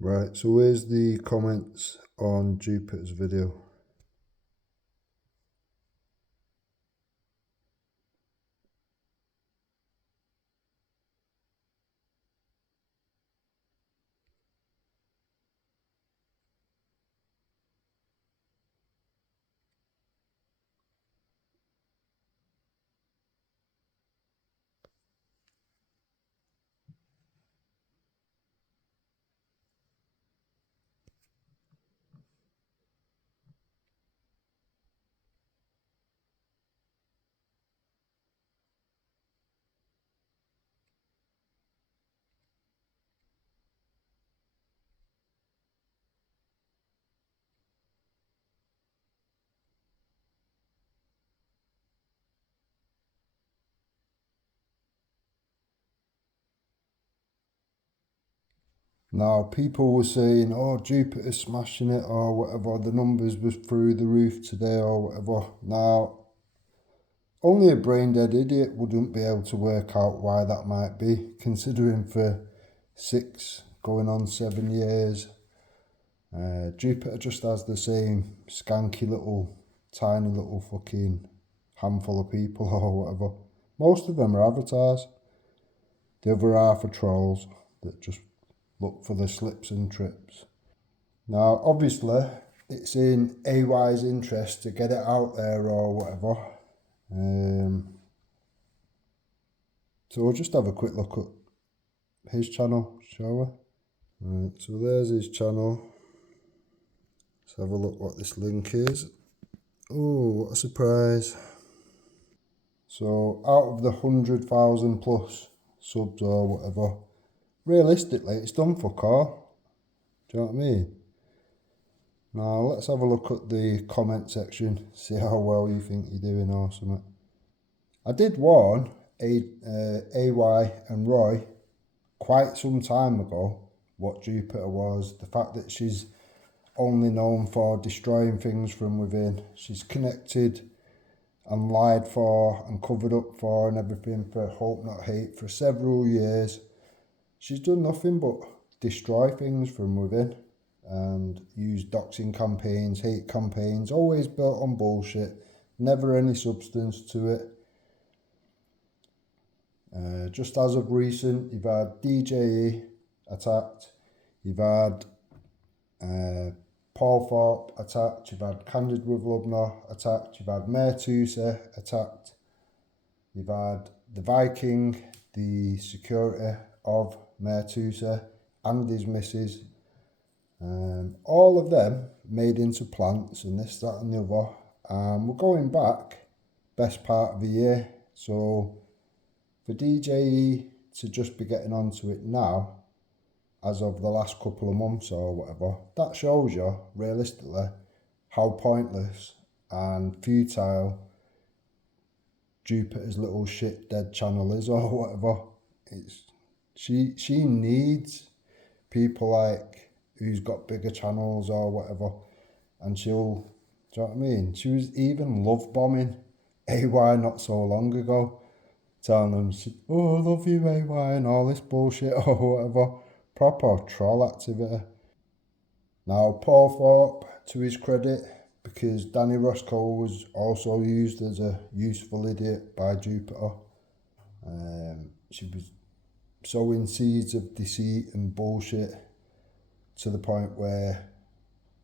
Right, so here's the comments on Jupiter's video. Now, people were saying, oh, Jupiter's smashing it or whatever, the numbers was through the roof today or whatever. Now, only a brain-dead idiot wouldn't be able to work out why that might be, considering for 6 going on 7 years, Jupiter just has the same skanky little, tiny little fucking handful of people or whatever. Most of them are avatars. The other half are trolls that just look for the slips and trips. Now, obviously, it's in AY's interest to get it out there or whatever. So we'll just have a quick look at his channel, shall we? Right, so there's his channel. Let's have a look what this link is. Oh, what a surprise. So out of the 100,000 plus subs or whatever, realistically, it's done fuck all. Do you know what I mean? Now, let's have a look at the comment section, see how well you think you're doing or something. I did warn AY and Roy quite some time ago what Jupiter was, the fact that she's only known for destroying things from within. She's connected and lied for and covered up for and everything for Hope Not Hate for several years. She's done nothing but destroy things from within and use doxing campaigns, hate campaigns, always built on bullshit, never any substance to it. Just as of recent, you've had DJE attacked, you've had Paul Thorpe attacked, you've had Candid with Lubna attacked, you've had Mayor Tusa attacked, you've had the Viking, the security of Mayor Tusa and his missus. All of them made into plants and this, that and the other. We're going back best part of the year. So for DJE to just be getting onto it now, as of the last couple of months or whatever, that shows you, realistically, how pointless and futile Jupiter's little shit dead channel is or whatever. She needs people like who's got bigger channels or whatever, and she'll, do you know what I mean? She was even love bombing AY not so long ago, telling them, oh, I love you, AY, and all this bullshit or whatever. Proper troll activity. Now, Paul Thorpe, to his credit, because Danny Roscoe was also used as a useful idiot by Jupiter. She was sowing seeds of deceit and bullshit to the point where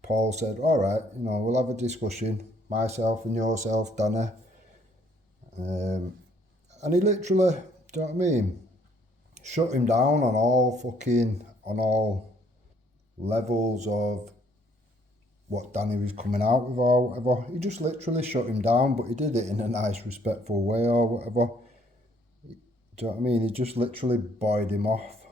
Paul said, all right, we'll have a discussion, myself and yourself, Danny. And he literally, do you know what I mean, shut him down on all levels of what Danny was coming out with or whatever. He just literally shut him down, but he did it in a nice, respectful way or whatever. Do you know what I mean? He just literally buoyed him off.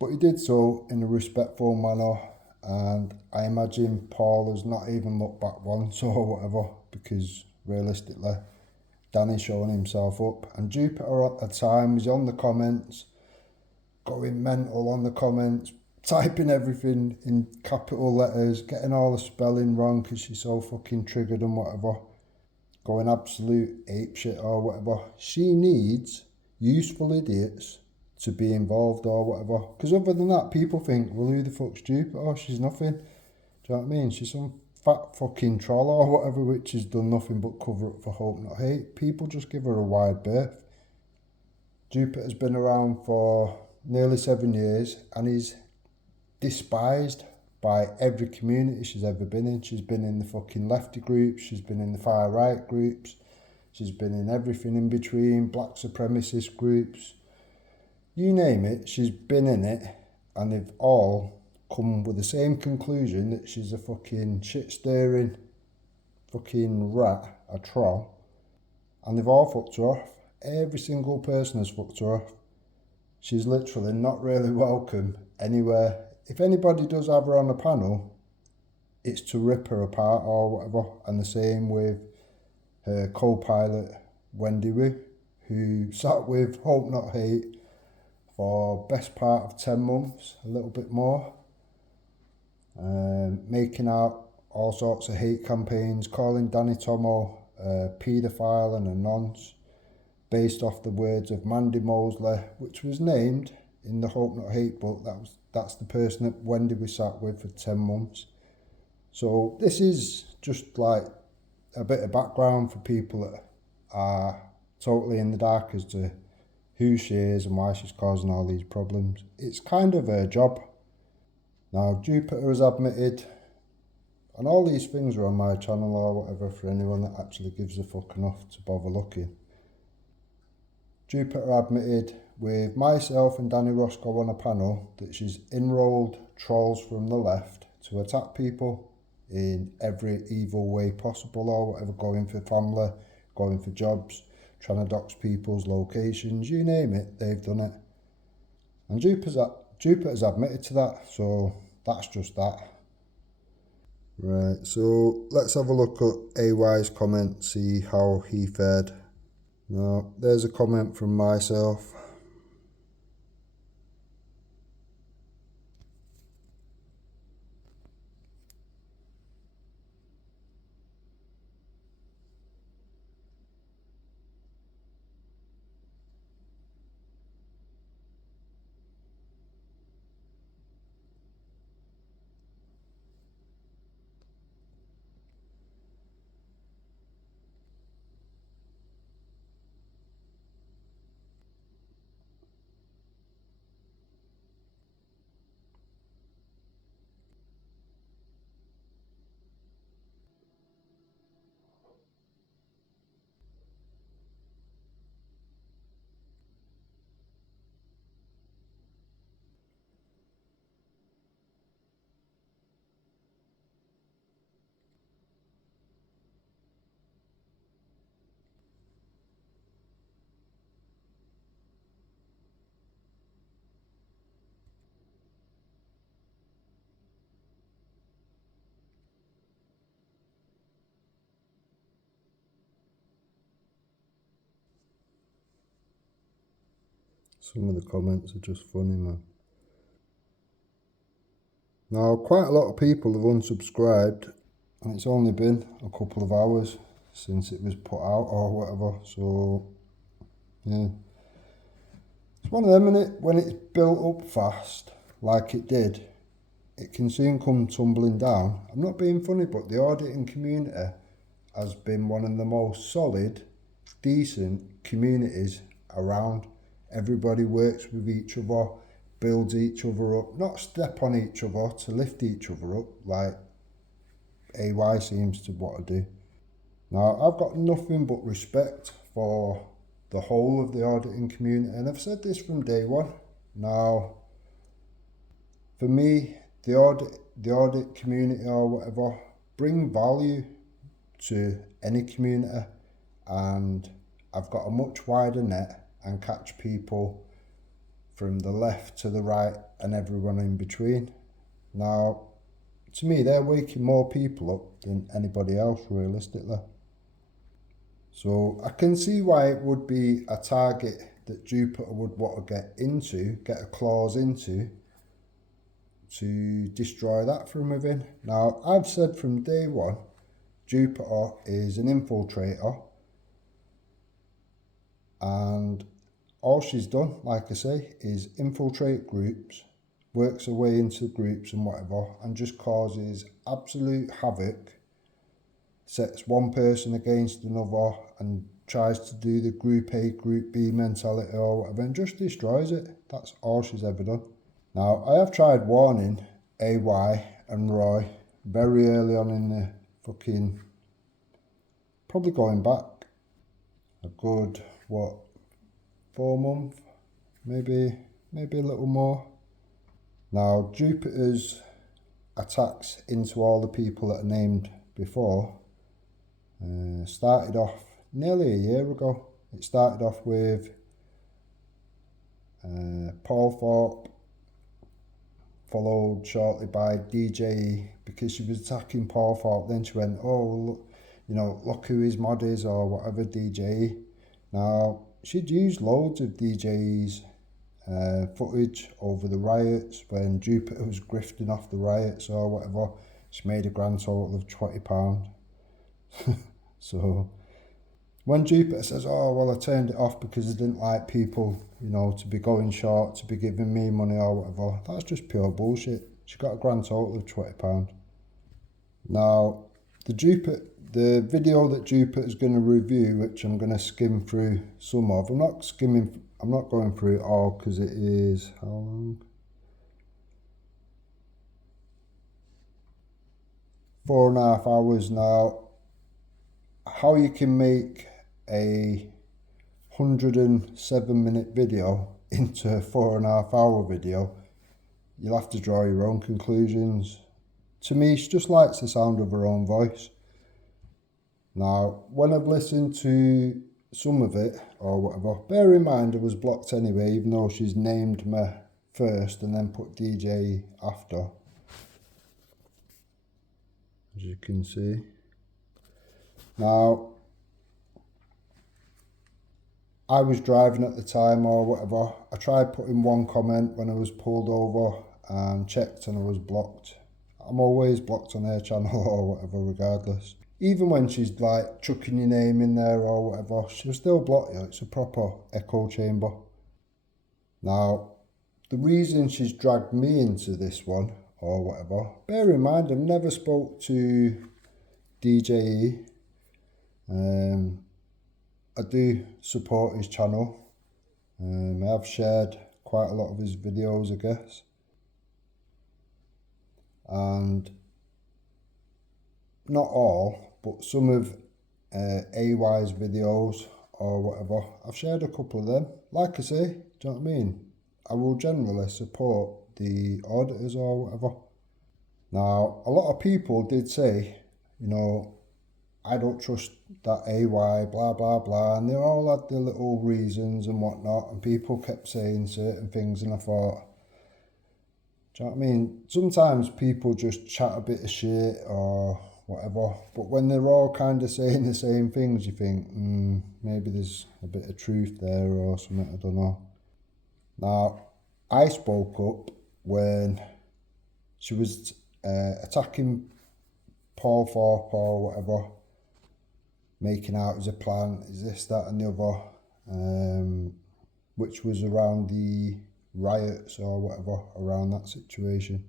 But he did so in a respectful manner, and I imagine Paul has not even looked back once or whatever, because realistically, Danny's showing himself up. And Jupiter at the time was on the comments, going mental on the comments, typing everything in capital letters, getting all the spelling wrong because she's so fucking triggered and whatever, going absolute apeshit or whatever. She needs useful idiots to be involved or whatever. Because other than that, people think, well, who the fuck's Jupiter? Oh, she's nothing. Do you know what I mean? She's some fat fucking troll or whatever, which has done nothing but cover up for Hope Not Hate. People just give her a wide berth. Jupiter's been around for nearly 7 years and is despised by every community she's ever been in. She's been in the fucking lefty groups, she's been in the far right groups, she's been in everything in between, black supremacist groups. You name it, she's been in it, and they've all come with the same conclusion that she's a fucking shit-stirring fucking rat, a troll, and they've all fucked her off. Every single person has fucked her off. She's literally not really welcome anywhere. If anybody does have her on a panel, it's to rip her apart or whatever. And the same with her co-pilot, Wendy Wu, who sat with Hope Not Hate for best part of 10 months, a little bit more, making out all sorts of hate campaigns, calling Danny Tomo a paedophile and a nonce, based off the words of Mandy Mosley, which was named in the Hope Not Hate book. That's the person that Wendy was sat with for 10 months. So this is just like a bit of background for people that are totally in the dark as to who she is and why she's causing all these problems. It's kind of her job. Now, Jupiter has admitted, and all these things are on my channel or whatever for anyone that actually gives a fuck enough to bother looking. Jupiter admitted with myself and Danny Roscoe on a panel that she's enrolled trolls from the left to attack people in every evil way possible or whatever, going for family, going for jobs, trying to dox people's locations, you name it, they've done it. And Jupiter's admitted to that, so that's just that. Right, so let's have a look at AY's comment, see how he fared. Now, there's a comment from myself. Some of the comments are just funny, man. Now, quite a lot of people have unsubscribed, and it's only been a couple of hours since it was put out or whatever, so yeah. It's one of them, innit? When it's built up fast, like it did, it can soon come tumbling down. I'm not being funny, but the auditing community has been one of the most solid, decent communities around. Everybody works with each other, builds each other up, not step on each other to lift each other up like AY seems to want to do. Now, I've got nothing but respect for the whole of the auditing community, and I've said this from day one. Now, for me, the audit community or whatever bring value to any community, and I've got a much wider net and catch people from the left to the right and everyone in between. Now, to me, they're waking more people up than anybody else, realistically. So I can see why it would be a target that Jupiter would want to get a clause into, to destroy that from within. Now, I've said from day one, Jupiter is an infiltrator, and all she's done, like I say, is infiltrate groups, works her way into groups and whatever, and just causes absolute havoc, sets one person against another and tries to do the group A, group B mentality or whatever, and just destroys it. That's all she's ever done. Now, I have tried warning AY and Roy very early on in the fucking, probably going back a good, 4 months, maybe a little more. Now, Jupiter's attacks into all the people that are named before started off nearly a year ago. It started off with Paul Thorpe, followed shortly by DJE, because she was attacking Paul Thorpe. Then she went, oh, look who his mod is, or whatever, DJE. Now, she'd used loads of DJE's footage over the riots when Jupiter was grifting off the riots or whatever. She made a grand total of £20. So when Jupiter says, oh, well, I turned it off because I didn't like people, to be going short, to be giving me money or whatever, that's just pure bullshit. She got a grand total of £20. Now, the video that Jupiter's going to review, which I'm going to skim through some of, I'm not going through it all because it is, how long? 4.5 hours. Now, how you can make a 107-minute video into a 4.5 hour video, you'll have to draw your own conclusions. To me, she just likes the sound of her own voice. Now, when I've listened to some of it or whatever, bear in mind I was blocked anyway, even though she's named me first and then put DJ after, as you can see. Now, I was driving at the time or whatever. I tried putting one comment when I was pulled over and checked and I was blocked. I'm always blocked on her channel or whatever, regardless. Even when she's like chucking your name in there or whatever, she'll still block you. It's a proper echo chamber. Now, the reason she's dragged me into this one or whatever, bear in mind I've never spoke to DJE. I do support his channel. I have shared quite a lot of his videos, I guess. And not all, but some of AY's videos or whatever, I've shared a couple of them. Like I say, do you know what I mean? I will generally support the auditors or whatever. Now, a lot of people did say, I don't trust that AY, blah, blah, blah. And they all had their little reasons and whatnot. And people kept saying certain things. And I thought, do you know what I mean? Sometimes people just chat a bit of shit or whatever. But when they're all kind of saying the same things, you think, maybe there's a bit of truth there or something. I don't know. Now, I spoke up when she was attacking Paul Thorpe or whatever, making out as a plan, is this, that and the other, which was around the riots or whatever, around that situation.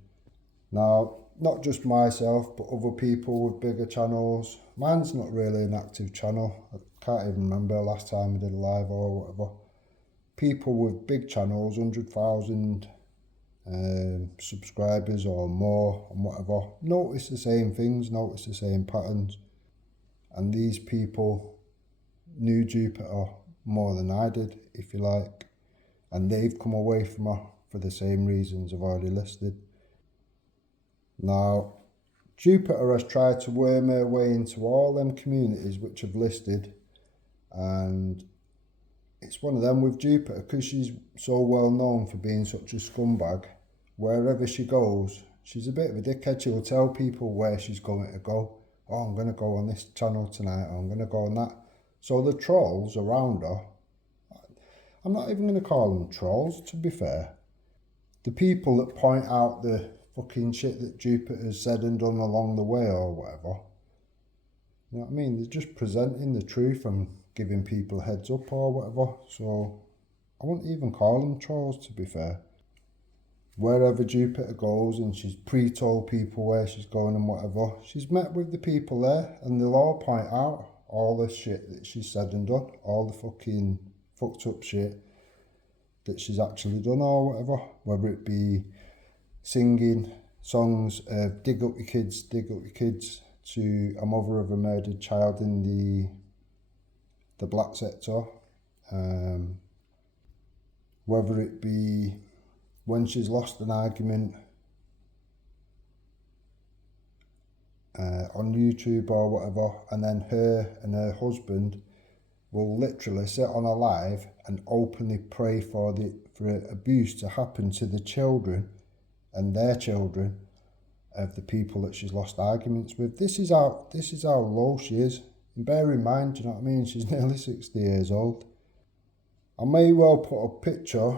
Now, not just myself, but other people with bigger channels. Mine's not really an active channel. I can't even remember last time I did a live or whatever. People with big channels, 100,000 subscribers or more and whatever, notice the same things, notice the same patterns. And these people knew Jupiter more than I did, if you like. And they've come away from her for the same reasons I've already listed. Now, Jupiter has tried to worm her way into all them communities which I've listed. And it's one of them with Jupiter, because she's so well known for being such a scumbag. Wherever she goes, she's a bit of a dickhead. She'll tell people where she's going to go. Oh, I'm going to go on this channel tonight, or I'm going to go on that. So the trolls around her, I'm not even going to call them trolls, to be fair. The people that point out the fucking shit that Jupiter's said and done along the way or whatever, you know what I mean? They're just presenting the truth and giving people a heads up or whatever. So I wouldn't even call them trolls, to be fair. Wherever Jupiter goes and she's pre-told people where she's going and whatever, she's met with the people there and they'll all point out all the shit that she's said and done, all the fucking fucked up shit that she's actually done or whatever, whether it be singing songs of dig up your kids to a mother of a murdered child in the black sector, whether it be when she's lost an argument on YouTube or whatever, and then her and her husband will literally sit on a live and openly pray for abuse to happen to the children and their children of the people that she's lost arguments with. This is how low she is. And bear in mind, do you know what I mean? She's nearly 60 years old. I may well put a picture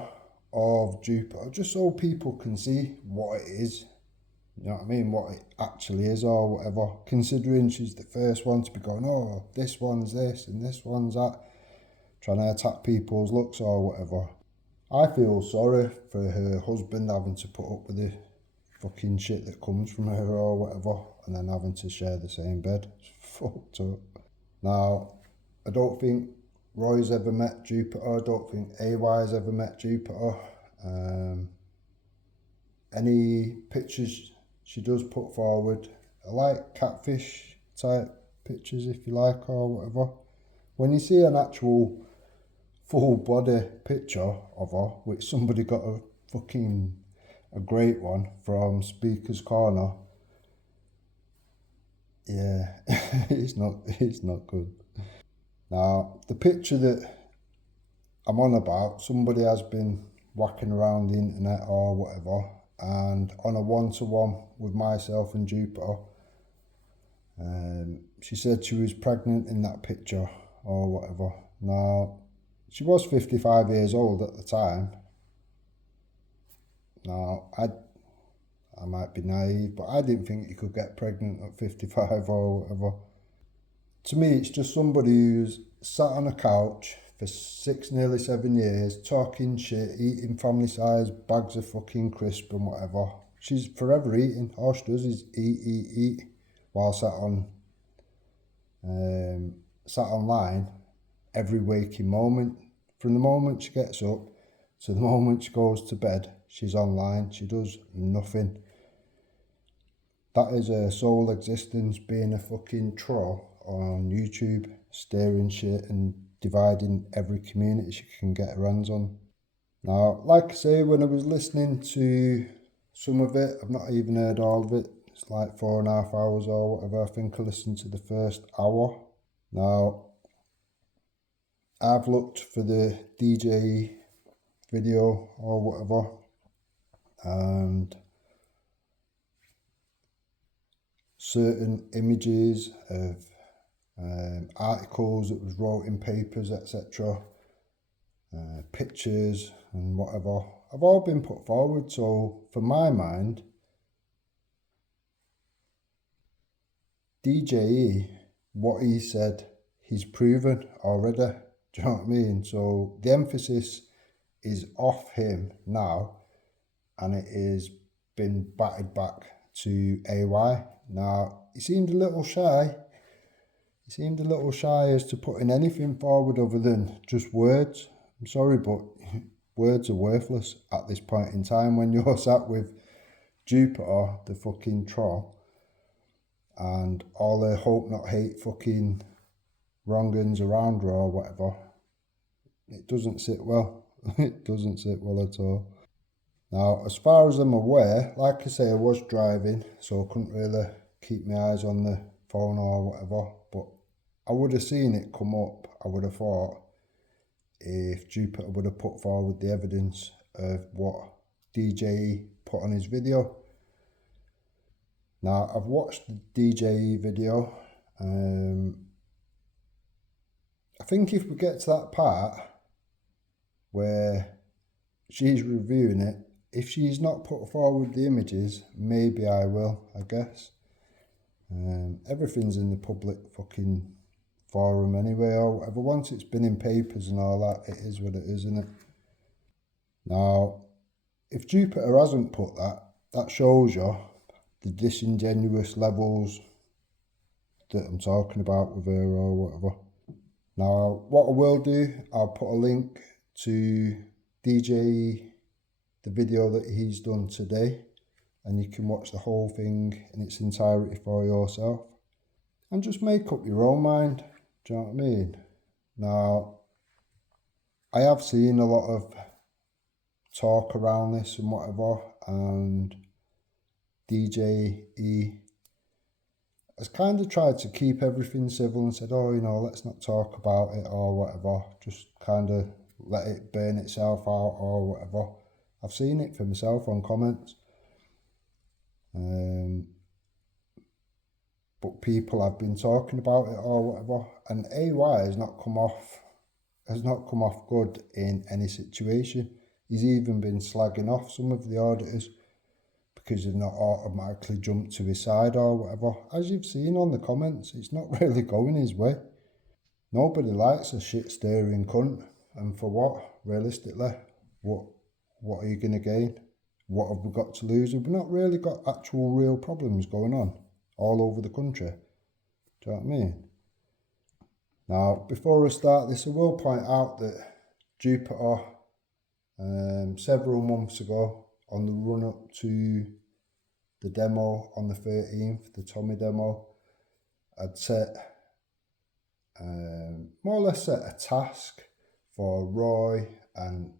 of Jupiter just so people can see what it is. You know what I mean? What it actually is or whatever. Considering she's the first one to be going, oh, this one's this and this one's that. Trying to attack people's looks or whatever. I feel sorry for her husband having to put up with the fucking shit that comes from her or whatever. And then having to share the same bed. It's fucked up. Now, I don't think Roy's ever met Jupiter. I don't think AY's ever met Jupiter. Any pictures she does put forward, I like catfish type pictures if you like or whatever. When you see an actual full body picture of her, which somebody got a great one from Speaker's Corner, yeah, it's not good. Now, the picture that I'm on about, somebody has been whacking around the internet or whatever, and on a one-to-one with myself and Jupiter, she said she was pregnant in that picture or whatever. Now, she was 55 years old at the time. Now, I might be naive, but I didn't think you could get pregnant at 55 or whatever. To me, it's just somebody who's sat on a couch for 6, nearly 7 years, talking shit, eating family-sized bags of fucking crisp and whatever. She's forever eating. All she does is eat, while sat online every waking moment. From the moment she gets up to the moment she goes to bed, she's online. She does nothing. That is her sole existence, being a fucking troll on YouTube, staring shit and dividing every community she can get her hands on. Now, like I say, when I was listening to some of it, I've not even heard all of it. It's like 4.5 hours or whatever. I think I listened to the first hour. Now, I've looked for the DJ video or whatever, and certain images of articles that was wrote in papers, etc., pictures and whatever, have all been put forward. So for my mind, DJE, what he said, he's proven already. Do you know what I mean? So the emphasis is off him now, and it is been batted back to AY. Now, he seemed a little shy. He seemed a little shy as to putting anything forward other than just words. I'm sorry, but words are worthless at this point in time when you're sat with Jupiter, the fucking troll, and all the hope not hate fucking wrong'uns around her or whatever. It doesn't sit well. It doesn't sit well at all. Now, as far as I'm aware, like I say, I was driving, so I couldn't really keep my eyes on the phone or whatever, but I would have seen it come up, I would have thought, if Jupiter would have put forward the evidence of what DJE put on his video. Now, I've watched the DJE video. I think if we get to that part where she's reviewing it, if she's not put forward the images, maybe I will, I guess. Everything's in the public fucking forum anyway, or whatever. Once it's been in papers and all that, it is what it is, isn't it? Now, if Jupiter hasn't put that, that shows you the disingenuous levels that I'm talking about with her or whatever. Now, what I will do, I'll put a link to DJ, the video that he's done today, and you can watch the whole thing in its entirety for yourself and just make up your own mind. Do you know what I mean? Now, I have seen a lot of talk around this and whatever, and DJ has kind of tried to keep everything civil and said, oh, you know, let's not talk about it or whatever, just kind of let it burn itself out or whatever. I've seen it for myself on comments. But people have been talking about it or whatever, and AY has not come off good in any situation. He's even been slagging off some of the auditors because they've not automatically jumped to his side or whatever. As you've seen on the comments, it's not really going his way. Nobody likes a shit stirring cunt, and for what? Realistically, what are you going to gain? What have we got to lose? We've not really got actual real problems going on all over the country. Do you know what I mean? Now, before I start this, I will point out that Jupiter, several months ago, on the run up to the demo on the 13th, the Tommy demo, I'd set, more or less set a task for Roy and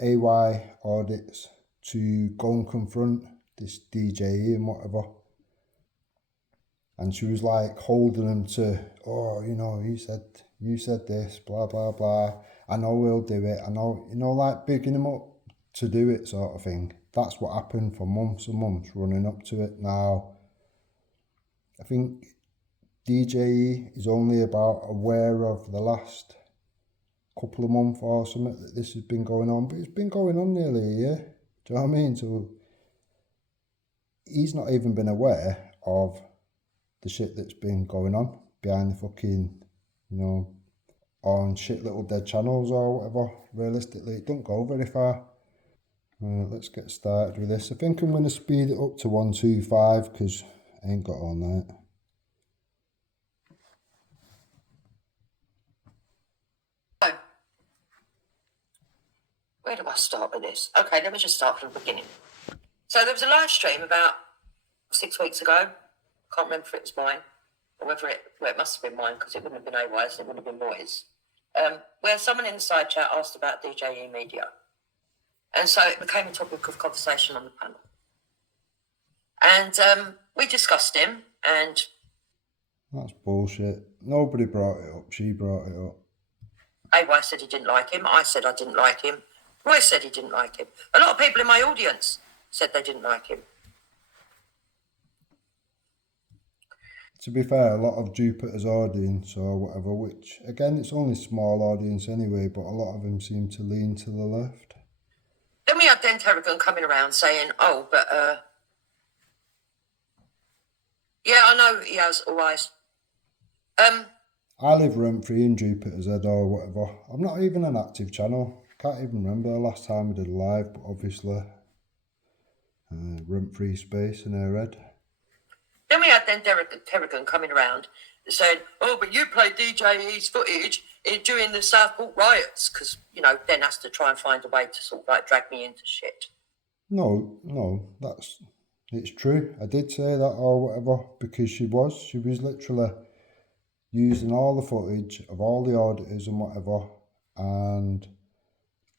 AY Audits to go and confront this DJ and whatever. And she was like holding him to, oh, you know, you said this, blah, blah, blah. I know we'll do it. I know, you know, like bigging him up to do it sort of thing. That's what happened for months and months running up to it. Now, I think DJ is only about aware of the last couple of months or something that this has been going on, but it's been going on nearly a year. Do you know what I mean? So he's not even been aware of the shit that's been going on behind the fucking, you know, on shit little dead channels or whatever. Realistically, it don't go very far. Let's get started with this. I think I'm going to speed it up to 125 because I ain't got all night. Where do I start with this? Okay, let me just start from the beginning. So there was a live stream about 6 weeks ago. Can't remember if it was mine or whether it must have been mine because it wouldn't have been AY's, it would have been Roy's. Where someone in the side chat asked about DJE Media. And so it became a topic of conversation on the panel. And we discussed him and... That's bullshit. Nobody brought it up. She brought it up. AY said he didn't like him. I said I didn't like him. Roy said he didn't like him. A lot of people in my audience said they didn't like him. To be fair, a lot of Jupiter's audience or whatever, which, again, it's only small audience anyway, but a lot of them seem to lean to the left. Then we had Den Terragon coming around saying, oh, but, yeah, I know he has all eyes. I live rent-free in Jupiter's head or whatever. I'm not even an active channel. Can't even remember the last time I did a live, but obviously, rent-free space in her head. Then we had Den Terragon coming around saying, oh, but you played DJE's footage during the Southport riots, because, you know, Den has to try and find a way to sort of like drag me into shit. No, it's true. I did say that or whatever, because she was literally using all the footage of all the auditors and whatever, and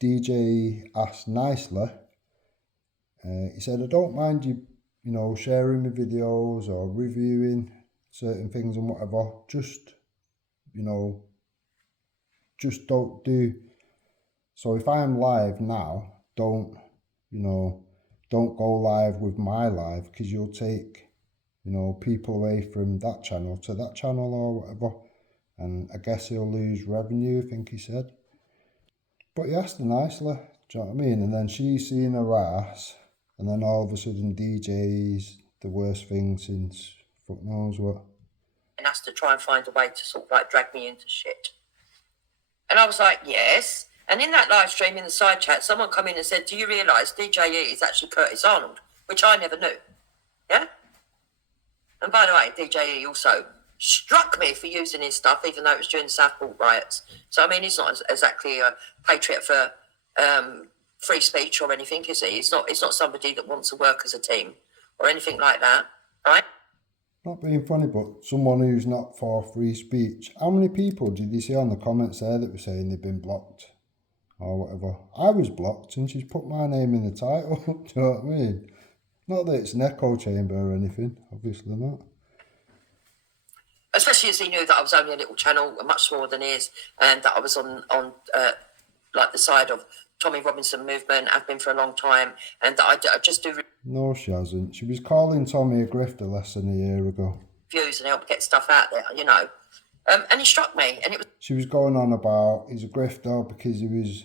DJ asked nicely, he said, I don't mind you, you know, sharing my videos or reviewing certain things and whatever, just, you know, just don't do. So if I'm live now, don't go live with my live, because you'll take, you know, people away from that channel to that channel or whatever. And I guess he'll lose revenue, I think he said. But he asked her nicely, do you know what I mean? And then she's seen her ass, and then all of a sudden DJ's the worst thing since fuck knows what. And has to try and find a way to sort of like drag me into shit. And I was like, yes. And in that live stream in the side chat, someone come in and said, do you realise DJE is actually Curtis Arnold? Which I never knew. Yeah? And by the way, DJE also struck me for using his stuff, even though it was during the Southport riots. So, I mean, he's not exactly a patriot for free speech or anything, is he? It's not somebody that wants to work as a team or anything like that, right? Not being funny, but someone who's not for free speech. How many people did you see on the comments there that were saying they've been blocked or whatever? I was blocked and she's put my name in the title. Do you know what I mean? Not that it's an echo chamber or anything, obviously not. Especially as he knew that I was only a little channel, much smaller than his, and that I was on like the side of Tommy Robinson movement. I've been for a long time, and that I just do No, she hasn't. She was calling Tommy a grifter less than a year ago. reviews and help get stuff out there, you know. And he struck me, and it was. She was going on about he's a grifter because he was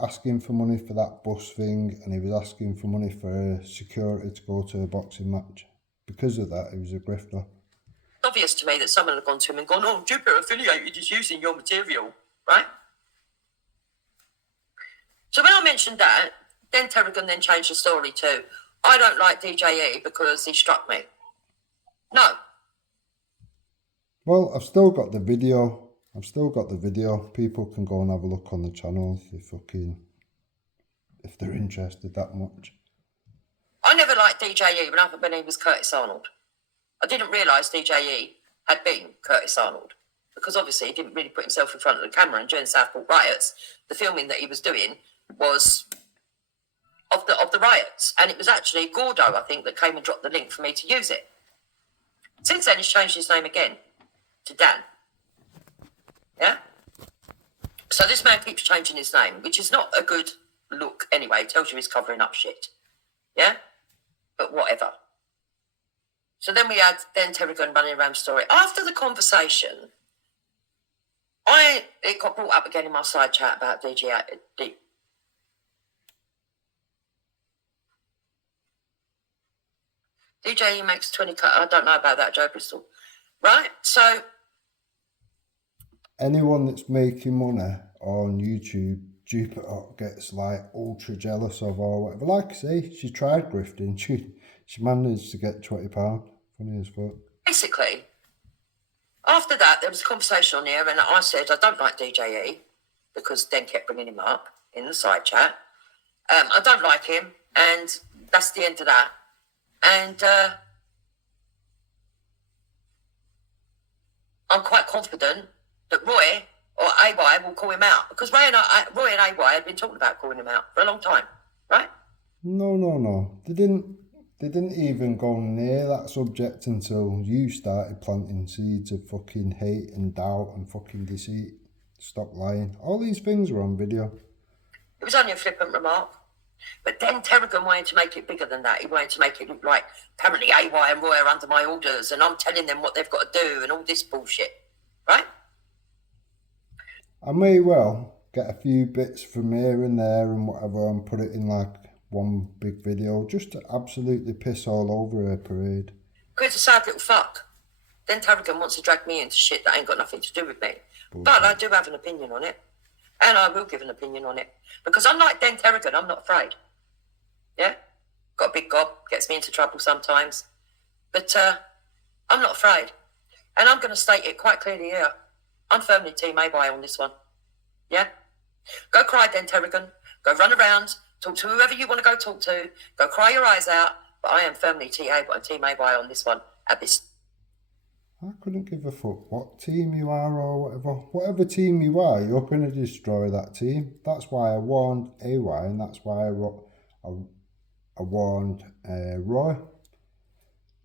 asking for money for that bus thing, and he was asking for money for security to go to a boxing match. Because of that, he was a grifter. Obvious to me that someone had gone to him and gone, oh, Jupiter Affiliated is using your material, right? So when I mentioned that, then Terrigan then changed the story to, I don't like DJE because he struck me. No. Well, I've still got the video. People can go and have a look on the channel if they're interested that much. I never liked DJE when he was Curtis Arnold. I didn't realise DJE had been Curtis Arnold because obviously he didn't really put himself in front of the camera. And during Southport riots, the filming that he was doing was of the riots, and it was actually Gordo, I think, that came and dropped the link for me to use it. Since then, he's changed his name again to Dan. Yeah. So this man keeps changing his name, which is not a good look anyway. It tells you he's covering up shit. Yeah. But whatever. So then we had Terrigan running around the story. After the conversation, it got brought up again in my side chat about DJE makes 20 cut. I don't know about that, Joe Bristol. Right? So anyone that's making money on YouTube, Jupiter gets like ultra jealous of or whatever. Like I say, she tried grifting. She managed to get £20. Funny as fuck. Basically, after that, there was a conversation on here, and I said I don't like DJE because Den kept bringing him up in the side chat. I don't like him, and that's the end of that. And I'm quite confident that Roy or AY will call him out because Roy and AY had been talking about calling him out for a long time, right? No. They didn't even go near that subject until you started planting seeds of fucking hate and doubt and fucking deceit. Stop lying. All these things were on video. It was only a flippant remark. But then Terrigan wanted to make it bigger than that. He wanted to make it look like apparently AY and Roy are under my orders and I'm telling them what they've got to do and all this bullshit. Right? I may well get a few bits from here and there and whatever and put it in like one big video just to absolutely piss all over her parade. Because it's a sad little fuck. Then Terrigan wants to drag me into shit that ain't got nothing to do with me. But I do have an opinion on it. And I will give an opinion on it. Because unlike Den Terrigan, I'm not afraid. Yeah? Got a big gob, gets me into trouble sometimes. But I'm not afraid. And I'm going to state it quite clearly here. I'm firmly Team AY on this one. Yeah? Go cry, Den Terrigan. Go run around. Talk to whoever you want to go talk to. Go cry your eyes out. But I am firmly Team AY on this one at this. I couldn't give a fuck what team you are or whatever. Whatever team you are, you're going to destroy that team. That's why I warned AY and that's why I warned Roy.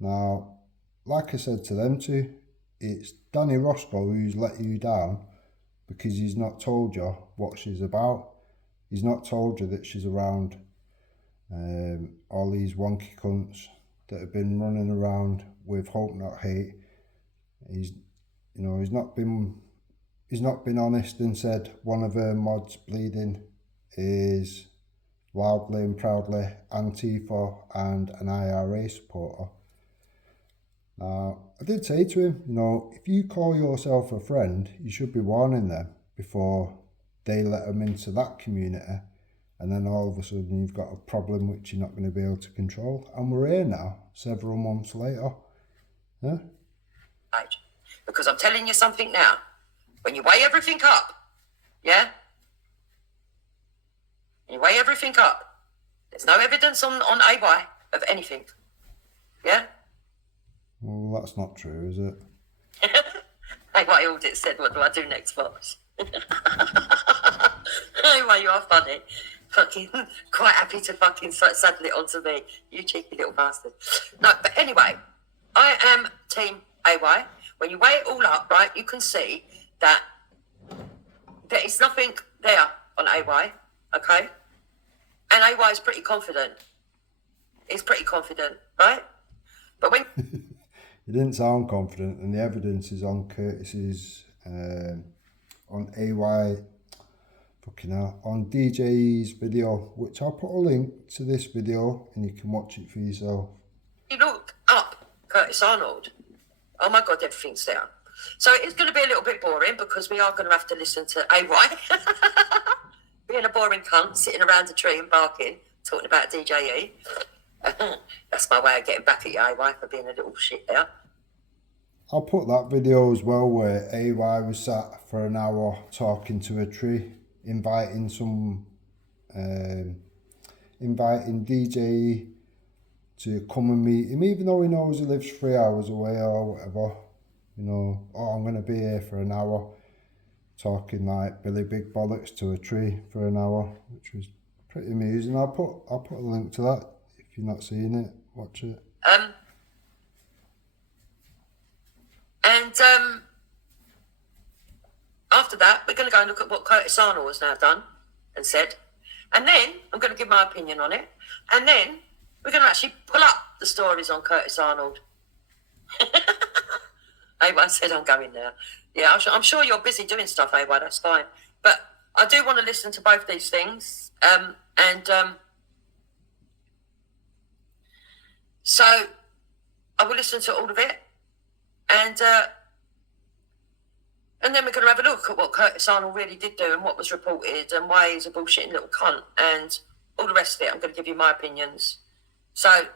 Now, like I said to them two, it's Danny Roscoe who's let you down because he's not told you what she's about. He's not told you that she's around all these wonky cunts that have been running around with Hope Not Hate. He's not been honest and said one of her mods bleeding is loudly and proudly Antifa and an IRA supporter. Now, I did say to him, if you call yourself a friend, you should be warning them before they let them into that community, and then all of a sudden you've got a problem which you're not going to be able to control. And we're here now, several months later. Yeah? Right. Because I'm telling you something now. When you weigh everything up, yeah? You weigh everything up. There's no evidence on AY of anything. Yeah? Well, that's not true, is it? AY Audit said, what do I do next, boss? AY, you are funny. Fucking quite happy to fucking saddle it onto me. You cheeky little bastard. No, but anyway, I am team AY. When you weigh it all up, right, you can see that there is nothing there on AY, okay? And AY is pretty confident. He's pretty confident, right? But when... You didn't sound confident, and the evidence is on Curtis's, on AY, fucking hell, on DJ's video, which I'll put a link to this video, and you can watch it for yourself. You look up Curtis Arnold, oh my God, everything's there. So it is going to be a little bit boring because we are going to have to listen to AY being a boring cunt, sitting around a tree and barking, talking about DJE. That's my way of getting back at you, AY, for being a little shit there. I'll put that video as well where AY was sat for an hour talking to a tree, inviting DJE to come and meet him, even though he knows he lives 3 hours away or whatever. You know, oh, I'm going to be here for an hour, talking like Billy Big Bollocks to a tree for an hour, which was pretty amusing. I'll put a link to that. If you're not seeing it, watch it. After that, we're going to go and look at what Curtis Arnold has now done and said. And then I'm going to give my opinion on it. And then we're going to actually pull up the stories on Curtis Arnold. AY said, I'm going now. Yeah, I'm sure you're busy doing stuff, AY, that's fine. But I do want to listen to both these things. So I will listen to all of it. And then we're going to have a look at what Curtis Arnold really did do and what was reported and why he's a bullshitting little cunt and all the rest of it. I'm going to give you my opinions. So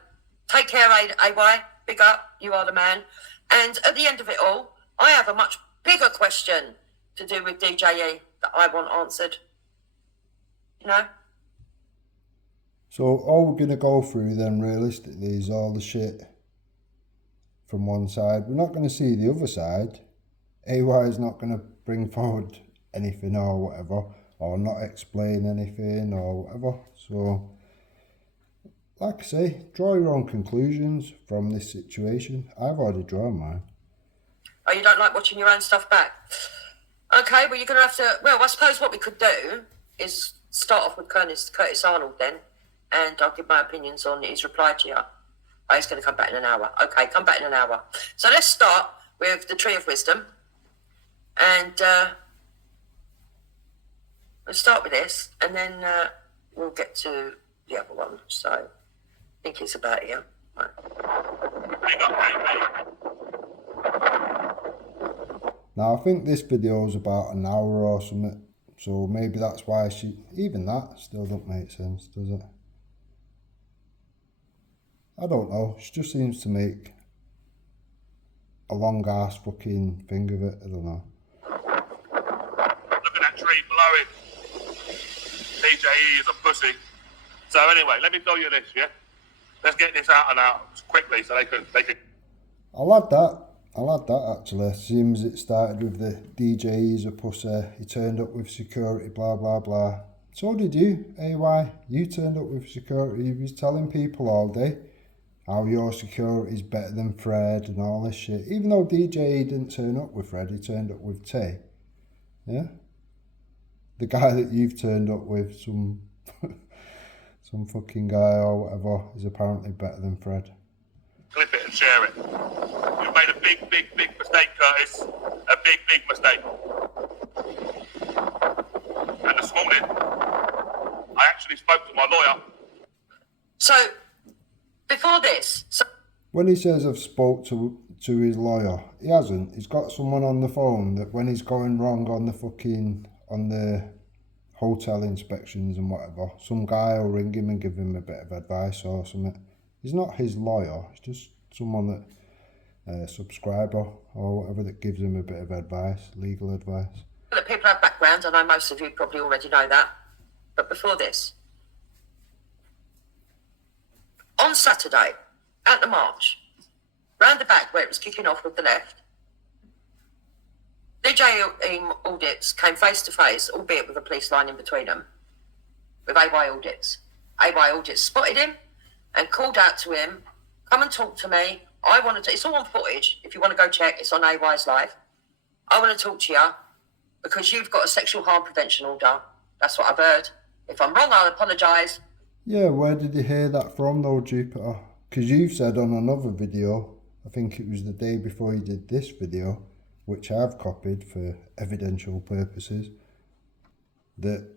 take care, AY. Big up. You are the man. And at the end of it all, I have a much bigger question to do with DJE that I want answered. You know? So all we're going to go through then realistically is all the shit from one side. We're not going to see the other side. AY is not going to bring forward anything or whatever, or not explain anything or whatever. So, like I say, draw your own conclusions from this situation. I've already drawn mine. Oh, you don't like watching your own stuff back? Okay, well, you're going to have to... Well, I suppose what we could do is start off with Curtis Arnold then, and I'll give my opinions on his reply to you. Oh, he's going to come back in an hour. Okay, come back in an hour. So let's start with the Tree of Wisdom. And we'll start with this, and then we'll get to the other one. So I think it's about here. Right. Now, I think this video is about an hour or something, so maybe that's why even that still don't make sense, does it? I don't know, she just seems to make a long ass fucking thing of it, I don't know. Look at that tree blowing. DJE is a pussy. So anyway, let me tell you this, yeah? Let's get this out and out quickly so they can... I'll add that actually. Seems it started with the DJE's a pussy, he turned up with security, blah blah blah. So did you, AY. You turned up with security. You was telling people all day how your security is better than Fred and all this shit. Even though DJE didn't turn up with Fred, he turned up with Tay. Yeah? The guy that you've turned up with, some fucking guy or whatever, is apparently better than Fred. Clip it and share it. You've made a big mistake, Curtis. A big mistake. And this morning, I actually spoke to my lawyer. So, before this... When he says I've spoke to his lawyer, he hasn't. He's got someone on the phone that when he's going wrong on the fucking on the hotel inspections and whatever, some guy will ring him and give him a bit of advice or something. He's not his lawyer, it's just someone that, subscriber or whatever, that gives him a bit of advice, legal advice. That people have background, I know most of you probably already know that, but before this, on Saturday, at the march, round the back where it was kicking off with the left, AY Audits came face to face, albeit with a police line in between them, with AY Audits. AY Audits spotted him and called out to him, come and talk to me. I want to, it's all on footage. If you want to go check, it's on AY's live. I want to talk to you because you've got a sexual harm prevention order. That's what I've heard. If I'm wrong, I'll apologise. Yeah, where did you hear that from though, Jupiter? Because you've said on another video, I think it was the day before you did this video, which I've copied for evidential purposes, that,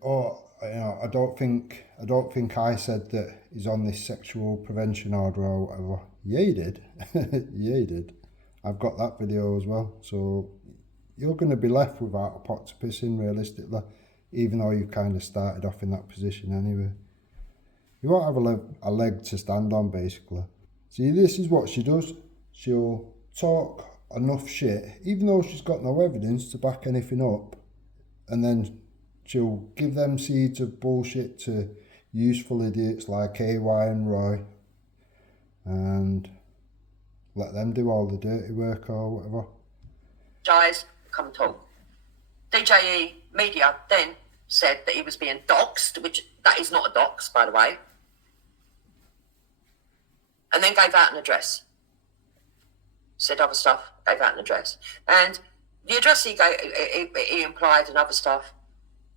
I don't think I said that he's on this sexual prevention order or whatever. Yeah, you did. Yeah, you did. I've got that video as well. So you're going to be left without a pot to piss in, realistically, even though you've kind of started off in that position anyway. You won't have a leg to stand on, basically. See, this is what she does. She'll talk enough shit, even though she's got no evidence to back anything up, and then she'll give them seeds of bullshit to useful idiots like AY and Roy, and let them do all the dirty work or whatever. Guys, come talk. DJE Media then said that he was being doxed, which that is not a dox, by the way, and then gave out an address. Said other stuff, gave out an address. And the address he gave, he implied and other stuff,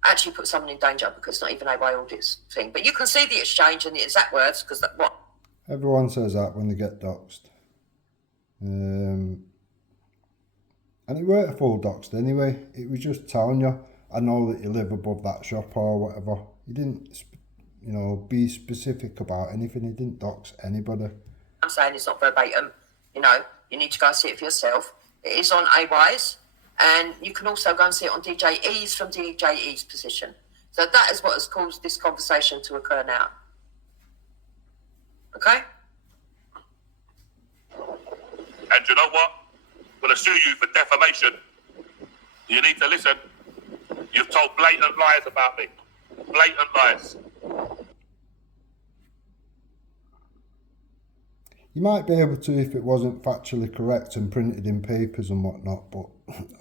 actually put someone in danger because it's not even AY Audits thing. But you can see the exchange and the exact words, because that what? Everyone says that when they get doxed. And it weren't a full doxed anyway. It was just telling you, I know that you live above that shop or whatever. He didn't, be specific about anything. He didn't dox anybody. I'm saying it's not verbatim, you need to go and see it for yourself. It is on AY's, and you can also go and see it on DJE's from DJE's position. So that is what has caused this conversation to occur now. Okay? And you know what? I'm going to sue you for defamation. You need to listen. You've told blatant lies about me. Blatant lies. You might be able to if it wasn't factually correct and printed in papers and whatnot, but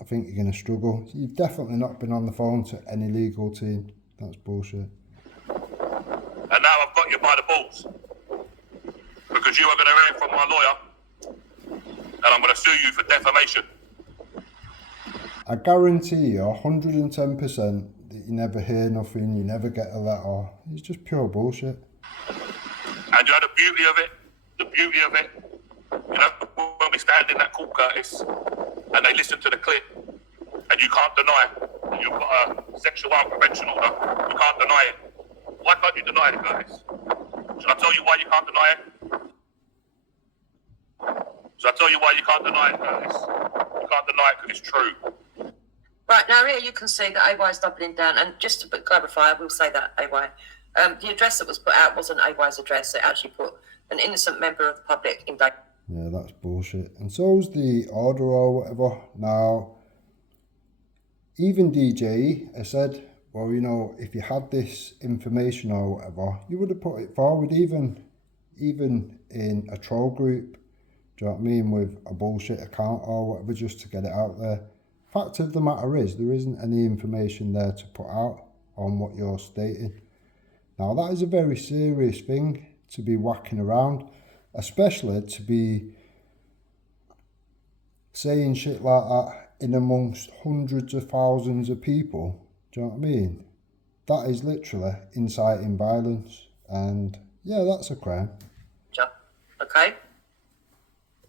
I think you're going to struggle. You've definitely not been on the phone to any legal team. That's bullshit. And now I've got you by the balls. Because you are going to hear from my lawyer. And I'm going to sue you for defamation. I guarantee you 110% that you never hear nothing, you never get a letter. It's just pure bullshit. And you know the beauty of it? The beauty of it, when we stand in that court, Curtis, and they listen to the clip, and you can't deny that you've got a sexual harm prevention order, you can't deny it. Why can't you deny it, Curtis? Should I tell you why you can't deny it? Should I tell you why you can't deny it, Curtis? You can't deny it because it's true. Right, now here you can see that AY is doubling down, and just to clarify, I will say that AY. The address that was put out wasn't AY's address, it actually put an innocent member of the public in danger. Yeah, that's bullshit. And so's the order or whatever. Now, even DJE has said, well, if you had this information or whatever, you would have put it forward, even in a troll group, do you know what I mean, with a bullshit account or whatever, just to get it out there. Fact of the matter is, there isn't any information there to put out on what you're stating. Now, that is a very serious thing to be whacking around, especially to be saying shit like that in amongst hundreds of thousands of people. Do you know what I mean? That is literally inciting violence, and yeah, that's a crime. Okay?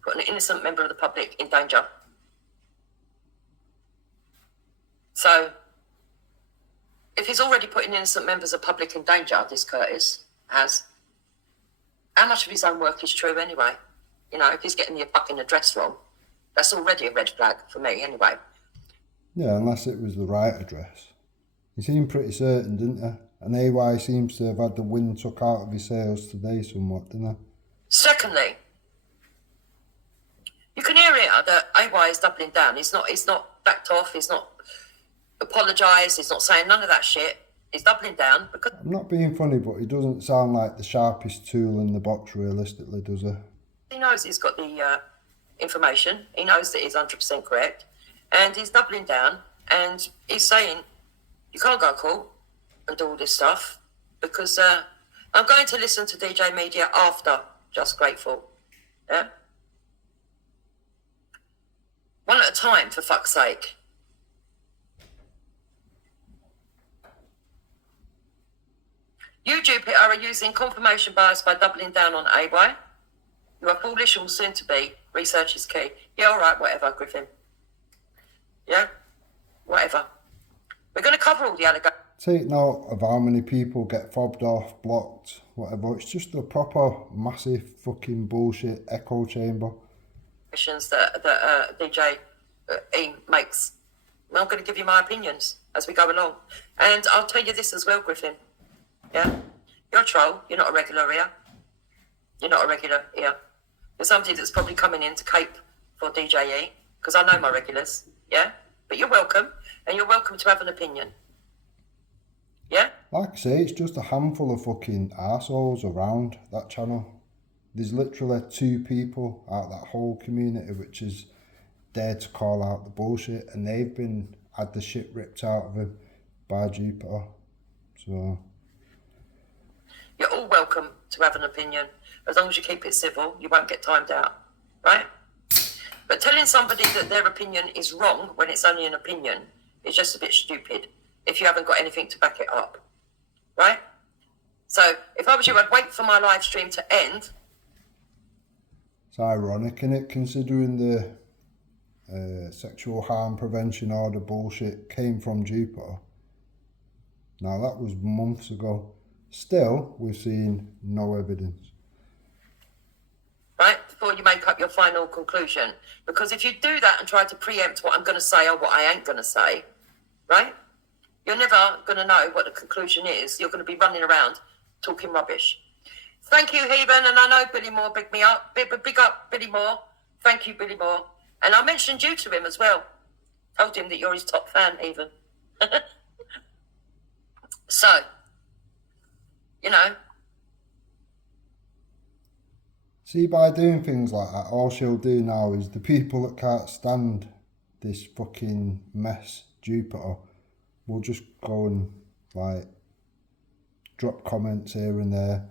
Put an innocent member of the public in danger. So, if he's already putting innocent members of the public in danger, this Curtis has, how much of his own work is true anyway? If he's getting your fucking address wrong, that's already a red flag for me anyway. Yeah, unless it was the right address. He seemed pretty certain, didn't he? And AY seems to have had the wind took out of his sails today somewhat, didn't he? Secondly, you can hear it that AY is doubling down. He's not backed off. He's not apologised. He's not saying none of that shit. He's doubling down because I'm not being funny, but he doesn't sound like the sharpest tool in the box realistically, does he? he knows he's got the information. He knows that he's 100% correct. And he's doubling down. And he's saying, you can't go to court and do all this stuff because I'm going to listen to DJ Media after Just Grateful. Yeah? One at a time, for fuck's sake. You, Jupiter, are using confirmation bias by doubling down on AY. You are foolish and will soon to be. Research is key. Yeah, all right, whatever, Griffin. Yeah? Whatever. We're going to cover all the allegations. Take note of how many people get fobbed off, blocked, whatever. It's just a proper, massive fucking bullshit echo chamber. That DJ E makes. I'm going to give you my opinions as we go along. And I'll tell you this as well, Griffin. Yeah? You're a troll. You're not a regular here. You're not a regular here. You're somebody that's probably coming in to cape for DJ E, because I know my regulars. Yeah? But you're welcome. And you're welcome to have an opinion. Yeah? Like I say, it's just a handful of fucking arseholes around that channel. There's literally 2 people out of that whole community which is dared to call out the bullshit, and they've had the shit ripped out of them by Jupiter. So you're all welcome to have an opinion. As long as you keep it civil, you won't get timed out. Right? But telling somebody that their opinion is wrong when it's only an opinion is just a bit stupid if you haven't got anything to back it up. Right? So if I was you, I'd wait for my live stream to end. it's ironic, isn't it, considering the sexual harm prevention order bullshit came from Jupiter. Now that was months ago. Still, we've seen no evidence. Right? Before you make up your final conclusion. Because if you do that and try to preempt what I'm going to say or what I ain't going to say, right? You're never going to know what the conclusion is. You're going to be running around talking rubbish. Thank you, Heben. And I know Billy Moore bigged me up. Big up, Billy Moore. Thank you, Billy Moore. And I mentioned you to him as well. Told him that you're his top fan, even. So, you know. See, by doing things like that, all she'll do now is the people that can't stand this fucking mess, Jupiter, will just go and, like, drop comments here and there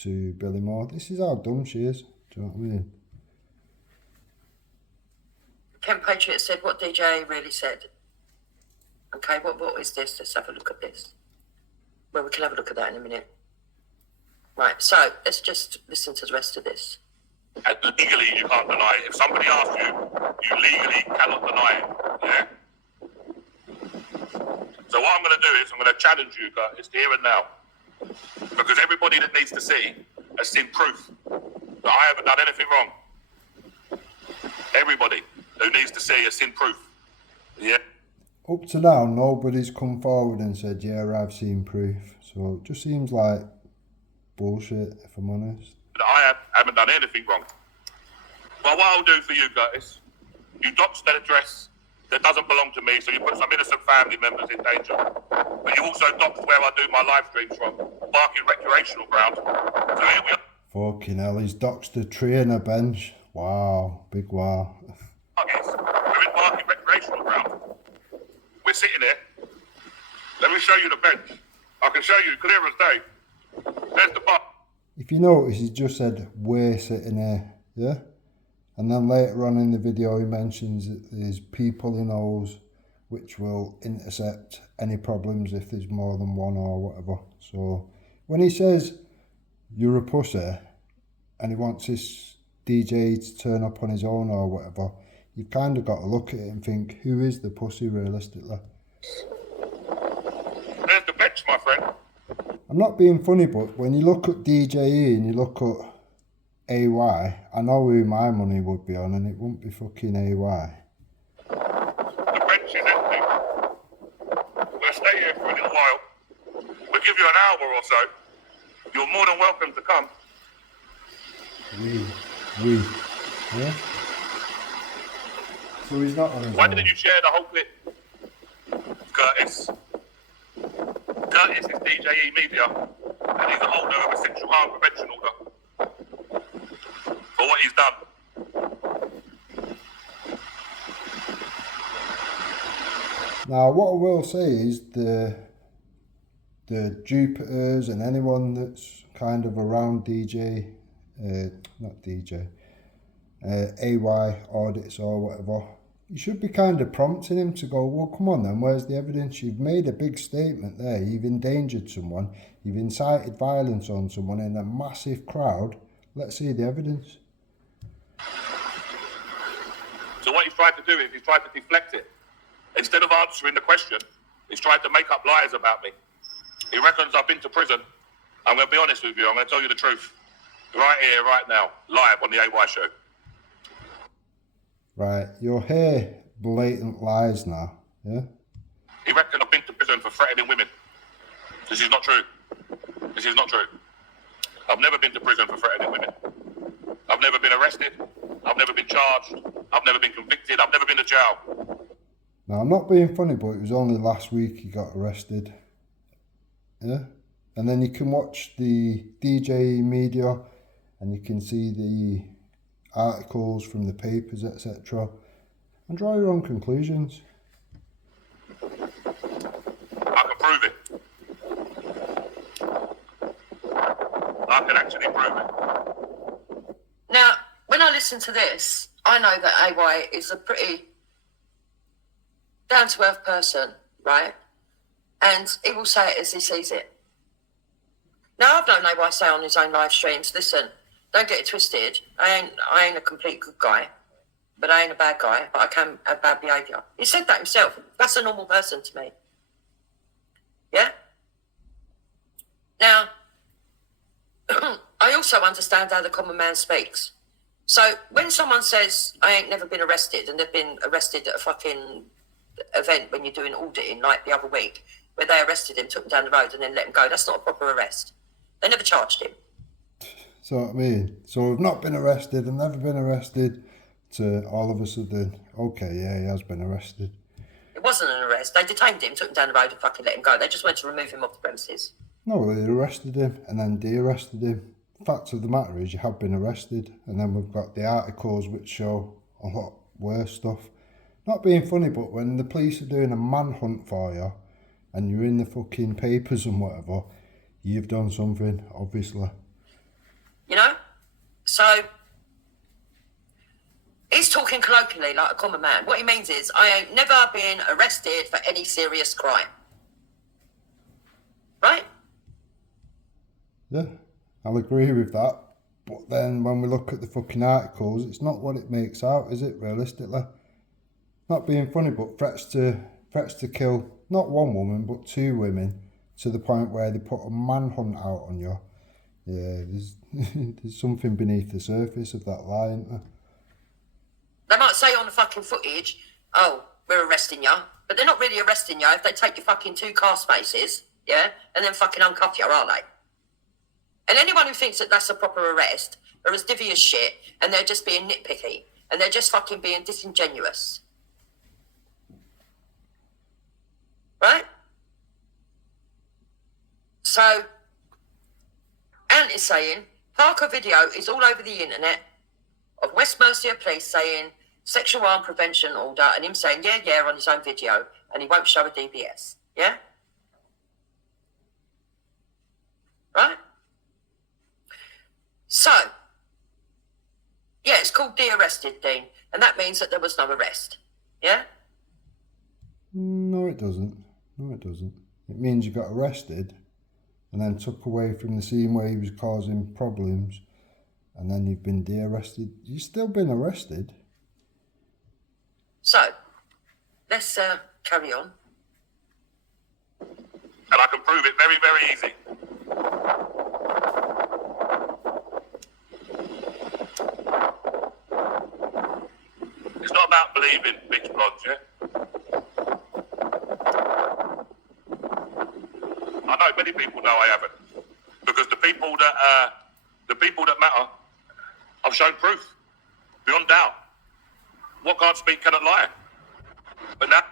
to Billy Moore. This is how dumb she is. Do you know what I mean? Ken Patriot said what DJ really said. Okay, what is this? Let's have a look at this. Well, we can have a look at that in a minute. Right, so let's just listen to the rest of this. And legally, you can't deny it. If somebody asks you, you legally cannot deny it. Yeah? So what I'm going to do is I'm going to challenge you guys here and now. Because everybody that needs to see has seen proof that I haven't done anything wrong. Everybody who needs to see has seen proof. Yeah? Up to now, nobody's come forward and said, yeah, I've seen proof. So it just seems like bullshit, if I'm honest. That I haven't done anything wrong. Well, what I'll do for you guys, you dox that address that doesn't belong to me, so you put some innocent family members in danger. But you also dox where I do my live streams from, Barking Recreational Ground. So here we are. Fucking hell, he's doxed a tree and a bench. Wow, big wow. We're in Barking Recreational Ground. We're sitting here. Let me show you the bench. I can show you clear as day. There's the bar. If you notice, he just said, we're sitting here, yeah? And then later on in the video, he mentions that there's people he knows which will intercept any problems if there's more than one or whatever. So when he says, you're a pussy, and he wants his DJ to turn up on his own or whatever, you've kind of got to look at it and think, who is the pussy realistically? There's the bench, my friend. I'm not being funny, but when you look at DJE and you look at AY, I know who my money would be on, and it wouldn't be fucking AY. The bench is empty. We're going to stay here for a little while. give you an hour or so. You're more than welcome to come. Yeah. So he's not on his Why own. didn't you share the whole clip? Curtis. Curtis is DJE Media, and he's the holder of a sexual harm prevention order for what he's done. Now, what I will say is the Jupiters and anyone that's kind of around AY Audits or whatever, you should be kind of prompting him to go, well, come on then, where's the evidence? You've made a big statement there. You've endangered someone. You've incited violence on someone in a massive crowd. Let's see the evidence. So what he's tried to do is he's tried to deflect it. Instead of answering the question, he's tried to make up lies about me. He reckons I've been to prison. I'm going to be honest with you. I'm going to tell you the truth. Right here, right now, live on the AY show. Right, you'll hear blatant lies now, yeah? He reckons I've been to prison for threatening women. This is not true. This is not true. I've never been to prison for threatening women. I've never been arrested. I've never been charged. I've never been convicted. I've never been to jail. Now, I'm not being funny, but it was only last week he got arrested. Yeah? And then you can watch the DJ media and you can see the articles from the papers, etc. and draw your own conclusions. I can prove it. I can actually prove it. Now, when I listen to this, I know that AY is a pretty down-to-earth person, right? And he will say it as he sees it. Now, I've known AY say on his own live streams, listen, don't get it twisted. I ain't a complete good guy, but I ain't a bad guy, but I can have bad behaviour. He said that himself. That's a normal person to me. Yeah? Now, I also understand how the common man speaks. So when someone says, I ain't never been arrested, and they've been arrested at a fucking event when you're doing auditing, like the other week, where they arrested him, took him down the road, and then let him go, that's not a proper arrest. They never charged him. So what I mean? So we've not been arrested and never been arrested to all of a sudden, okay, yeah, he has been arrested. It wasn't an arrest. They detained him, took him down the road and fucking let him go. They just wanted to remove him off the premises. No, they arrested him and then de-arrested him. Fact of the matter is you have been arrested, and then we've got the articles which show a lot worse stuff. Not being funny, but when the police are doing a manhunt for you and you're in the fucking papers and whatever, you've done something, obviously. You know? So, he's talking colloquially like a common man. What he means is, I ain't never been arrested for any serious crime. Right? Yeah, I'll agree with that. But then when we look at the fucking articles, it's not what it makes out, is it, realistically? Not being funny, but threats to kill not one woman, but two women, to the point where they put a manhunt out on you. Yeah, there's something beneath the surface of that lie, isn't there? They might say on the fucking footage, oh, we're arresting you. But they're not really arresting you if they take your fucking 2 car spaces, yeah, and then fucking uncuff you, are they? And anyone who thinks that that's a proper arrest are as divvy as shit, and they're just being nitpicky, and they're just fucking being disingenuous. Right? So, Ant is saying, Parker video is all over the internet of West Mercia Police saying sexual harm prevention order, and him saying, yeah, on his own video, and he won't show a DBS. Yeah? Right? So, yeah, it's called de-arrested, Dean, and that means that there was no arrest. Yeah? No, it doesn't. No, it doesn't. It means you got arrested and then took away from the scene where he was causing problems, and then you've been de-arrested. You've still been arrested. So, let's carry on. And I can prove it very, very easy. It's not about believing, bitch blondes, yeah? I know many people know I haven't. Because the people that matter, I've shown proof, beyond doubt. What can't speak cannot lie. But now,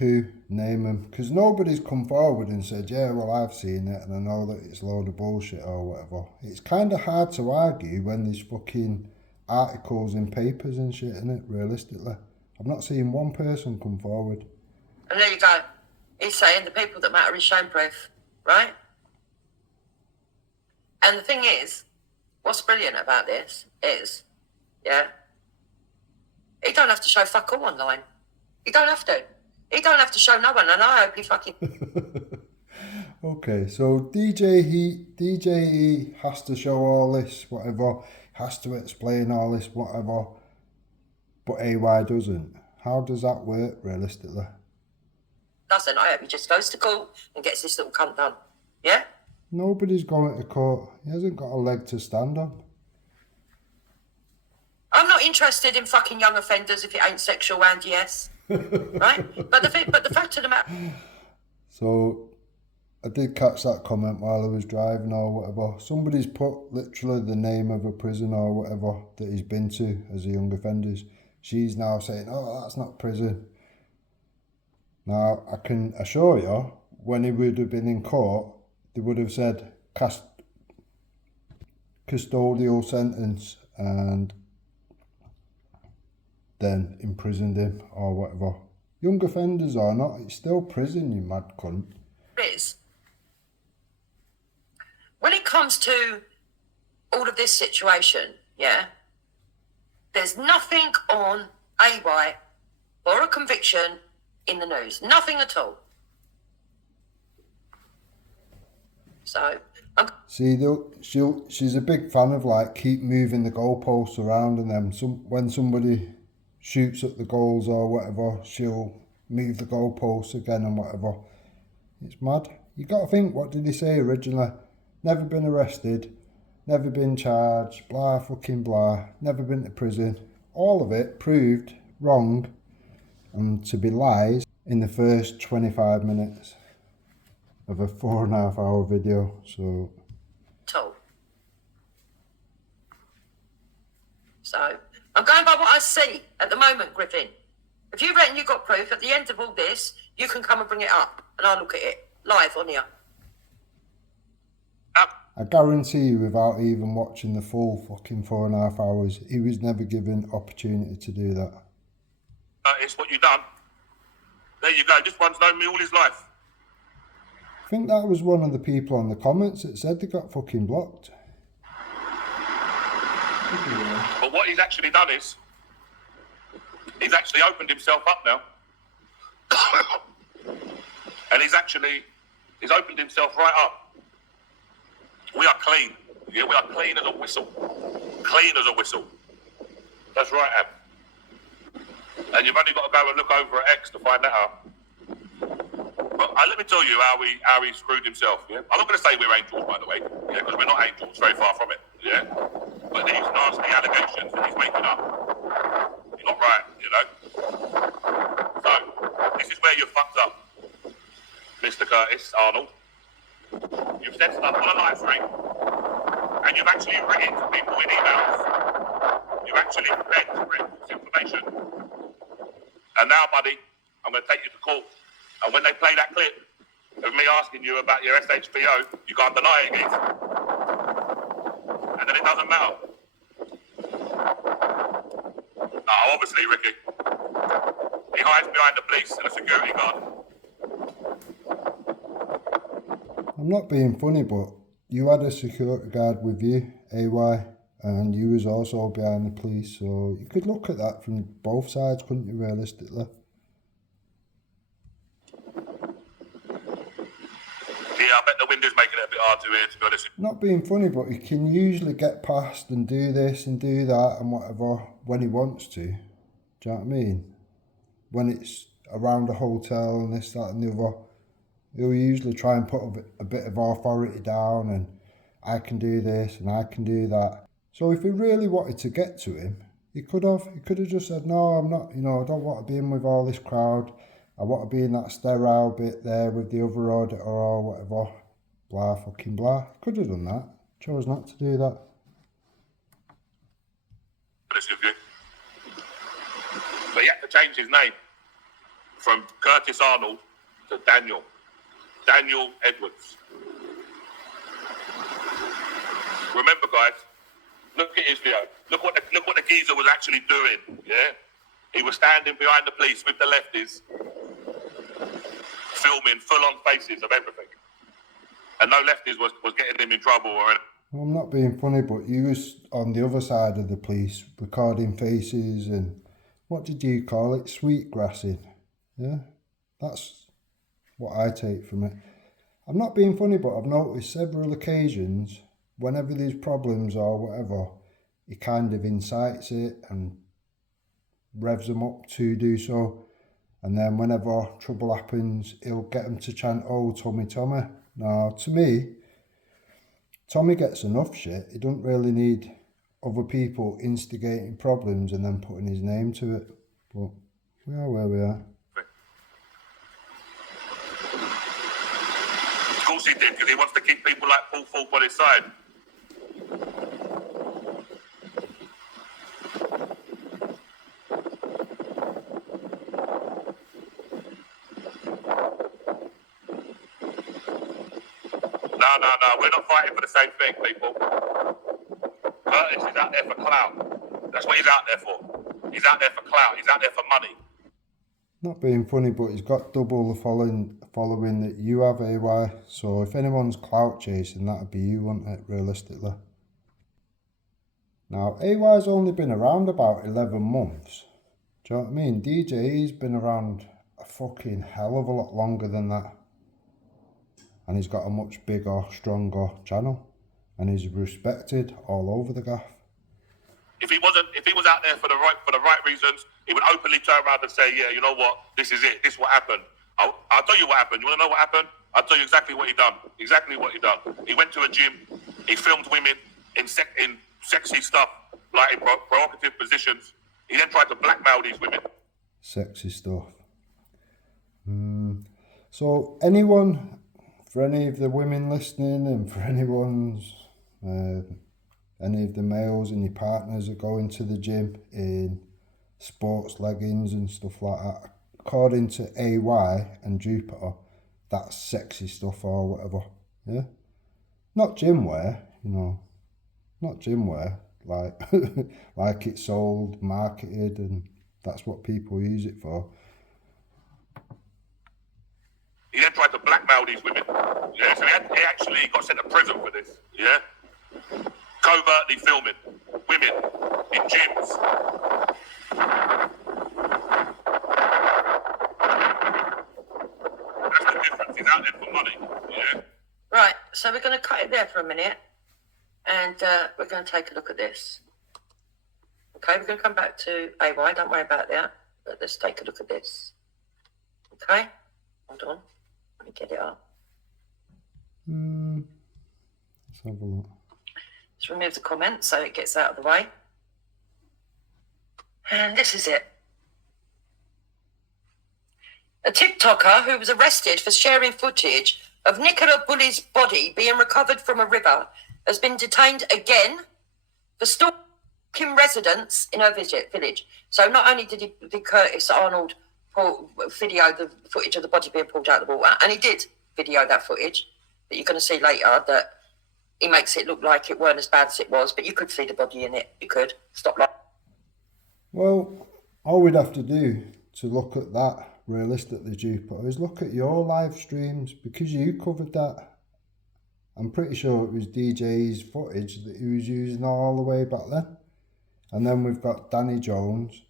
Who? Name them. Because nobody's come forward and said, yeah, well, I've seen it and I know that it's a load of bullshit or whatever. It's kind of hard to argue when there's fucking articles in papers and shit in it, realistically. I've not seen one person come forward. And there you go. He's saying the people that matter is shown proof, right? And the thing is, what's brilliant about this is, yeah, he don't have to show fuck all online. He don't have to. He don't have to show no one, and I hope he fucking... Okay, so DJ has to show all this, whatever, has to explain all this, whatever, but AY doesn't. How does that work, realistically? Doesn't. I hope he just goes to court and gets this little cunt done. Yeah? Nobody's going to court. He hasn't got a leg to stand on. I'm not interested in fucking young offenders if it ain't sexual and yes. Right? But the fact of the matter... So, I did catch that comment while I was driving or whatever. Somebody's put literally the name of a prison or whatever that he's been to as a young offender. She's now saying, oh, that's not prison. Now, I can assure you, when he would have been in court, they would have said custodial sentence and then imprisoned him or whatever. Young offenders or not, it's still prison, you mad cunt. Is when it comes to all of this situation, yeah, there's nothing on AY or a conviction in the news. Nothing at all. So, see, she's a big fan of like keep moving the goalposts around, and then when somebody shoots at the goals or whatever, she'll move the goalposts again and whatever. It's mad. You got to think, what did he say originally? Never been arrested, never been charged, blah fucking blah, never been to prison. All of it proved wrong and to be lies in the first 25 minutes of a 4.5 hour video. So I'm going by what I see at the moment, Griffin. If you reckon you got proof, at the end of all this, you can come and bring it up and I'll look at it live on here. I guarantee you, without even watching the full fucking 4.5 hours, he was never given opportunity to do that. It's what you done. There you go. This one's known me all his life. I think that was one of the people on the comments that said they got fucking blocked. But what he's actually done is, he's actually opened himself up now. And he's opened himself right up. We are clean. Yeah, we are clean as a whistle. Clean as a whistle. That's right, Ab. And you've only got to go and look over at X to find that out. But let me tell you how he screwed himself. Yeah, I'm not going to say we're angels, by the way, yeah, because we're not angels, very far from it. Yeah, but these nasty allegations that he's making up, he's not right, you know. So this is where you're fucked up, Mr. Curtis Arnold. You've said stuff on a live stream, and you've actually written to people in emails. You've actually read false information. And now, buddy, I'm going to take you to court. And when they play that clip of me asking you about your SHPO, you can't deny it is. And then it doesn't matter. Oh, obviously, Ricky. He hides behind the police and a security guard. I'm not being funny, but you had a security guard with you, AY, and you was also behind the police, so you could look at that from both sides, couldn't you, realistically? Yeah, I bet the window's making it a bit hard to hear, to be honest. Not being funny, but he can usually get past and do this and do that and whatever when he wants to. Do you know what I mean? When it's around a hotel and this, that and the other, he'll usually try and put a bit of authority down and I can do this and I can do that. So if he really wanted to get to him, he could have just said, no, I'm not, you know, I don't want to be in with all this crowd. I want to be in that sterile bit there with the other auditor or whatever. blah fucking blah. Could have done that. Chose not to do that. Honest with you. But he had to change his name from Curtis Arnold to Daniel Edwards. Remember, guys, look at his video. Look what the geezer was actually doing. Yeah, he was standing behind the police with the lefties, filming full-on faces of everything, and no lefties was getting him in trouble or anything. Well, I'm not being funny, but you was on the other side of the police recording faces and what did you call it? Sweetgrassing. Yeah, that's what I take from it. I'm not being funny, but I've noticed several occasions whenever there's problems or whatever, he kind of incites it and revs them up to do so. And then whenever trouble happens, he'll get them to chant, "Oh, Tommy, Tommy." Now, to me, Tommy gets enough shit. He don't really need other people instigating problems and then putting his name to it. But we are where we are. Of course he did, because he wants to keep people like Paul Thorpe on his side. No, we're not fighting for the same thing, people. Curtis is out there for clout. That's what he's out there for. He's out there for clout. He's out there for money. Not being funny, but he's got double the following that you have, AY. So if anyone's clout chasing, that'd be you, wouldn't it, realistically? Now, AY's only been around about 11 months. Do you know what I mean? DJ's been around a fucking hell of a lot longer than that. And he's got a much bigger, stronger channel. And he's respected all over the gaff. If he was out there for the right reasons, he would openly turn around and say, "Yeah, you know what? This is it. This is what happened. I'll tell you what happened. You want to know what happened? I'll tell you exactly what he done. Exactly what he done. He went to a gym. He filmed women in sexy stuff, like in provocative positions. He then tried to blackmail these women. Sexy stuff. So anyone, for any of the women listening, and for anyone's, any of the males and your partners are going to the gym in sports leggings and stuff like that, according to AY and Jupiter, that's sexy stuff or whatever. Yeah, not gym wear, you know, not gym wear like like it's sold, marketed, and that's what people use it for. He then tried to blackmail these women. Yeah, so he actually got sent to prison for this. Yeah, covertly filming women in gyms. That's the difference. He's out there for money. Yeah. Right, so we're going to cut it there for a minute, and we're going to take a look at this. Okay, we're going to come back to AY, don't worry about that, but let's take a look at this. Okay, hold on, let me get it up. Let's have a look. Let's remove the comment so it gets out of the way. And this is it. A TikToker who was arrested for sharing footage of Nicola Bully's body being recovered from a river has been detained again for stalking residents in her village. So not only did Curtis Arnold video the footage of the body being pulled out of the water, and he did video that footage that you're going to see later, that he makes it look like it weren't as bad as it was, but you could see the body in it. You could. Stop like. Well, all we'd have to do to look at that realistically, Jupiter, is look at your live streams, because you covered that. I'm pretty sure it was DJ's footage that he was using all the way back then. And then we've got Danny Jones,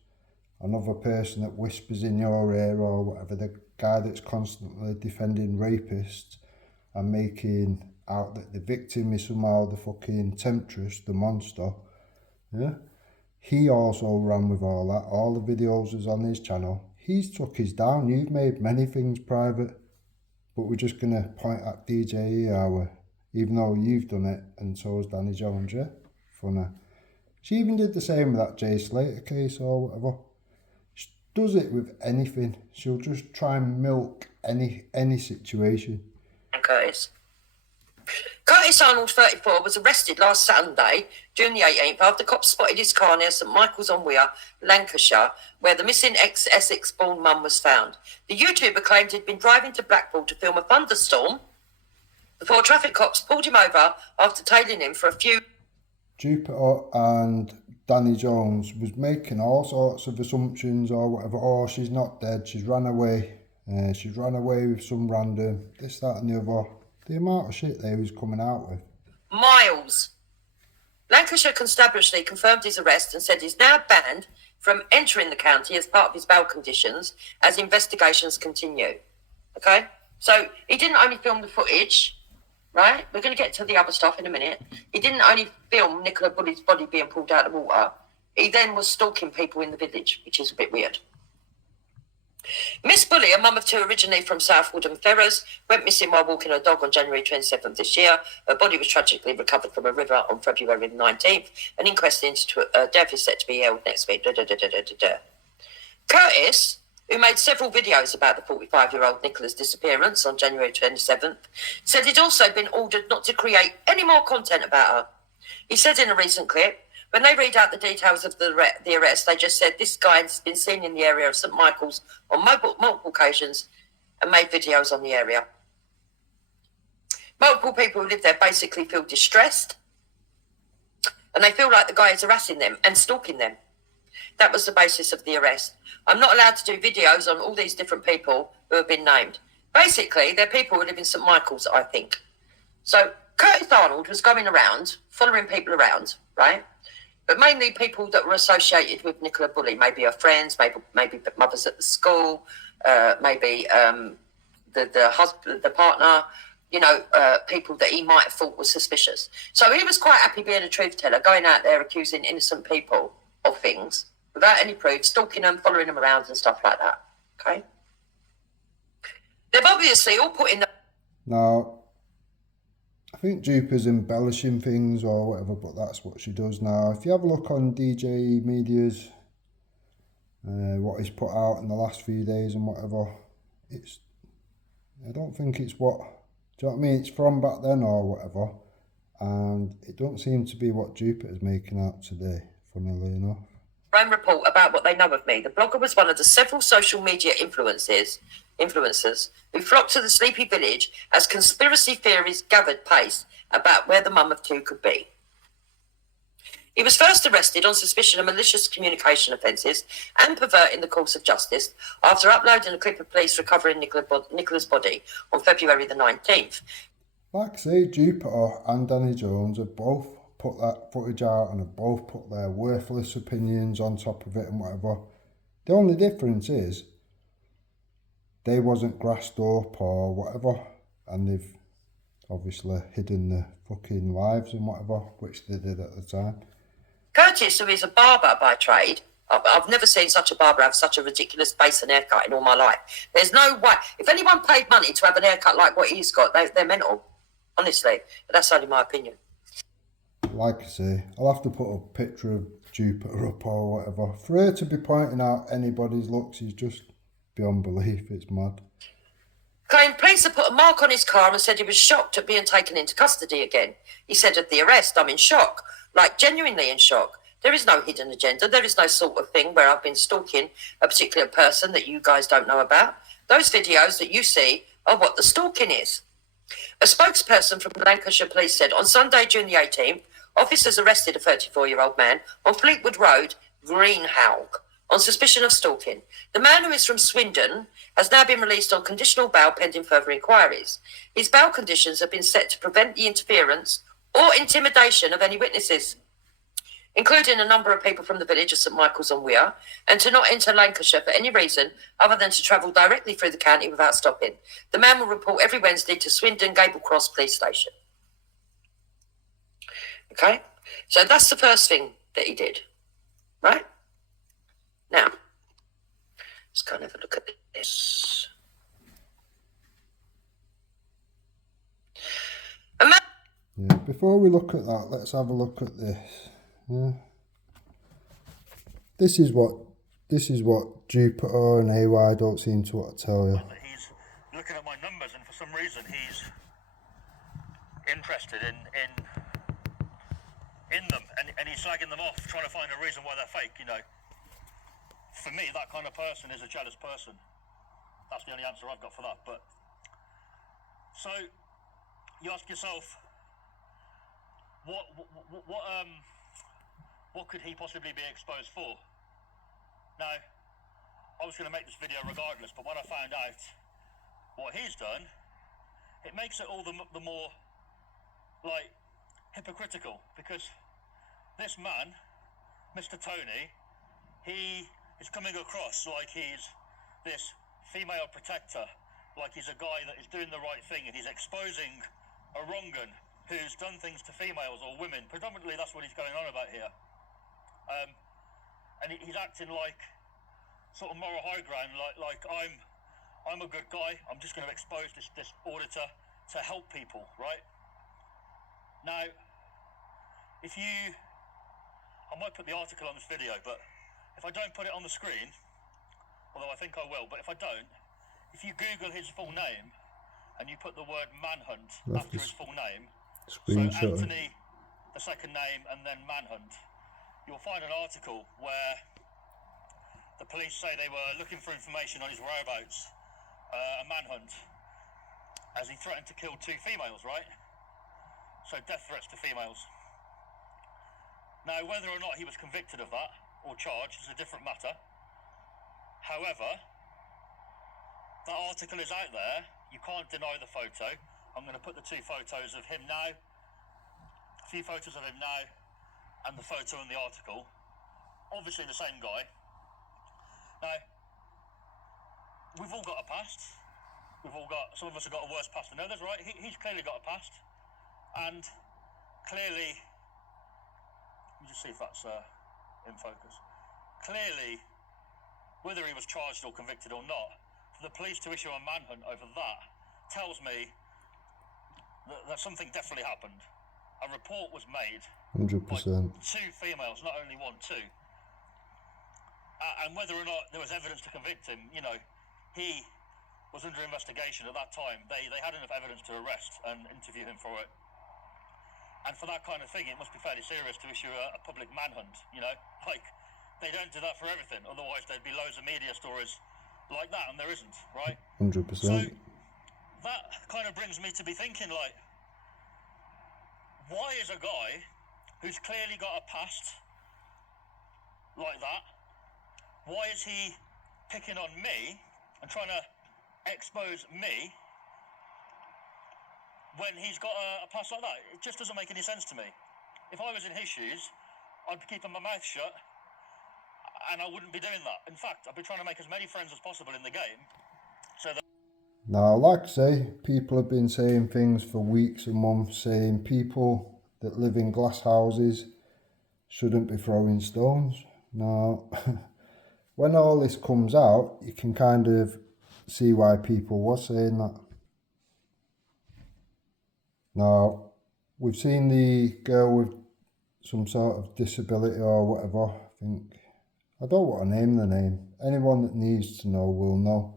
another person that whispers in your ear or whatever, the guy that's constantly defending rapists and making out that the victim is somehow the fucking temptress, the monster. Yeah. He also ran with all that. All the videos was on his channel. He's took his down. You've made many things private, but we're just going to point at DJ, are we? Even though you've done it, and so has Danny Jones, yeah? Funny. She even did the same with that Jay Slater case or whatever. She does it with anything. She'll just try and milk any situation. Curtis. Curtis Arnold, 34, was arrested last Sunday, June the 18th, after cops spotted his car near St Michael's on Wear, Lancashire, where the missing ex-Essex-born mum was found. The YouTuber claimed he'd been driving to Blackpool to film a thunderstorm before traffic cops pulled him over after tailing him for a few... Jupiter and Danny Jones was making all sorts of assumptions or whatever. Oh, she's not dead, she's ran away. She's ran away with some random, this, that and the other. The amount of shit they was coming out with. Miles. Lancashire Constabulary confirmed his arrest and said he's now banned from entering the county as part of his bail conditions as investigations continue. Okay? So he didn't only film the footage, right? We're going to get to the other stuff in a minute. He didn't only film Nicola Bulley's body being pulled out of the water. He then was stalking people in the village, which is a bit weird. Miss Bulley, a mum of two originally from Southwood and Ferrers, went missing while walking her dog on January 27th this year. Her body was tragically recovered from a river on February 19th. An inquest into her death is set to be held next week. Curtis, who made several videos about the 45-year-old Nicola's disappearance on January 27th, said he'd also been ordered not to create any more content about her. He said in a recent clip, when they read out the details of the arrest, they just said this guy has been seen in the area of St Michael's on multiple occasions and made videos on the area. Multiple people who live there basically feel distressed and they feel like the guy is harassing them and stalking them. That was the basis of the arrest. I'm not allowed to do videos on all these different people who have been named. Basically, they're people who live in St Michael's, I think. So Curtis Arnold was going around, following people around, right? But mainly people that were associated with Nicola Bulley, maybe her friends, maybe mothers at the school, maybe the husband, the partner, people that he might have thought were suspicious. So he was quite happy being a truth teller, going out there accusing innocent people of things without any proof, stalking them, following them around and stuff like that. Okay? They've obviously all put in the... Now, I think Jupiter's embellishing things or whatever, but that's what she does now. If you have a look on DJ Media's, what he's put out in the last few days and whatever, I don't think it's what, do you know what I mean? It's from back then or whatever, and it don't seem to be what Jupiter's making out today, funnily enough. Own report about what they know of me. The blogger was one of the several social media influencers who flocked to the Sleepy Village as conspiracy theories gathered pace about where the mum of two could be. He was first arrested on suspicion of malicious communication offences and perverting the course of justice after uploading a clip of police recovering Nicola's body on February the 19th. Like I say, Jupiter and Danny Jones have both put that footage out and have both put their worthless opinions on top of it and whatever. The only difference is they wasn't grassed up or whatever, and they've obviously hidden the fucking lives and whatever, which they did at the time. Curtis, who is a barber by trade, I've never seen such a barber have such a ridiculous base and haircut in all my life. There's no way. If anyone paid money to have an haircut like what he's got, they're mental, honestly. But that's only my opinion. Like I say, I'll have to put a picture of Jupiter up or whatever. For her to be pointing out anybody's looks is just beyond belief. It's mad. Claimed police had put a mark on his car and said he was shocked at being taken into custody again. He said of the arrest, I'm in shock, like genuinely in shock. There is no hidden agenda. There is no sort of thing where I've been stalking a particular person that you guys don't know about. Those videos that you see are what the stalking is. A spokesperson from Lancashire Police said on Sunday, June the 18th, officers arrested a 34-year-old man on Fleetwood Road, Greenhalgh, on suspicion of stalking. The man, who is from Swindon, has now been released on conditional bail pending further inquiries. His bail conditions have been set to prevent the interference or intimidation of any witnesses, including a number of people from the village of St Michael's on Wear, and to not enter Lancashire for any reason other than to travel directly through the county without stopping. The man will report every Wednesday to Swindon Gable Cross Police Station. Okay, so that's the first thing that he did, right? Now, let's go and have a look at this. Yeah, before we look at that, let's have a look at this. Yeah. This is what Jupiter and AY don't seem to want to tell you. He's looking at my numbers, and for some reason he's in interested in them, and he's slagging them off, trying to find a reason why they're fake, you know. For me, that kind of person is a jealous person. That's the only answer I've got for that. But so you ask yourself, what could he possibly be exposed for? Now, I was going to make this video regardless, but when I found out what he's done, it makes it all the more like hypocritical, because this man, Mr. Tony, he is coming across like he's this female protector, like he's a guy that is doing the right thing, and he's exposing a wrong 'un who's done things to females or women. Predominantly that's what he's going on about here. And he's acting like sort of moral high ground, like I'm a good guy, I'm just going to expose this auditor to help people, right? Now, I might put the article on this video, but if I don't put it on the screen, although I think I will, but if I don't, if you Google his full name and you put the word manhunt after his full name, so Anthony, the second name, and then manhunt, you'll find an article where the police say they were looking for information on his whereabouts, a manhunt, as he threatened to kill 2 females, right? So death threats to females. Now, whether or not he was convicted of that or charged is a different matter. However, that article is out there. You can't deny the photo. I'm going to put the 2 photos of him now, a few photos of him now, and the photo in the article. Obviously the same guy. Now, we've all got a past. Some of us have got a worse past than others, right? He's clearly got a past. And clearly, let me just see if that's in focus. Clearly, whether he was charged or convicted or not, for the police to issue a manhunt over that tells me that something definitely happened. A report was made 100%. by 2 females, not only 1, 2. And whether or not there was evidence to convict him, you know, he was under investigation at that time. They had enough evidence to arrest and interview him for it. And for that kind of thing, it must be fairly serious to issue a public manhunt, you know? Like, they don't do that for everything, otherwise there'd be loads of media stories like that, and there isn't, right? 100%. So, that kind of brings me to be thinking, like, why is a guy who's clearly got a past like that, why is he picking on me and trying to expose me when he's got a past like that? It just doesn't make any sense to me. If I was in his shoes, I'd be keeping my mouth shut, and I wouldn't be doing that. In fact, I'd be trying to make as many friends as possible in the game, so that... Now, like I say, people have been saying things for weeks and months, saying people that live in glass houses shouldn't be throwing stones. Now, when all this comes out, you can kind of see why people were saying that. Now, we've seen the girl with some sort of disability or whatever. I don't want to name the name. Anyone that needs to know will know.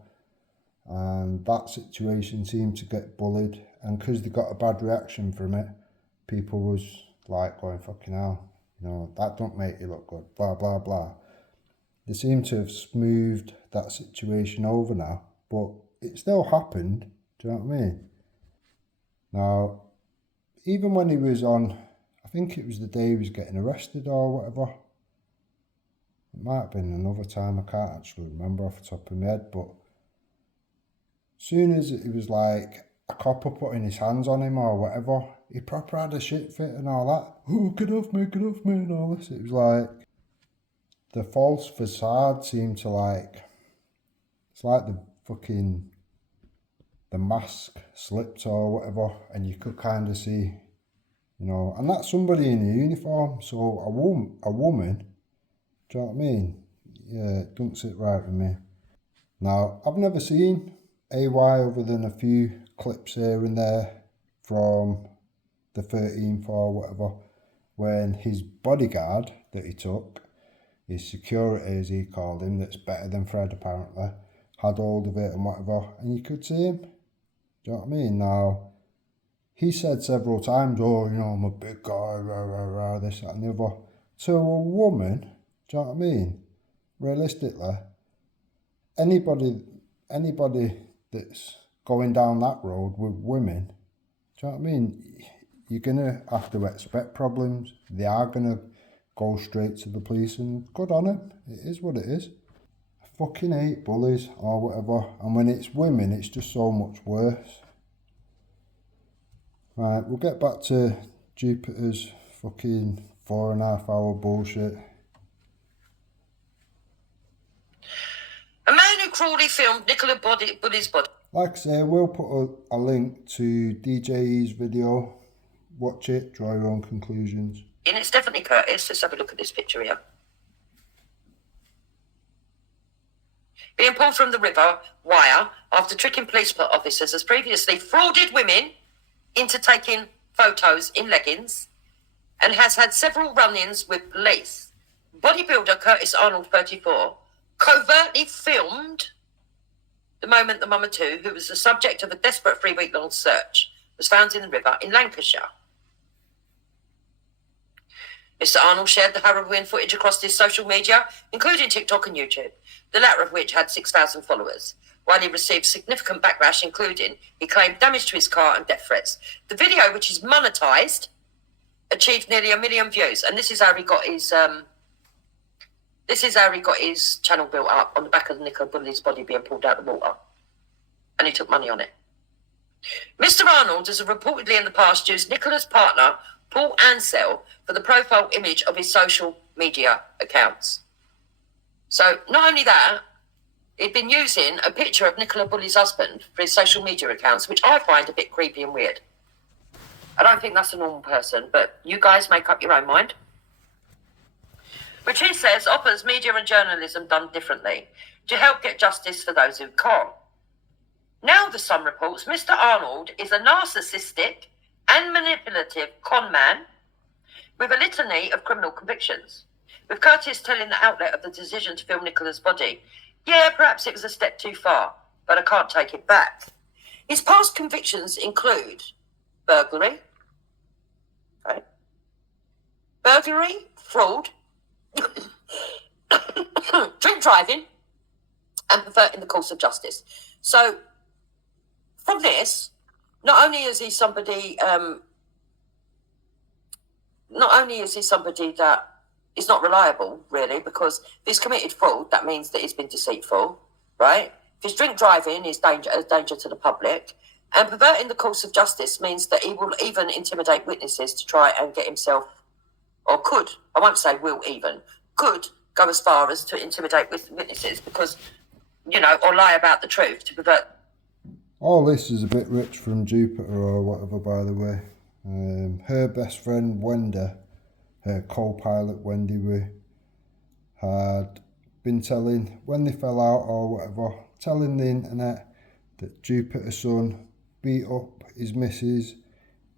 And that situation seemed to get bullied, and because they got a bad reaction from it, people was like going, fucking hell, you know, that don't make you look good, blah blah blah. They seem to have smoothed that situation over now, but it still happened. Do you know what I mean? Now, even when he was on, I think it was the day he was getting arrested or whatever, it might have been another time, I can't actually remember off the top of my head, but soon as it was like a copper putting his hands on him or whatever, he proper had a shit fit and all that. Oh, get off me, and all this. It was like the false facade seemed to like, it's like the mask slipped or whatever, and you could kind of see, you know, and that's somebody in a uniform, so a woman, do you know what I mean? Yeah, it don't sit right with me. Now, I've never seen AY other than a few clips here and there from the 13th or whatever, when his bodyguard that he took, his security as he called him, that's better than Fred apparently, had hold of it and whatever, and you could see him. Do you know what I mean? Now, he said several times, oh, you know, I'm a big guy, rah, rah, rah, this, that and the other. To a woman, do you know what I mean? Realistically, anybody that's going down that road with women, do you know what I mean? You're going to have to expect problems. They are going to go straight to the police, and good on them. It is what it is. I fucking hate bullies or whatever. And when it's women, it's just so much worse. Right, we'll get back to Jupiter's fucking 4.5 hour bullshit. A man who cruelly filmed Nicola Buddy's body. Like I say, we'll put a link to DJE's video. Watch it, draw your own conclusions. And it's definitely Curtis. Let's have a look at this picture here. Being pulled from the river wire after tricking police officers has previously frauded women into taking photos in leggings and has had several run-ins with police. Bodybuilder Curtis Arnold, 34, covertly filmed the moment the mama too, who was the subject of a desperate 3-week-long search, was found in the river in Lancashire. Mr. Arnold shared the harrowing footage across his social media, including TikTok and YouTube, the latter of which had 6,000 followers. While he received significant backlash, including he claimed damage to his car and death threats. The video, which is monetized, achieved nearly 1 million views, and this is how he got his channel built up, on the back of Nicola Buddy's body being pulled out of the water, and he took money on it. Mr. Arnold has reportedly in the past used Nicola's partner Paul Ansell for the profile image of his social media accounts. So not only that, he'd been using a picture of Nicola Buddy's husband for his social media accounts, which I find a bit creepy and weird. I don't think that's a normal person, but you guys make up your own mind. Which he says offers media and journalism done differently to help get justice for those who can't. Now, the Sun reports, Mr. Arnold is a narcissistic and manipulative con man with a litany of criminal convictions, with Curtis telling the outlet of the decision to film Nicola's body, yeah, perhaps it was a step too far, but I can't take it back. His past convictions include burglary, fraud, drink driving, and perverting the course of justice. So, from this, not only is he somebody that is not reliable, really, because if he's committed fraud, that means that he's been deceitful, right? If he's drink driving, he's a danger to the public. And perverting the course of justice means that he will even intimidate witnesses to try and get himself, or could, I won't say will even, could go as far as to intimidate witnesses because, you know, or lie about the truth to pervert. All this is a bit rich from Jupiter or whatever, by the way. Her best friend Wendy, her co-pilot Wendy, had been telling, when they fell out or whatever, telling the internet that Jupiter's son beat up his missus,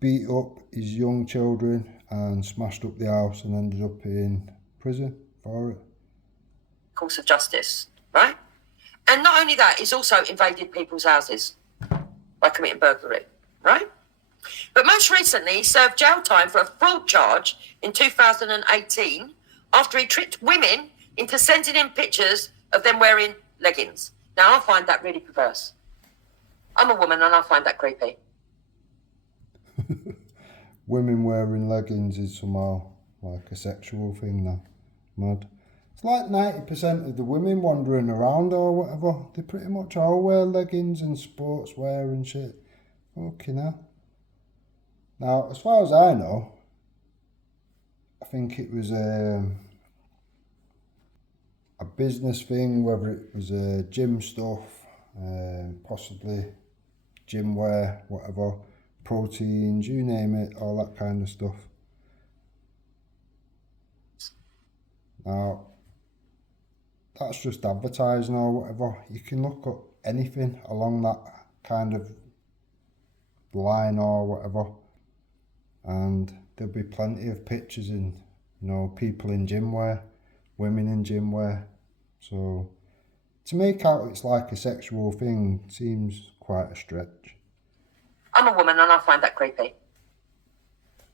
beat up his young children and smashed up the house and ended up in prison for it. Course of justice, right? And not only that, he's also invaded people's houses by committing burglary, right? But most recently, he served jail time for a fraud charge in 2018 after he tricked women into sending in pictures of them wearing leggings. Now, I find that really perverse. I'm a woman and I find that creepy. Women wearing leggings is somehow like a sexual thing now. Mad. It's like 90% of the women wandering around or whatever, they pretty much all wear leggings and sportswear and shit. Fucking hell. Now, as far as I know, I think it was a business thing, whether it was gym stuff, possibly gym wear, whatever, proteins, you name it, all that kind of stuff. Now, that's just advertising or whatever. You can look up anything along that kind of line or whatever, and there'll be plenty of pictures in, you know, people in gym wear, women in gym wear. So to make out it's like a sexual thing seems quite a stretch. I'm a woman and I find that creepy.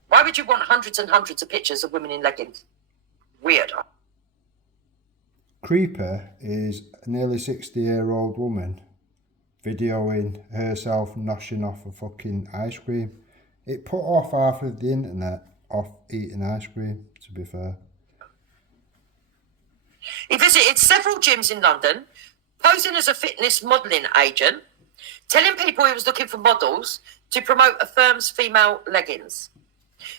Why would you want hundreds and hundreds of pictures of women in leggings? Weird. Creeper is a nearly 60-year-old woman videoing herself noshing off a fucking ice cream. It put off half of the internet off eating ice cream, to be fair. He visited several gyms in London, posing as a fitness modelling agent, telling people he was looking for models to promote a firm's female leggings.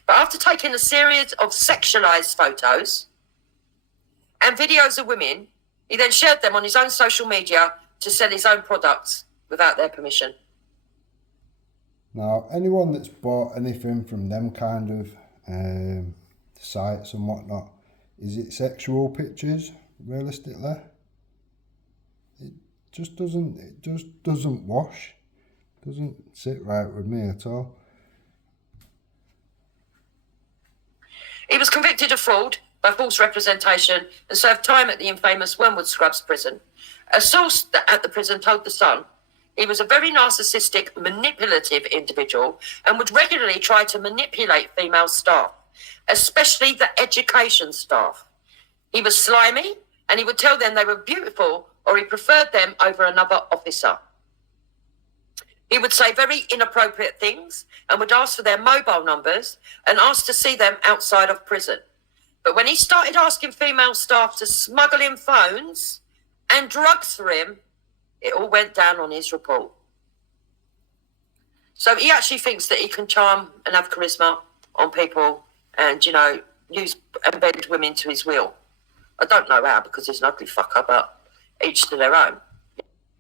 But after taking a series of sexualised photos and videos of women, he then shared them on his own social media to sell his own products without their permission. Now, anyone that's bought anything from them kind of sites and whatnot, is it sexual pictures, realistically? It just doesn't wash. Doesn't sit right with me at all. He was convicted of fraud by false representation and served time at the infamous Wormwood Scrubs prison. A source at the prison told The Sun he was a very narcissistic, manipulative individual and would regularly try to manipulate female staff, especially the education staff. He was slimy and he would tell them they were beautiful or he preferred them over another officer. He would say very inappropriate things and would ask for their mobile numbers and ask to see them outside of prison. But when he started asking female staff to smuggle in phones and drugs for him, it all went down on his report. So he actually thinks that he can charm and have charisma on people and, use and bend women to his will. I don't know how because he's an ugly fucker, but each to their own.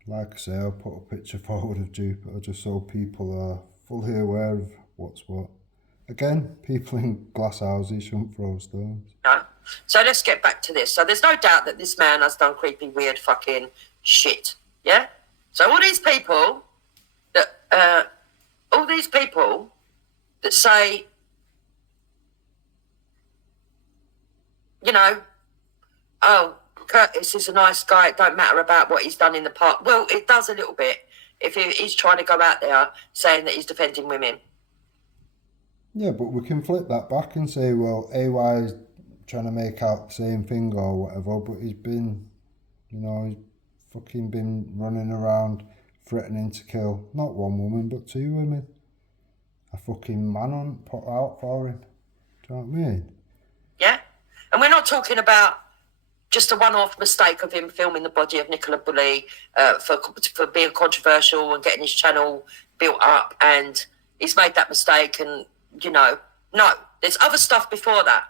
Like I say, I'll put a picture forward of Jupiter just so people are fully aware of what's what. Again, people in glass houses shouldn't throw stones. No. So let's get back to this. So there's no doubt that this man has done creepy, weird fucking shit. Yeah? So all these people that say, oh, Curtis is a nice guy, it don't matter about what he's done in the past. Well, it does a little bit if he's trying to go out there saying that he's defending women. Yeah, but we can flip that back and say, well, AY is trying to make out the same thing or whatever, but he's been, he's fucking been running around threatening to kill not one woman, but two women. A fucking manhunt put out for him. Do you know what I mean? Yeah? And we're not talking about just a one-off mistake of him filming the body of Nicola Bulley for being controversial and getting his channel built up, and he's made that mistake and, no, there's other stuff before that.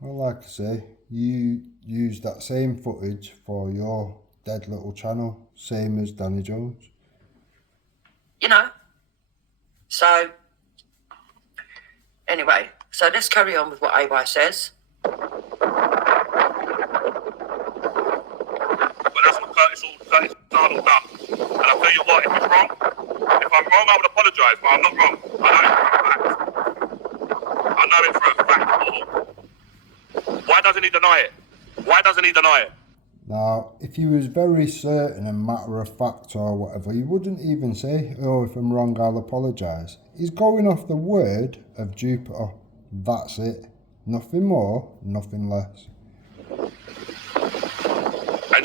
Well, like I say, you use that same footage for your dead little channel, same as Danny Jones. So, anyway, so let's carry on with what AY says. But that's what Curtis Arnold done. And I'll tell you what, if I'm wrong, I would apologise, but I'm not wrong. I know it for a fact. Why doesn't he deny it? Now, if he was very certain and matter of fact or whatever, he wouldn't even say, oh, if I'm wrong, I'll apologise. He's going off the word of Jupiter. That's it. Nothing more, nothing less. And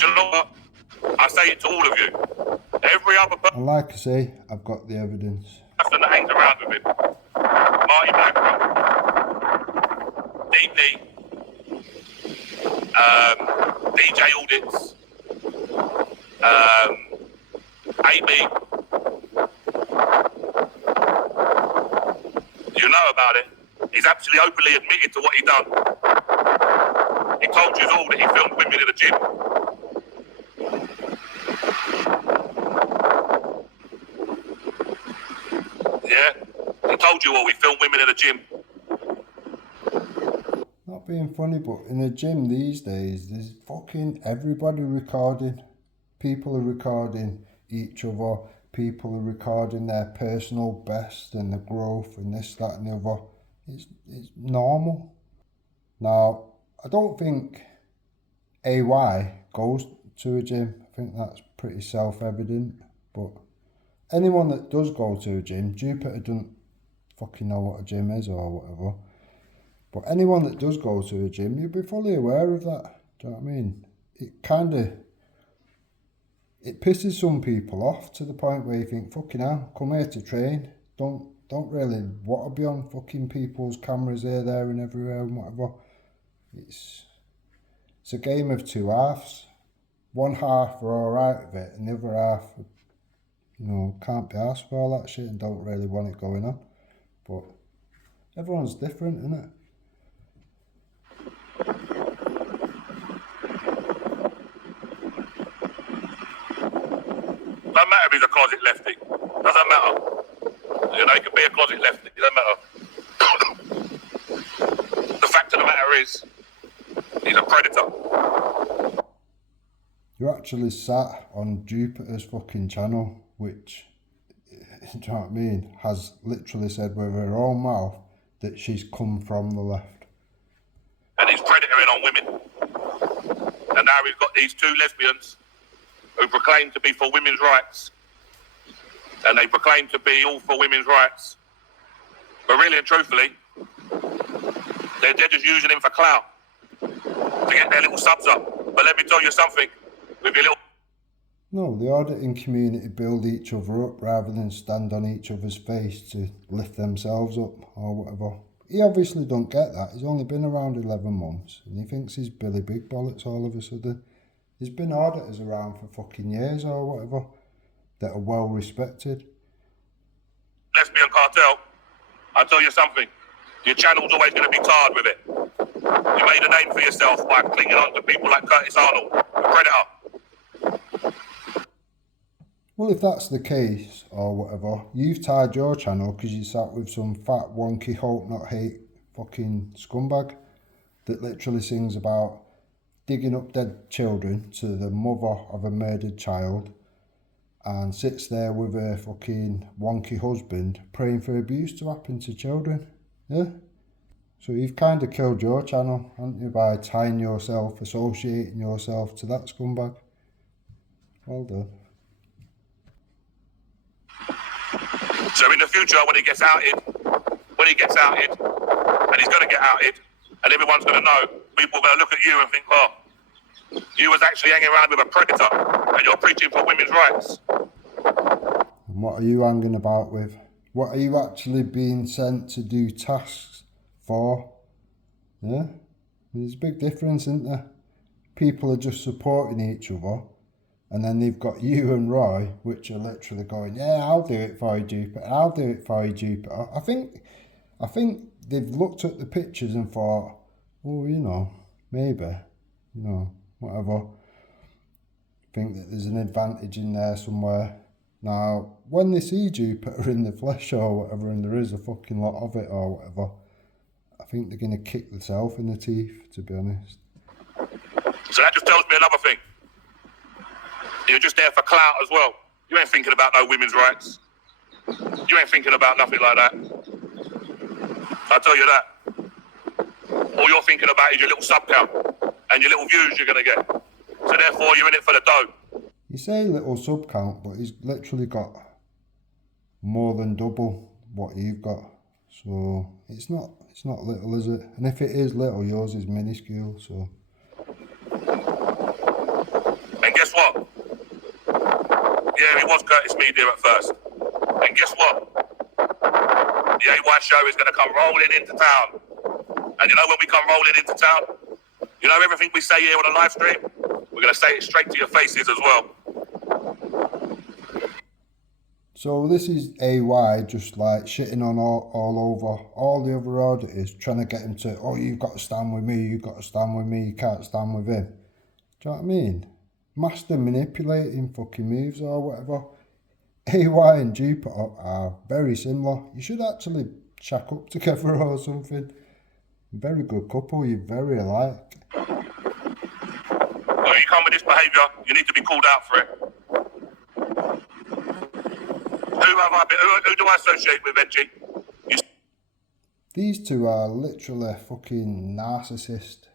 you know what? I say it to all of you. Every other person And like I say, I've got the evidence. that hangs around with him. Marty Blackburn, DP, DJ Audits, AB. You know about it. He's actually openly admitted to what he done. He told you all that he filmed women in the gym. Yeah, he told you all, we filmed women in the gym. Not being funny, but in a gym these days, there's fucking everybody recording. People are recording each other. People are recording their personal best and the growth and this, that and the other. It's normal. Now, I don't think AY goes to a gym. I think that's pretty self-evident. But anyone that does go to a gym, Jupiter doesn't fucking know what a gym is or whatever. But anyone that does go to a gym, you'll be fully aware of that. Do you know what I mean? It pisses some people off to the point where you think, fucking hell, come here to train. Don't really want to be on fucking people's cameras here, there and everywhere and whatever. It's a game of two halves. One half are alright with it and the other half, can't be asked for all that shit and don't really want it going on. But everyone's different, isn't it? Doesn't matter if he's a closet lefty. Doesn't matter. He can be a closet lefty. It doesn't matter. The fact of the matter is, he's a predator. You're actually sat on Jupiter's fucking channel, which, do you know what I mean, has literally said with her own mouth that she's come from the left. And he's predatoring on women. And now he's got these two lesbians who proclaim to be for women's rights. And they proclaim to be all for women's rights. But really and truthfully, they're just using him for clout to get their little subs up. But let me tell you something, with your little... No, the auditing community build each other up rather than stand on each other's face to lift themselves up or whatever. He obviously don't get that. He's only been around 11 months and he thinks he's Billy Big Bollocks all of a sudden. There's been auditors around for fucking years or whatever that are well respected. Lesbian cartel, I'll tell you something, your channel's always going to be tarred with it. You made a name for yourself by clinging on to people like Curtis Arnold, the predator. Well, if that's the case or whatever, you've tied your channel because you sat with some fat, wonky, hope not hate fucking scumbag that literally sings about digging up dead children to the mother of a murdered child and sits there with her fucking wonky husband praying for abuse to happen to children. Yeah? So you've kind of killed your channel, haven't you, by tying yourself, associating yourself to that scumbag. Well done. So in the future, when he gets outed, and he's going to get outed, and everyone's going to know, people are going to look at you and think, oh, you was actually hanging around with a predator, and you're preaching for women's rights. And what are you hanging about with? What are you actually being sent to do tasks for? Yeah? There's a big difference, isn't there? People are just supporting each other. And then they've got you and Roy, which are literally going, yeah, I'll do it for you, Jupiter. I'll do it for you, Jupiter. I think they've looked at the pictures and thought, oh, maybe, whatever. Think that there's an advantage in there somewhere. Now, when they see Jupiter in the flesh or whatever, and there is a fucking lot of it or whatever, I think they're going to kick themselves in the teeth, to be honest. So that just tells me another thing. You're just there for clout as well. You ain't thinking about no women's rights. You ain't thinking about nothing like that. I'll tell you that. All you're thinking about is your little sub count and your little views you're going to get. So therefore, you're in it for the dough. You say little sub count, but he's literally got more than double what you've got. So it's not little, is it? And if it is little, yours is minuscule, so... And guess what? Yeah, he was Curtis Media at first. And guess what? The AY show is going to come rolling into town. And you know when we come rolling into town? You know everything we say here on a live stream? We're going to say it straight to your faces as well. So this is AY just like shitting on all over all the other auditors, trying to get him to, oh, you've got to stand with me, you've got to stand with me, you can't stand with him. Do you know what I mean? Master manipulating fucking moves or whatever. AY and Jupiter are very similar. You should actually shack up together or something. Very good couple, you're very alike. When you come with this behaviour, you need to be called out for it. Who do I associate with, Benji? These two are literally fucking narcissist.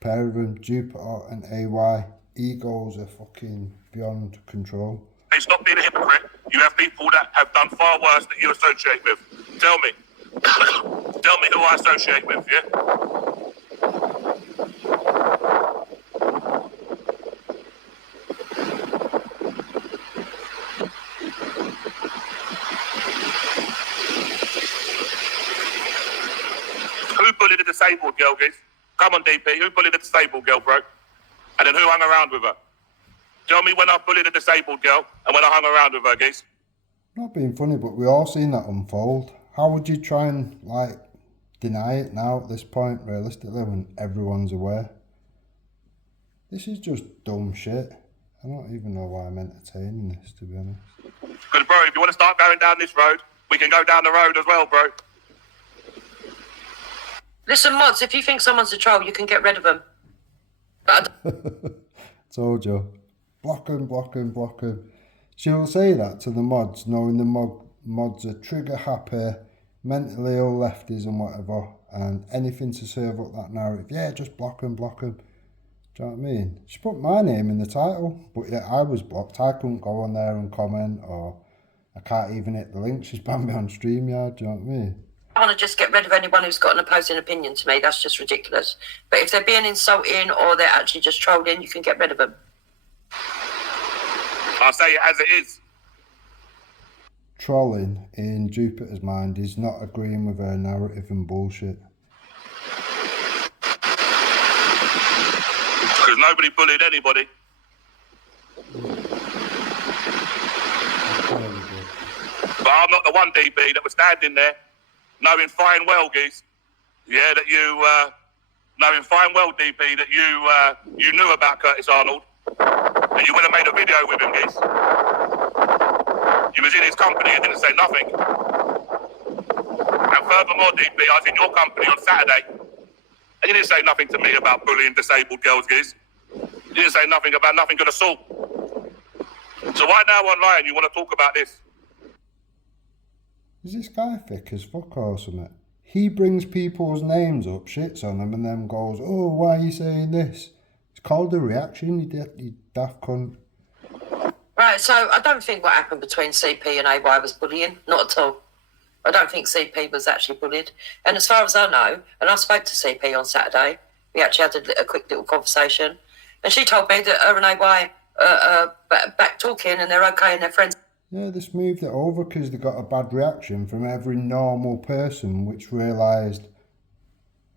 Pair of them, Jupiter and AY. Egos are fucking beyond control. Hey, stop being a hypocrite. You have people that have done far worse that you associate with. Tell me. Tell me who I associate with, yeah? Who bullied a disabled girl, guys? Come on, DP. Who bullied a disabled girl, bro? And then who hung around with her? Tell me when I bullied a disabled girl and when I hung around with her, guys. Not being funny, but we all seen that unfold. How would you try and, like, deny it now at this point, realistically, when everyone's aware? This is just dumb shit. I don't even know why I'm entertaining this, to be honest. Because, bro, if you want to start going down this road, we can go down the road as well, bro. Listen, mods, if you think someone's a troll, you can get rid of them. But Told you. Block 'em, block 'em, block 'em. She'll say that to the mods, knowing the mods are trigger happy, mentally ill lefties and whatever, and anything to serve up that narrative. Yeah, just block 'em, block 'em. Do you know what I mean? She put my name in the title, but yet I was blocked. I couldn't go on there and comment, or I can't even hit the link. She's banned me on StreamYard, do you know what I mean? I want to just get rid of anyone who's got an opposing opinion to me. That's just ridiculous. But if they're being insulting or they're actually just trolling, you can get rid of them. I'll say it as it is. Trolling, in Jupiter's mind, is not agreeing with her narrative and bullshit. Because nobody bullied anybody. But I'm not the one, DB, that was standing there knowing fine well, geez. Yeah, that you, knowing fine well, DB, that you knew about Curtis Arnold. And you went and made a video with him, geez. You was in his company and didn't say nothing. And furthermore, DB, I was in your company on Saturday. And you didn't say nothing to me about bullying disabled girls, geez. You didn't say nothing about nothing good assault. So right now online, you want to talk about this. Is this guy thick as fuck or something? He brings people's names up, shits on them, and then goes, oh, why are you saying this? It's called a reaction, you daft cunt. Right, so I don't think what happened between CP and AY was bullying. Not at all. I don't think CP was actually bullied. And as far as I know, and I spoke to CP on Saturday, we actually had a quick little conversation, and she told me that her and AY are back talking and they're okay and they're friends. Yeah, they smoothed it over because they got a bad reaction from every normal person, which realised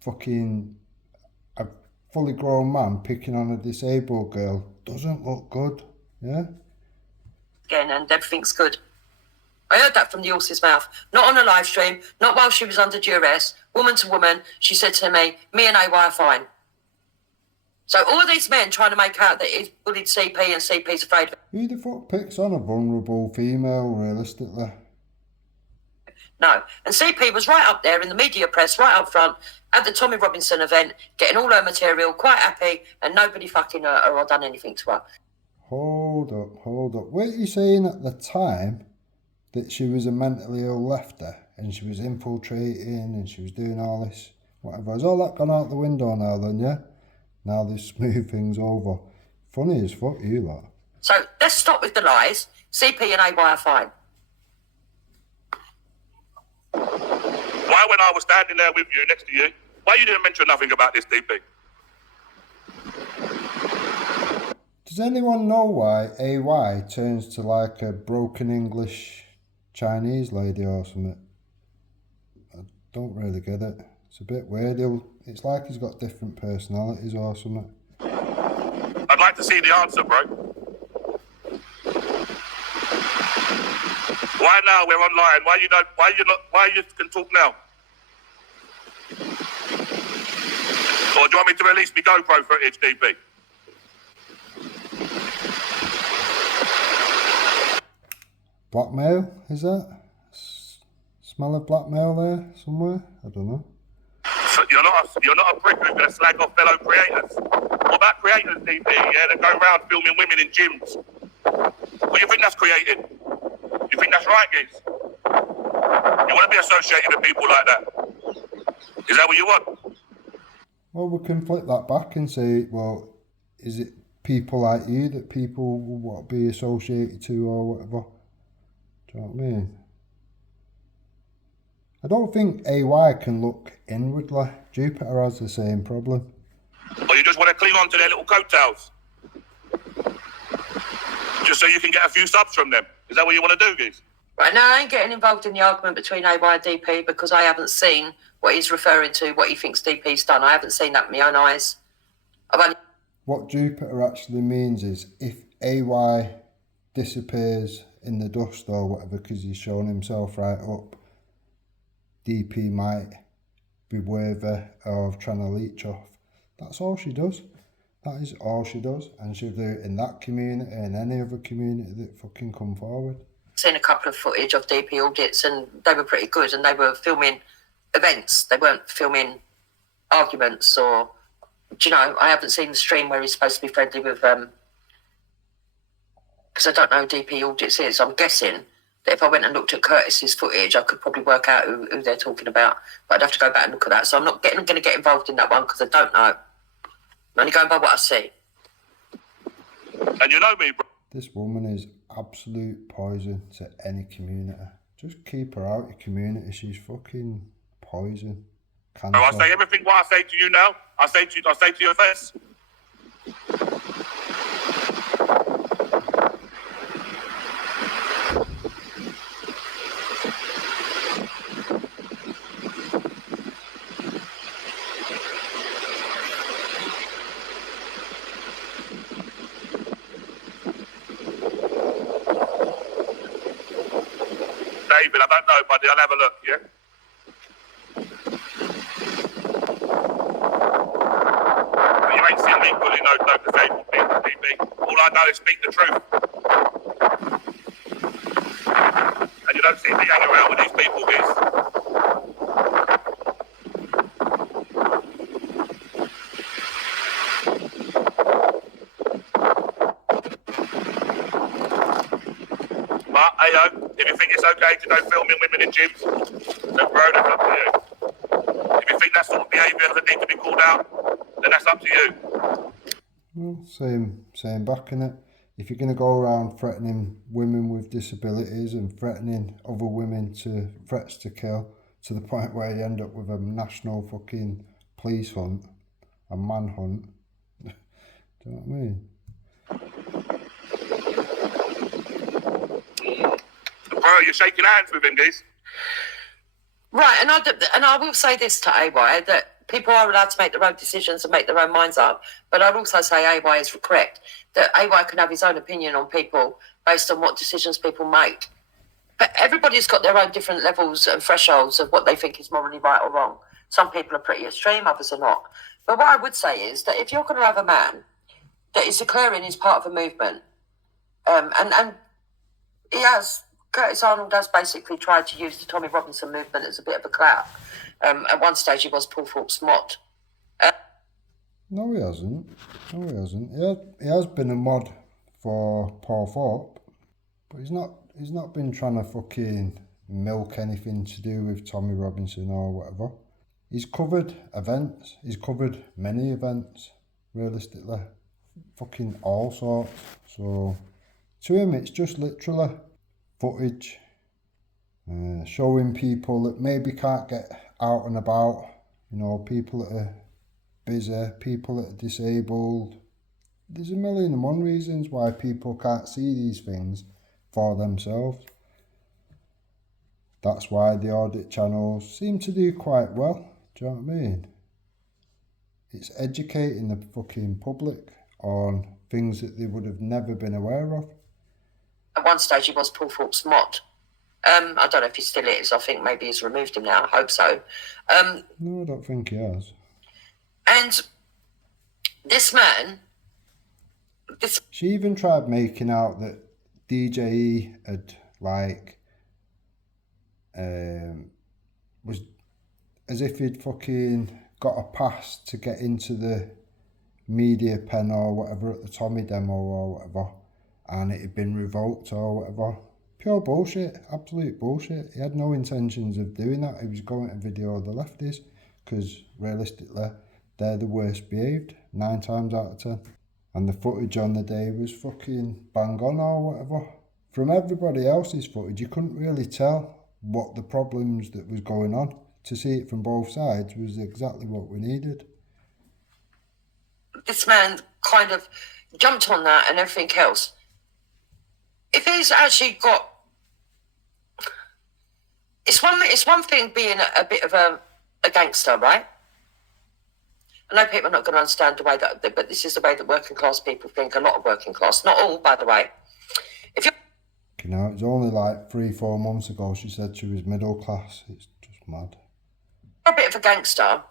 fucking a fully grown man picking on a disabled girl doesn't look good, yeah? Again, and everything's good. I heard that from the horse's mouth. Not on a live stream, not while she was under duress. Woman to woman, she said to me and AY are fine. So all these men trying to make out that he's bullied CP and CP's afraid of it. Who the fuck picks on a vulnerable female, realistically? No. And CP was right up there in the media press, right up front, at the Tommy Robinson event, getting all her material, quite happy, and nobody fucking hurt her or done anything to her. Hold up. Weren't you saying at the time that she was a mentally ill lefter and she was infiltrating and she was doing all this, whatever? Has all that gone out the window now then, yeah? Now they smooth things over. Funny as fuck, you lot. So let's stop with the lies. CP and AY are fine. Why, when I was standing there with you, next to you, why you didn't mention nothing about this, DP? Does anyone know why AY turns to like a broken English Chinese lady or something? I don't really get it. It's a bit weird. It's like he's got different personalities or something. I'd like to see the answer, bro. Why now we're online? Why you can talk now? Or do you want me to release me GoPro footage, DP? Blackmail, is that? Smell of blackmail there somewhere? I don't know. So you're not a prick who's going to slag off fellow creators. What about creators, DP? Yeah, that go around filming women in gyms. What do you think that's creating? You think that's right, guys? You want to be associated with people like that? Is that what you want? Well, we can flip that back and say, well, is it people like you that people will want to be associated to or whatever? Do you know what I mean? I don't think AY can look inwardly. Jupiter has the same problem. Or you just want to cling on to their little coattails? Just so you can get a few subs from them? Is that what you want to do, Geese? Right, now I ain't getting involved in the argument between AY and DP because I haven't seen what he's referring to, what he thinks DP's done. I haven't seen that with my own eyes. I've only... What Jupiter actually means is if AY disappears in the dust or whatever because he's shown himself right up, DP might be worthy of trying to leech off. That's all she does. That is all she does. And she'll do it in that community and any other community that fucking come forward. Seen a couple of footage of DP audits and they were pretty good and they were filming events. They weren't filming arguments or, do you know, I haven't seen the stream where he's supposed to be friendly with, because I don't know who DP audits is. I'm guessing that if I went and looked at Curtis's footage, I could probably work out who they're talking about. But I'd have to go back and look at that. So I'm not going to get involved in that one because I don't know. I'm only going by what I see. And you know me, bro. This woman is absolute poison to any community. Just keep her out of your community. She's fucking poison. Cancer. I say everything what I say to you now. I say to your face. David, I don't know, buddy. I'll have a look, yeah? But you ain't seen me bully no disabled people, DB. All I know is speak the truth. And you don't see me hanging around with these people, Giz. But, hey, if you think it's okay to go filming women in gyms, then bro, that's up to you. If you think that sort of behaviour that need to be called out, then that's up to you. Well, same back in it. If you're going to go around threatening women with disabilities and threatening other women to threats to kill to the point where you end up with a national fucking police hunt, a manhunt, do you know what I mean? Bro, you're shaking hands with him, Giz. Right, and I will say this to AY, that people are allowed to make their own decisions and make their own minds up, but I'd also say AY is correct, that AY can have his own opinion on people based on what decisions people make. But everybody's got their own different levels and thresholds of what they think is morally right or wrong. Some people are pretty extreme, others are not. But what I would say is that if you're going to have a man that is declaring he's part of a movement, and he has... Curtis Arnold has basically tried to use the Tommy Robinson movement as a bit of a clout. At one stage, he was Paul Thorpe's mod. No, he hasn't. He has been a mod for Paul Thorpe, but he's not been trying to fucking milk anything to do with Tommy Robinson or whatever. He's covered events. He's covered many events, realistically. Fucking all sorts. So, to him, it's just literally footage, showing people that maybe can't get out and about, you know, people that are busy, people that are disabled. There's a million and one reasons why people can't see these things for themselves. That's why the audit channels seem to do quite well, do you know what I mean? It's educating the fucking public on things that they would have never been aware of. At one stage, he was Paul Thorpe's mod. I don't know if he still is. I think maybe he's removed him now. I hope so. No, I don't think he has. And this man... She even tried making out that DJE had, like, was as if he'd fucking got a pass to get into the media pen or whatever at the Tommy demo or whatever, and it had been revoked or whatever. Pure bullshit, absolute bullshit. He had no intentions of doing that. He was going to video the lefties, because realistically, they're the worst behaved, 9 times out of 10. And the footage on the day was fucking bang on or whatever. from everybody else's footage, you couldn't really tell what the problems that was going on. To see it from both sides was exactly what we needed. This man kind of jumped on that and everything else. If he's actually got, it's one thing being a bit of a gangster, right? I know people are not going to understand the way that, but this is the way that working class people think. A lot of working class, not all, by the way. If you're, You know, it was only like 3-4 months ago she said she was middle class. It's just mad. a bit of a gangster,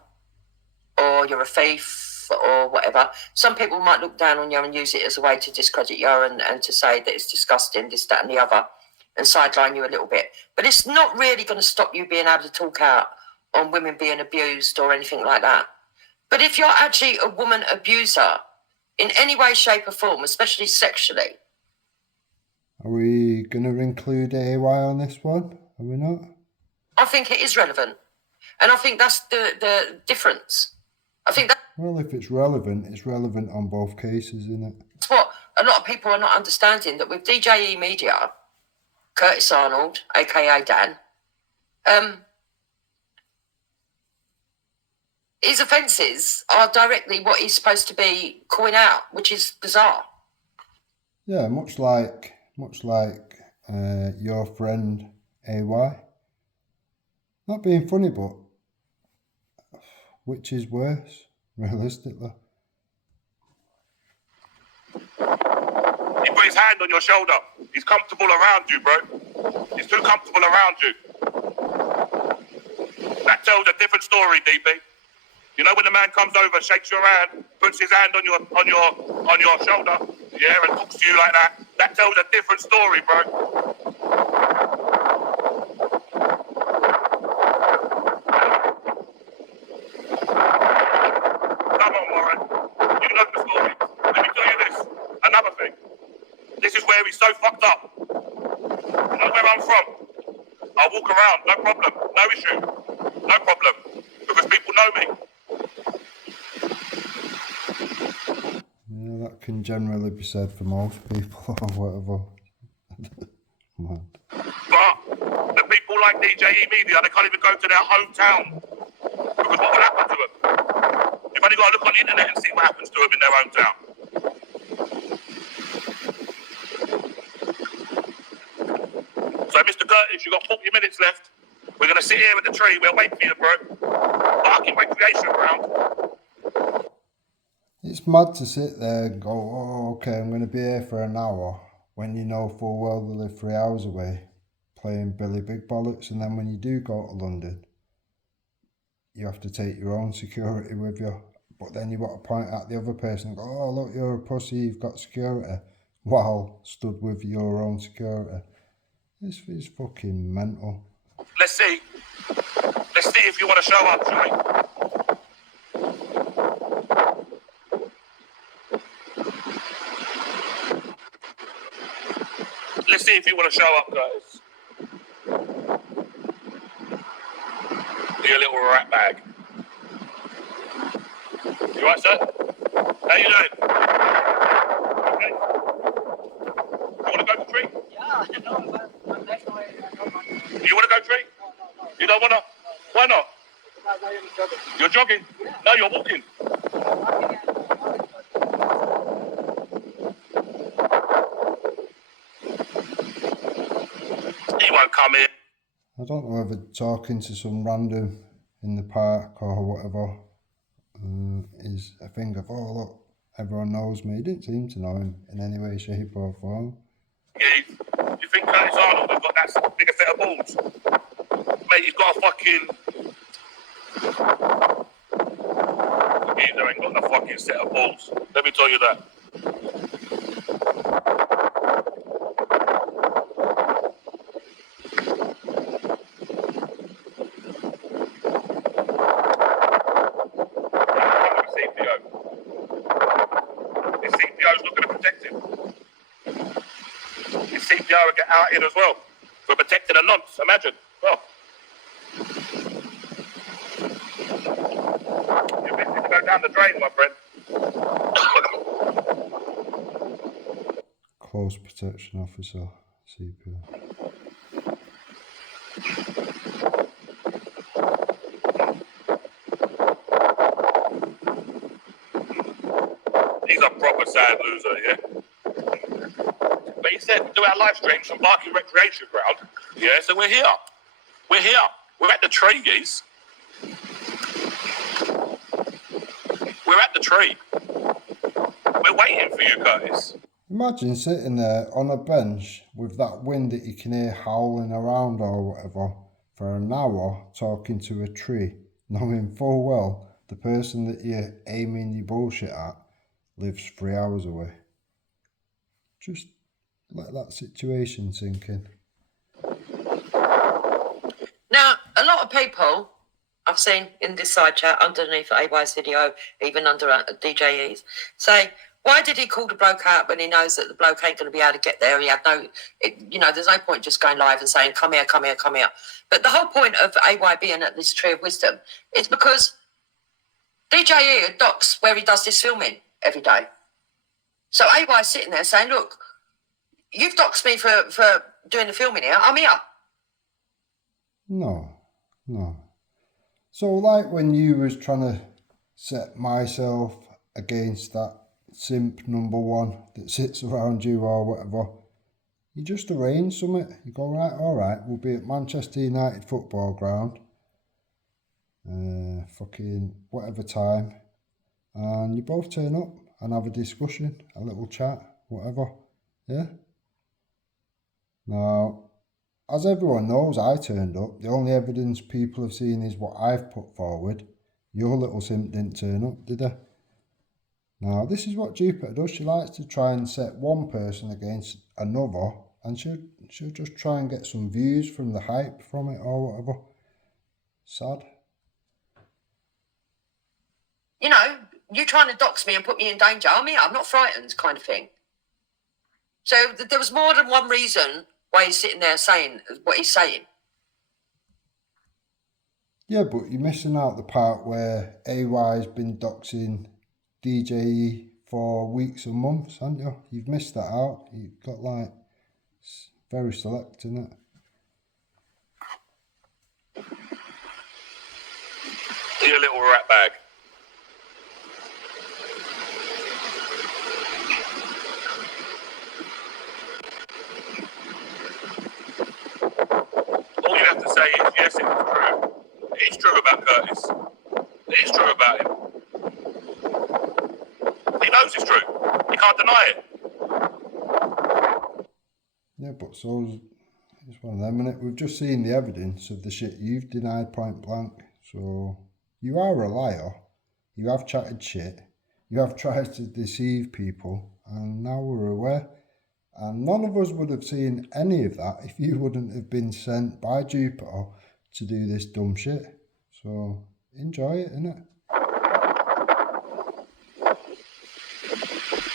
or you're a thief, or whatever, some people might look down on you and use it as a way to discredit you and to say that it's disgusting, this, that, and the other, and sideline you a little bit. But it's not really going to stop you being able to talk out on women being abused or anything like that. But if you're actually a woman abuser in any way, shape, or form, especially sexually. Are we going to include AY on this one? Are we not? I think it is relevant. And I think that's the difference. I think Well, if it's relevant on both cases, isn't it? that's what a lot of people are not understanding, that with DJE Media, Curtis Arnold, aka Dan, his offences are directly what he's supposed to be calling out, which is bizarre. Yeah, much like your friend AY. Not being funny, but which is worse, realistically? He put his hand on your shoulder. He's comfortable around you, bro. He's too comfortable around you. That tells a different story, DB. You know when the man comes over, shakes your hand, puts his hand on your shoulder, yeah, and talks to you like that. That tells a different story, bro. Come on, Warren. You know the story. Let me tell you this. Another thing. This is where he's so fucked up. You know where I'm from? I'll walk around, no problem, no issue, no problem, because people know me. Yeah, that can generally be said for most people or whatever. Man. But the people like DJE Media, they can't even go to their hometown, because what will happen to them? You've only got to look on the internet and see what happens to them in their hometown. So, Mr. Curtis, you've got 40 minutes left. We're going to sit here at the tree. We'll wait for you, bro. Fucking recreation ground. It's mad to sit there and go, oh, okay, I'm going to be here for an hour, when you know full well they live 3 hours away, playing Billy Big Bollocks, and then when you do go to London, you have to take your own security with you. But then you want to point at the other person and go, oh, look, you're a pussy, you've got security, while stood with your own security. This is fucking mental. Let's see if you want to show up, shall we? Let's see if you want to show up, Curtis. You little rat bag. You right, sir? How you doing? Okay. You want to go to tree? Yeah, no, but that's why I don't want to. You want to go tree? No. You don't want to? Why not? Because I am joking. You're jogging? No, you're walking. He won't come in. I don't know whether talking to some random in the park or whatever is a thing of, oh look, everyone knows me. He didn't seem to know him in any way, shape or form. You think Curtis Arnold has got that bigger set of balls? Mate, he's got a fucking... He ain't got a fucking set of balls. Let me tell you that. His CPO's not going to protect him. His CPO will get out in as well for protecting a nonce. Imagine. Well, your business will go down the drain, my friend. Close protection officer. Super. He's a proper sad loser, yeah? But he said, do our live streams from Barking Recreation Ground. Yeah, so we're here. We're here. We're at the tree, geez. We're at the tree. We're waiting for you, Curtis. Imagine sitting there on a bench with that wind that you can hear howling around or whatever for an hour talking to a tree, knowing full well the person that you're aiming your bullshit at lives 3 hours away. Just let that situation sink in. Now, a lot of people I've seen in this side chat underneath AY's video, even under DJE's, say, why did he call the bloke out when he knows that the bloke ain't going to be able to get there? He had there's no point just going live and saying, come here, come here, come here. But the whole point of AY being at this Tree of Wisdom is because DJE docks where he does this filming every day. So AY's sitting there saying, look, you've doxed me for doing the filming here. I'm here. No. So like when you was trying to set myself against that simp number one that sits around you or whatever, you just arrange something. You go, right, all right, we'll be at Manchester United football ground, fucking whatever time, and you both turn up and have a discussion, a little chat, whatever, yeah? Now, as everyone knows, I turned up. The only evidence people have seen is what I've put forward. Your little simp didn't turn up, did they? Now, this is what Jupiter does. She likes to try and set one person against another, and she'll just try and get some views from the hype from it or whatever. Sad. You know, you trying to dox me and put me in danger. I'm here. I'm not frightened, kind of thing. So there was more than one reason why he's sitting there saying what he's saying. Yeah, but you're missing out the part where AY's been doxing DJE for weeks and months, haven't you? You've missed that out. You've got it's very select, isn't it? You little rat bag. All you have to say is, yes, it was true. It's true about Curtis. It's true about him. He knows it's true. He can't deny it. Yeah, but it's one of them, innit? We've just seen the evidence of the shit you've denied point blank. So you are a liar. You have chatted shit. You have tried to deceive people, and now we're aware. And none of us would have seen any of that if you wouldn't have been sent by Jupiter to do this dumb shit. So enjoy it, innit?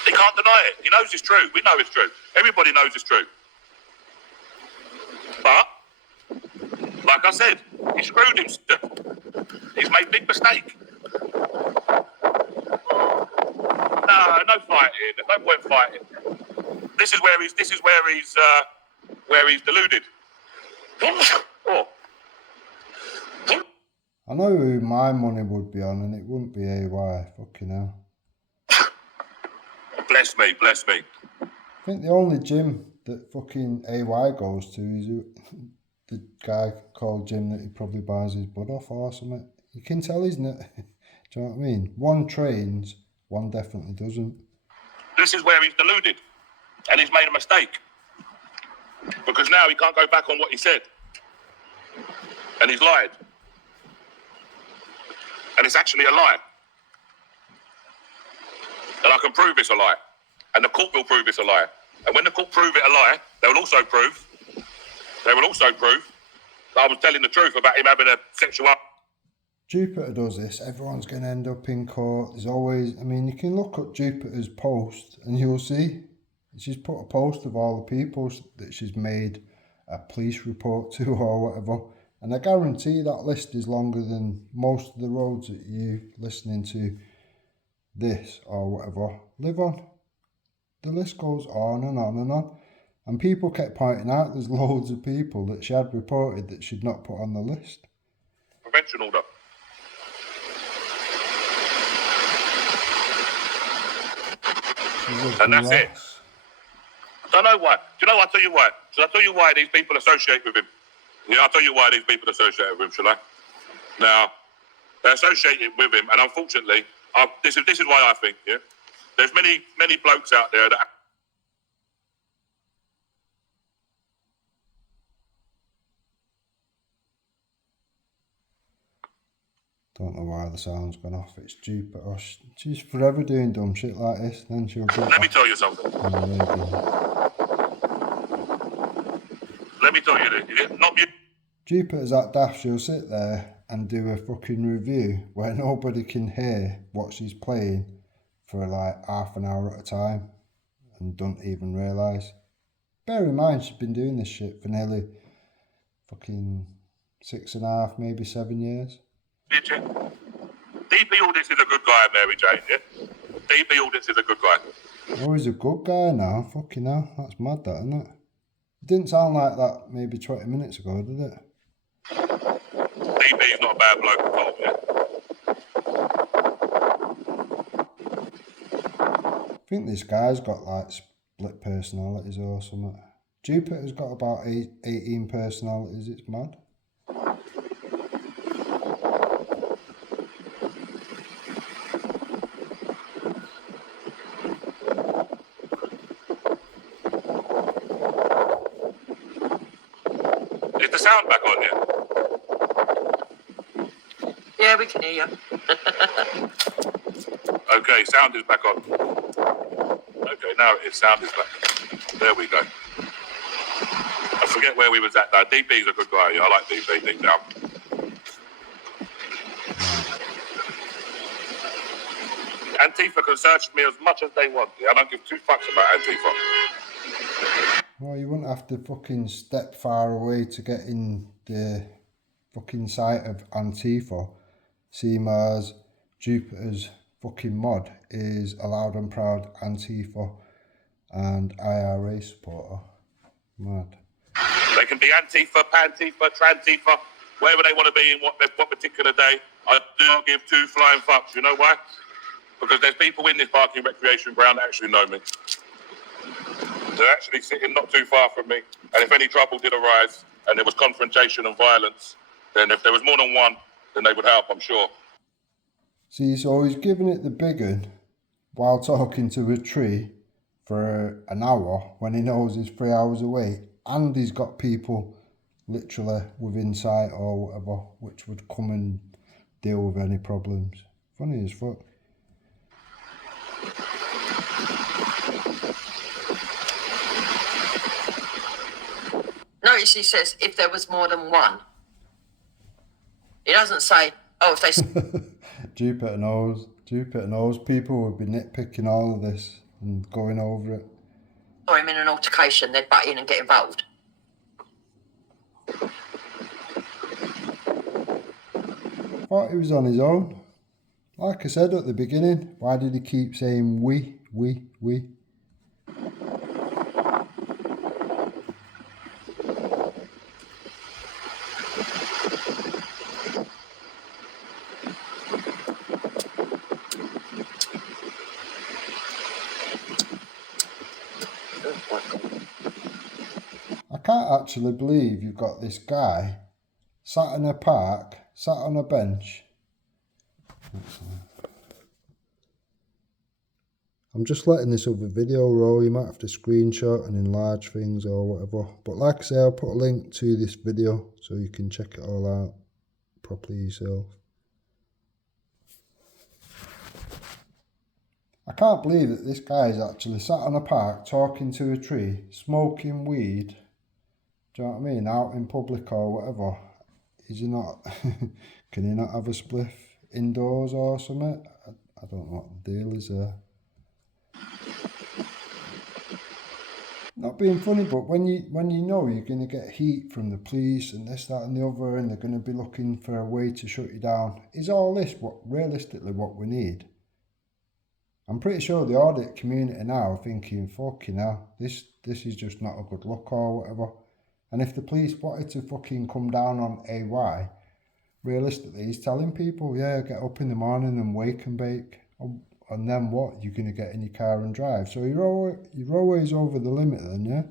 He can't deny it. He knows it's true. We know it's true. Everybody knows it's true. But, like I said, he screwed himself. He's made a big mistake. No fighting. There's no point fighting. This is where he's deluded. Oh. I know who my money would be on, and it wouldn't be AY. Fucking hell. Bless me. I think the only gym that fucking AY goes to is the guy called Jim that he probably buys his bud off or something. You can tell, isn't it? Do you know what I mean? One trains, one definitely doesn't. This is where he's deluded. And he's made a mistake. Because now he can't go back on what he said. And he's lied. And it's actually a lie. And I can prove it's a lie. And the court will prove it's a lie. And when the court prove it a lie, they will also prove that I was telling the truth about him having a sexual... Jupiter does this, everyone's going to end up in court. There's always, you can look at Jupiter's post and you'll see she's put a post of all the people that she's made a police report to or whatever. And I guarantee that list is longer than most of the roads that you listening to this or whatever live on. The list goes on and on and on. And people kept pointing out there's loads of people that she had reported that she'd not put on the list. Prevention order. And that's it. I don't know why. Do you know? I'll tell you why. Shall I tell you why these people associate with him? Yeah, I'll tell you why these people associate with him, shall I? Now, they associate with him, and unfortunately, this is why I think, yeah, there's many blokes out there that. Don't know why the sound's gone off. It's stupid. Oh, she's forever doing dumb shit like this. Then she'll do. Let me tell you something. Let me tell you this. Not you. Jupiter's that daft. She'll sit there and do a fucking review where nobody can hear what she's playing for like half an hour at a time and don't even realise. Bear in mind, she's been doing this shit for nearly fucking 6.5, maybe 7 years. DP Audits is a good guy, Mary Jane, yeah? DP Audits is a good guy. Oh, he's a good guy now. Fucking hell. That's mad, that, isn't it? It didn't sound like that maybe 20 minutes ago, did it? DP's not a bad bloke at all, yeah? I think this guy's got like split personalities or something. Jupiter's got about 18 personalities. It's mad. Is the sound back on yet? Yeah, we can hear you. Okay, sound is back on. Okay, now it is. Sound is back. There we go. I forget where we was at now. DP's a good guy. Yeah, I like DP deep down. Antifa can search me as much as they want. Yeah, I don't give two fucks about Antifa. Well, you wouldn't have to fucking step far away to get in the fucking sight of Antifa, seeing as Jupiter's fucking mod is a loud and proud Antifa and IRA supporter. Mad. They can be Antifa, Pantifa, Trantifa, wherever they want to be in what particular day. I do not give two flying fucks. You know why? Because there's people in this parking recreation ground that actually know me. They're actually sitting not too far from me. And if any trouble did arise and there was confrontation and violence, then if there was more than one, then they would help, I'm sure. See, so he's giving it the big un while talking to a tree for an hour when he knows he's 3 hours away, and he's got people literally within sight or whatever, which would come and deal with any problems. Funny as fuck. Notice he says if there was more than one. He doesn't say, oh, if they Jupiter knows. Jupiter knows people would be nitpicking all of this and going over it. saw him in an altercation, they'd butt in and get involved. Thought he was on his own. Like I said at the beginning, why did he keep saying we? I can't actually believe you've got this guy sat in a park, sat on a bench. I'm just letting this other video roll. You might have to screenshot and enlarge things or whatever. But like I say, I'll put a link to this video so you can check it all out properly yourself. I can't believe that this guy is actually sat on a park talking to a tree, smoking weed. Do you know what I mean? Out in public or whatever. Is he not? Can he not have a spliff indoors or something? I don't know what the deal is there. Not being funny, but when you know you're going to get heat from the police and this, that and the other, and they're going to be looking for a way to shut you down, is all this what realistically what we need? I'm pretty sure the audit community now are thinking, fucking hell, this is just not a good look or whatever. And if the police wanted to fucking come down on AY, realistically, he's telling people, yeah, get up in the morning and wake and bake. And then what? You're going to get in your car and drive. So you're always over the limit then, yeah?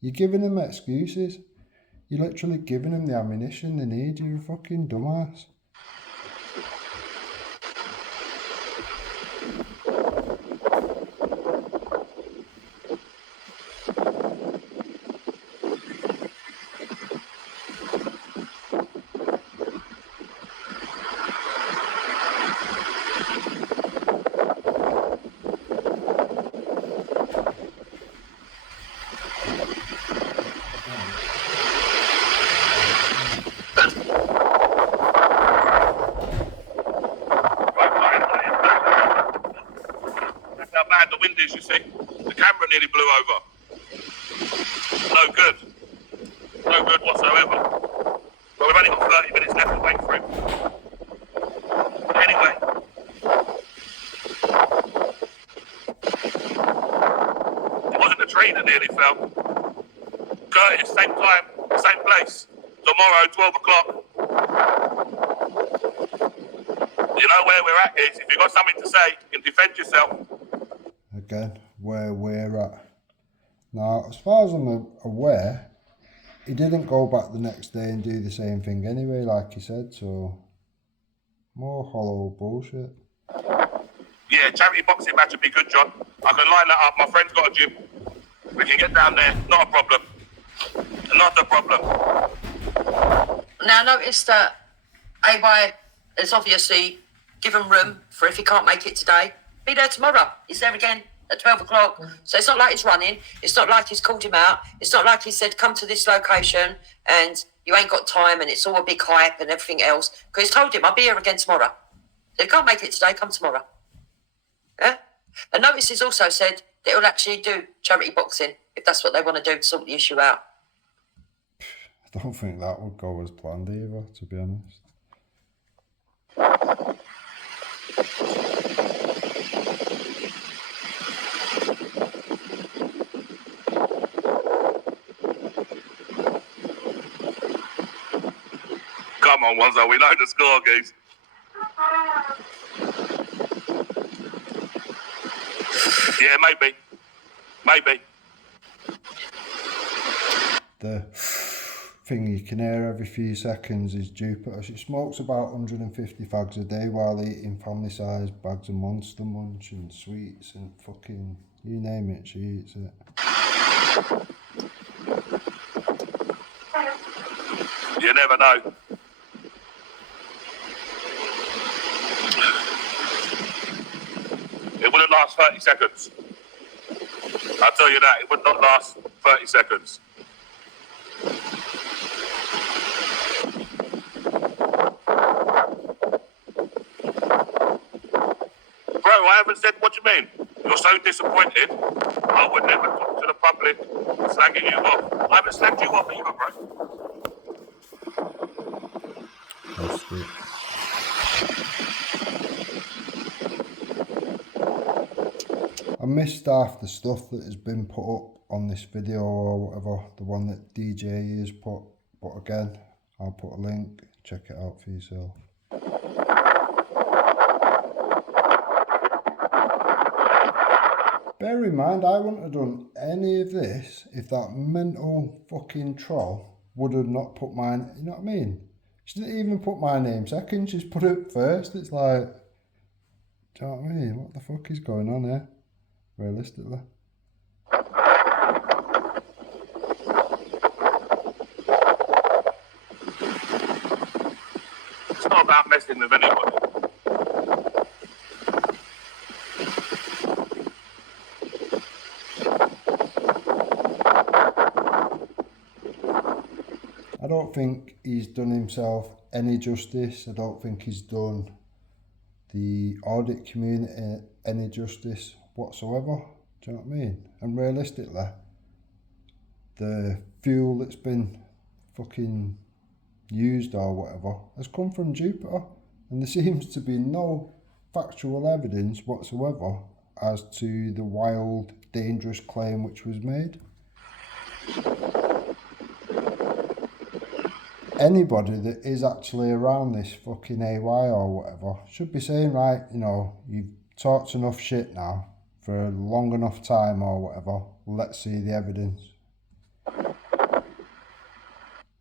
You're giving them excuses. You're literally giving them the ammunition they need. You're a fucking dumbass. That's how bad the wind is, you see. The camera nearly blew over. No good. No good whatsoever. But we've only got 30 minutes left to wait for him. Anyway. It wasn't a tree that nearly fell. Curtis, same time, same place. Tomorrow, 12 o'clock. You know where we're at, is if you've got something to say, you can defend yourself. Again, where we're at. Now, as far as I'm aware, he didn't go back the next day and do the same thing anyway, like he said, so more hollow bullshit. Yeah, charity boxing match would be good, John. I can line that up. My friend's got a gym. We can get down there. Not a problem. Not a problem. Now, notice that AY has obviously given room for if he can't make it today, be there tomorrow. He's there again at 12 o'clock. So it's not like he's running. It's not like he's called him out. It's not like he said, come to this location and you ain't got time and it's all a big hype and everything else. Because he's told him, I'll be here again tomorrow. So if you can't make it today, come tomorrow. Yeah? And notice he's also said that he'll actually do charity boxing if that's what they want to do to sort the issue out. I don't think that would go as planned either, to be honest. Come on, Wanzo, we know the score, guys. Yeah, maybe. Maybe. The thing you can hear every few seconds is Jupiter. She smokes about 150 fags a day while eating family-sized bags of Monster Munch and sweets and fucking, you name it, she eats it. You never know. It wouldn't last 30 seconds. I'll tell you that. It would not last 30 seconds. Bro, I haven't said what you mean. You're so disappointed. I would never talk to the public slagging you off. I haven't slagged you off either, bro. That's it. I missed half the stuff that has been put up on this video or whatever, the one that DJ has put, but again, I'll put a link, check it out for yourself. Bear in mind, I wouldn't have done any of this if that mental fucking troll would have not put mine, you know what I mean? She didn't even put my name second, she's put it first. It's like, do you know what I mean? What the fuck is going on here? Realistically. It's not about messing with anybody. I don't think he's done himself any justice. I don't think he's done the audit community any justice whatsoever. Do you know what I mean? And realistically, the fuel that's been fucking used or whatever has come from Jupiter, and there seems to be no factual evidence whatsoever as to the wild, dangerous claim which was made. Anybody that is actually around this fucking AY or whatever should be saying, right, you know, you've talked enough shit now for a long enough time or whatever, let's see the evidence.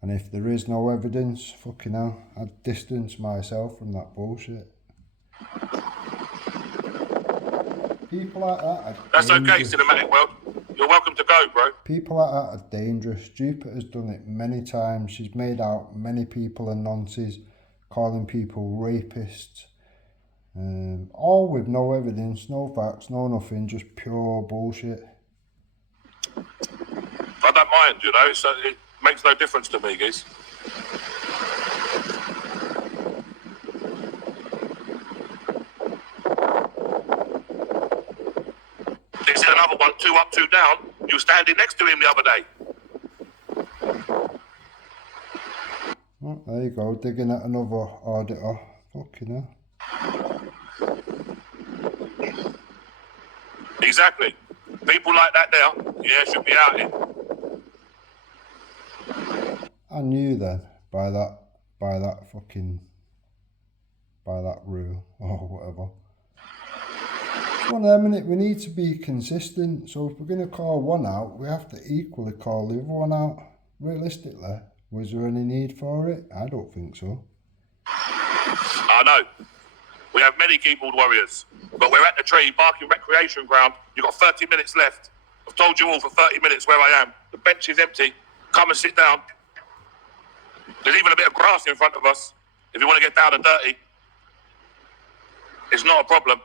And if there is no evidence, fucking hell, I'd distance myself from that bullshit. People like that are That's dangerous. okay, Cinematic World. You're welcome to go, bro. People like that are dangerous. Jupiter's done it many times. She's made out many people are nonces, calling people rapists. All with no evidence, no facts, no nothing, just pure bullshit. I don't mind, you know, so it makes no difference to me, guys. This is another one, 2 up, 2 down. You were standing next to him the other day. Oh, there you go, digging at another auditor. Fucking hell. Exactly. People like that there, yeah, should be out here. I knew then by that rule or whatever. It's one of them, innit? We need to be consistent. So if we're going to call one out, we have to equally call the other one out. Realistically, was there any need for it? I don't think so. I know. We have many keyboard warriors, but we're at the tree barking recreation ground. You've got 30 minutes left. I've told you all for 30 minutes where I am. The bench is empty. Come and sit down. There's even a bit of grass in front of us. If you want to get down and dirty, it's not a problem.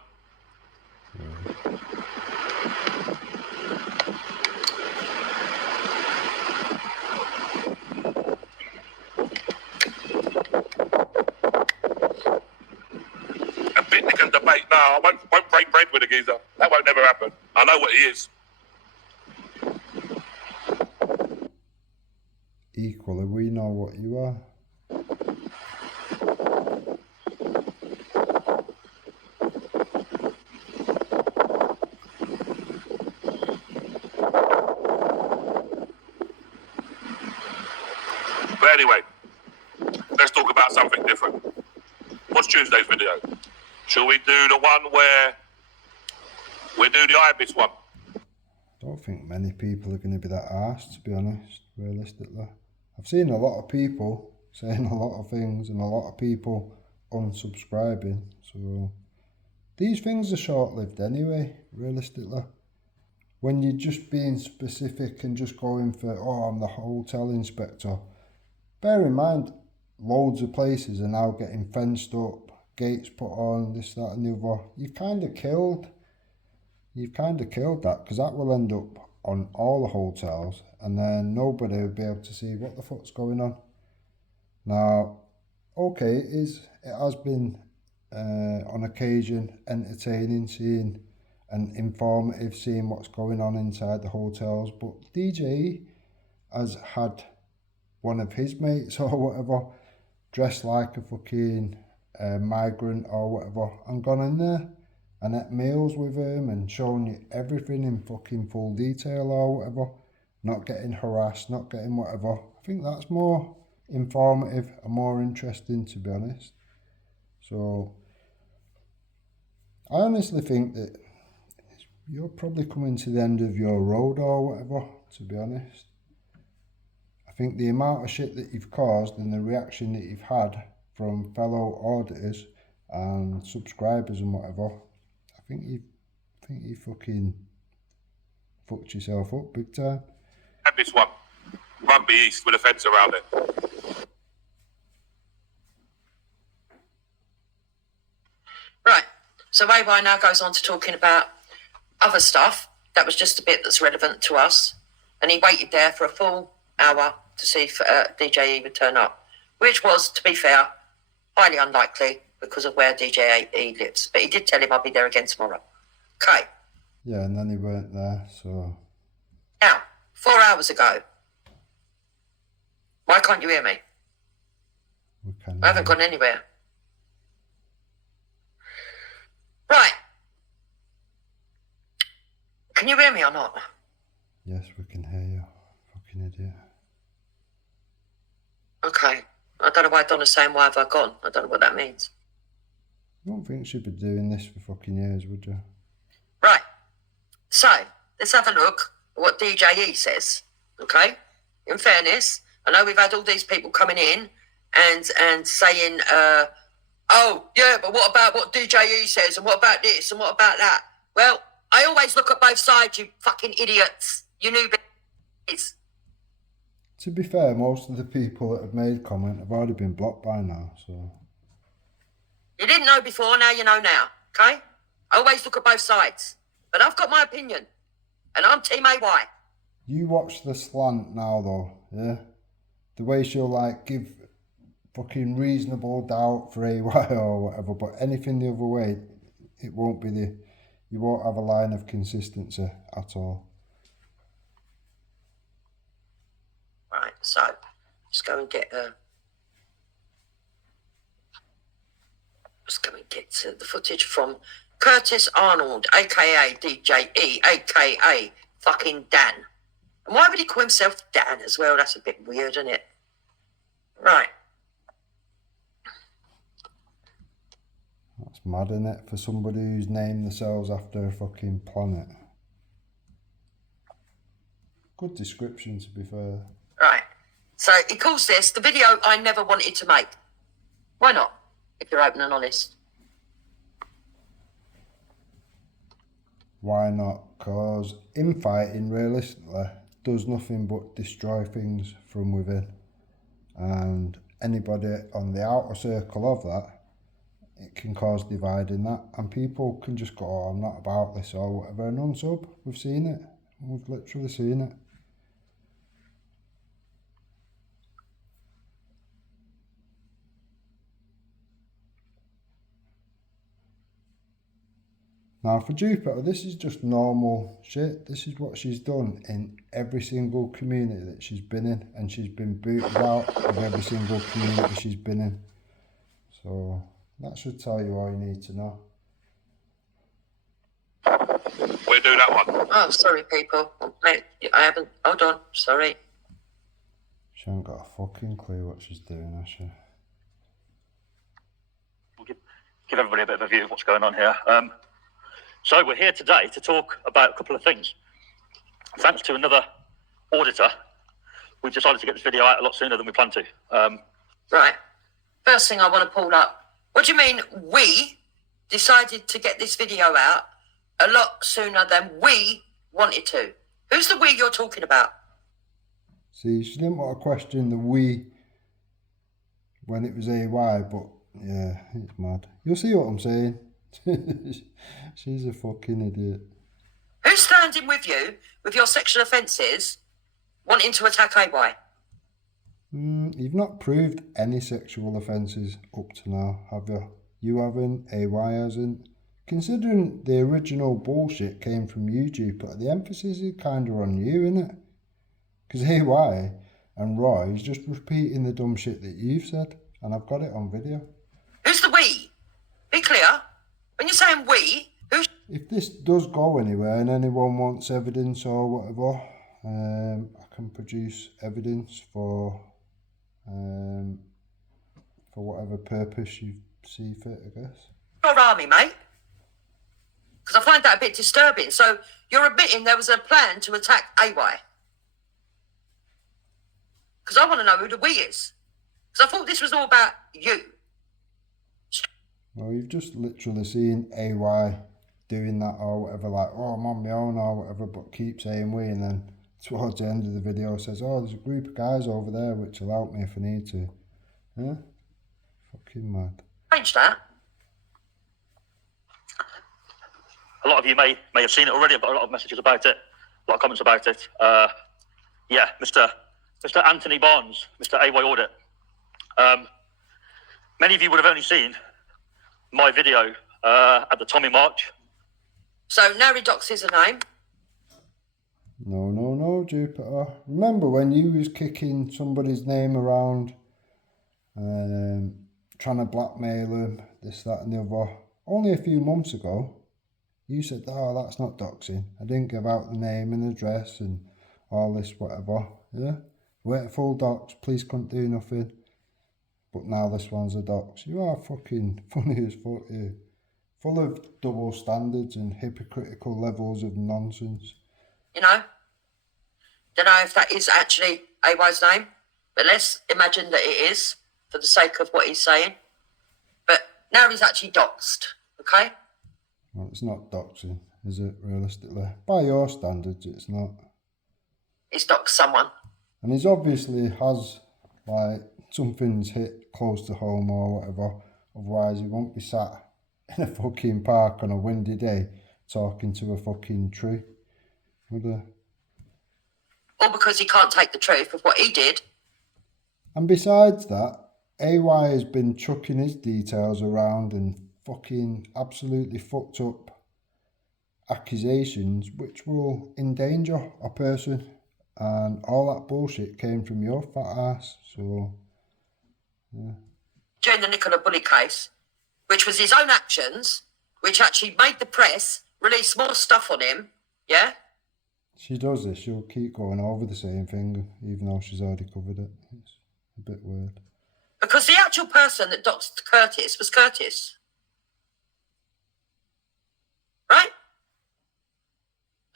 A picnic and debate. No, I won't break bread with a geezer. That won't never happen. I know what he is. Equally, we know what you are. But anyway, let's talk about something different. What's Tuesday's video? Shall we do the one where we do the Ibis one? I don't think many people are going to be that arsed, to be honest, realistically. I've seen a lot of people saying a lot of things and a lot of people unsubscribing, so these things are short-lived anyway, realistically. When you're just being specific and just going for, oh, I'm the hotel inspector, bear in mind, loads of places are now getting fenced up, gates put on, this, that and the other. You've kind of killed that, because that will end up on all the hotels, and then nobody will be able to see what the fuck's going on. Now, okay, it has been on occasion entertaining seeing and informative seeing what's going on inside the hotels, but DJ has had one of his mates or whatever dressed like a fucking migrant or whatever and gone in there and at meals with him and showing you everything in fucking full detail or whatever, not getting harassed, not getting whatever. I think that's more informative and more interesting, to be honest. So I honestly think that you're probably coming to the end of your road or whatever, to be honest. I think the amount of shit that you've caused and the reaction that you've had from fellow auditors and subscribers and whatever, I think you fucking fucked yourself up big time. Ibis one. Rugby East with a fence around it. Right. So AY now goes on to talking about other stuff. That was just a bit that's relevant to us. And he waited there for a full hour to see if DJE would turn up, which was, to be fair, highly unlikely because of where DJE lives. But he did tell him I'll be there again tomorrow. Okay. Yeah, and then he weren't there, so... Now, 4 hours ago. Why can't you hear me? I haven't gone anywhere. Right. Can you hear me or not? Yes, we can hear you. Fucking idiot. Okay. I don't know why Donna's saying, why have I gone? I don't know what that means. I don't think she'd be doing this for fucking years, would you? Right. So, let's have a look at what DJE says. Okay? In fairness, I know we've had all these people coming in and saying, oh, yeah, but what about what DJE says? And what about this? And what about that? Well, I always look at both sides, you fucking idiots. You newbies. To be fair, most of the people that have made comment have already been blocked by now, so... You didn't know before, now you know now, okay? I always look at both sides. But I've got my opinion. And I'm Team AY. You watch the slant now, though, yeah? The way she'll, like, give fucking reasonable doubt for AY or whatever, but anything the other way, it won't be the... You won't have a line of consistency at all. Right, so, just go and get the footage from Curtis Arnold, aka DJE, aka fucking Dan. And why would he call himself Dan as well? That's a bit weird, isn't it? Right. That's mad, isn't it? For somebody who's named themselves after a fucking planet. Good description, to be fair. Right. So he calls this the video I never wanted to make. Why not? If you're open and honest. Why not? Because infighting, realistically, does nothing but destroy things from within. And anybody on the outer circle of that, it can cause divide in that. And people can just go, oh, I'm not about this or whatever, and unsub. We've seen it. We've literally seen it. Now for Jupiter, this is just normal shit. This is what she's done in every single community that she's been in, and she's been booted out of every single community she's been in. So that should tell you all you need to know. We'll do that one. Oh, sorry, people. I haven't. Hold on. Sorry. She ain't got a fucking clue what she's doing, has she? We'll give everybody a bit of a view of what's going on here. So we're here today to talk about a couple of things. Thanks to another auditor, we've decided to get this video out a lot sooner than we planned to. Right. First thing I want to pull up. What do you mean we decided to get this video out a lot sooner than we wanted to? Who's the we you're talking about? See, she didn't want to question the we when it was AY, but yeah, it's mad. You'll see what I'm saying. She's a fucking idiot. Who's standing with you with your sexual offences wanting to attack AY? You've not proved any sexual offences up to now, have you? You haven't, AY hasn't. Considering the original bullshit came from YouTube, but the emphasis is kind of on you, innit? Because AY and Roy is just repeating the dumb shit that you've said, and I've got it on video. Who's the we? Be clear. When you're saying we, who's... If this does go anywhere and anyone wants evidence or whatever, I can produce evidence for whatever purpose you see fit, I guess. Your army, mate? Because I find that a bit disturbing. So you're admitting there was a plan to attack AY? Because I want to know who the we is. Because I thought this was all about you. Well, you've just literally seen AY doing that or whatever, like, oh, I'm on my own or whatever, but keep saying we, and then towards the end of the video says, oh, there's a group of guys over there which will help me if I need to. Yeah? Fucking mad. Change that. A lot of you may have seen it already. I've got a lot of messages about it, a lot of comments about it. Yeah, Mr. Anthony Barnes, Mr. AY Audit. Many of you would have only seen my video at the Tommy March. So now he doxes a name. No, Jupiter. Remember when you was kicking somebody's name around, trying to blackmail him, this, that and the other, only a few months ago, you said, oh, that's not doxing. I didn't give out the name and address and all this whatever. Yeah? Wait full docs, police couldn't do nothing. But now this one's a dox. You are fucking funny as fuck, you. Full of double standards and hypocritical levels of nonsense. You know? Don't know if that is actually AY's name, but let's imagine that it is for the sake of what he's saying. But now he's actually doxed, okay? Well, it's not doxing, is it, realistically? By your standards, it's not. He's doxed someone. And he's obviously has, like, something's hit close to home or whatever. Otherwise, he won't be sat in a fucking park on a windy day talking to a fucking tree, would he? Or because he can't take the truth of what he did. And besides that, AY has been chucking his details around and fucking absolutely fucked up accusations which will endanger a person, and all that bullshit came from your fat ass. So yeah. During the Nicola Bully case, which was his own actions, which actually made the press release more stuff on him, yeah? She does this, she'll keep going over the same thing even though she's already covered it. It's a bit weird. Because the actual person that doxed Curtis was Curtis. Right?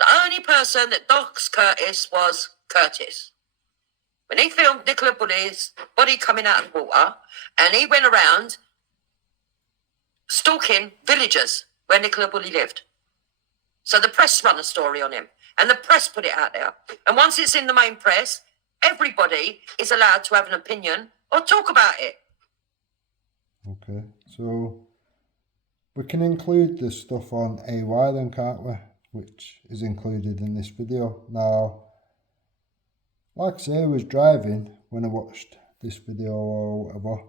The only person that doxed Curtis was Curtis. When he filmed Nicola Bully's body coming out of the water, and he went around stalking villagers where Nicola Bully lived. So the press run a story on him, and the press put it out there. And once it's in the main press, everybody is allowed to have an opinion or talk about it. Okay, so we can include this stuff on AY then, can't we? Which is included in this video. Now, like I say, I was driving when I watched this video or whatever.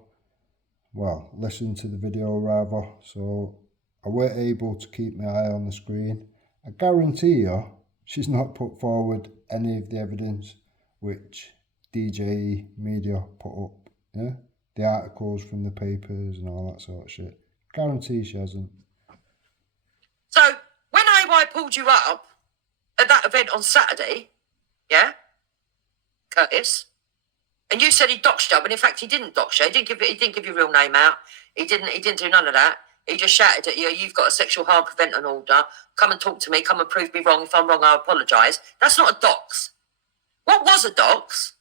Well, listened to the video rather. So I weren't able to keep my eye on the screen. I guarantee you, she's not put forward any of the evidence which DJE Media put up. Yeah? The articles from the papers and all that sort of shit. Guarantee she hasn't. So when AY pulled you up at that event on Saturday, yeah, Curtis, and you said he doxed you, but in fact he didn't dox you. He didn't give your real name out. He didn't do none of that. He just shouted at you, "You've got a sexual harm prevention order. Come and talk to me. Come and prove me wrong. If I'm wrong, I apologise." That's not a dox. What was a dox,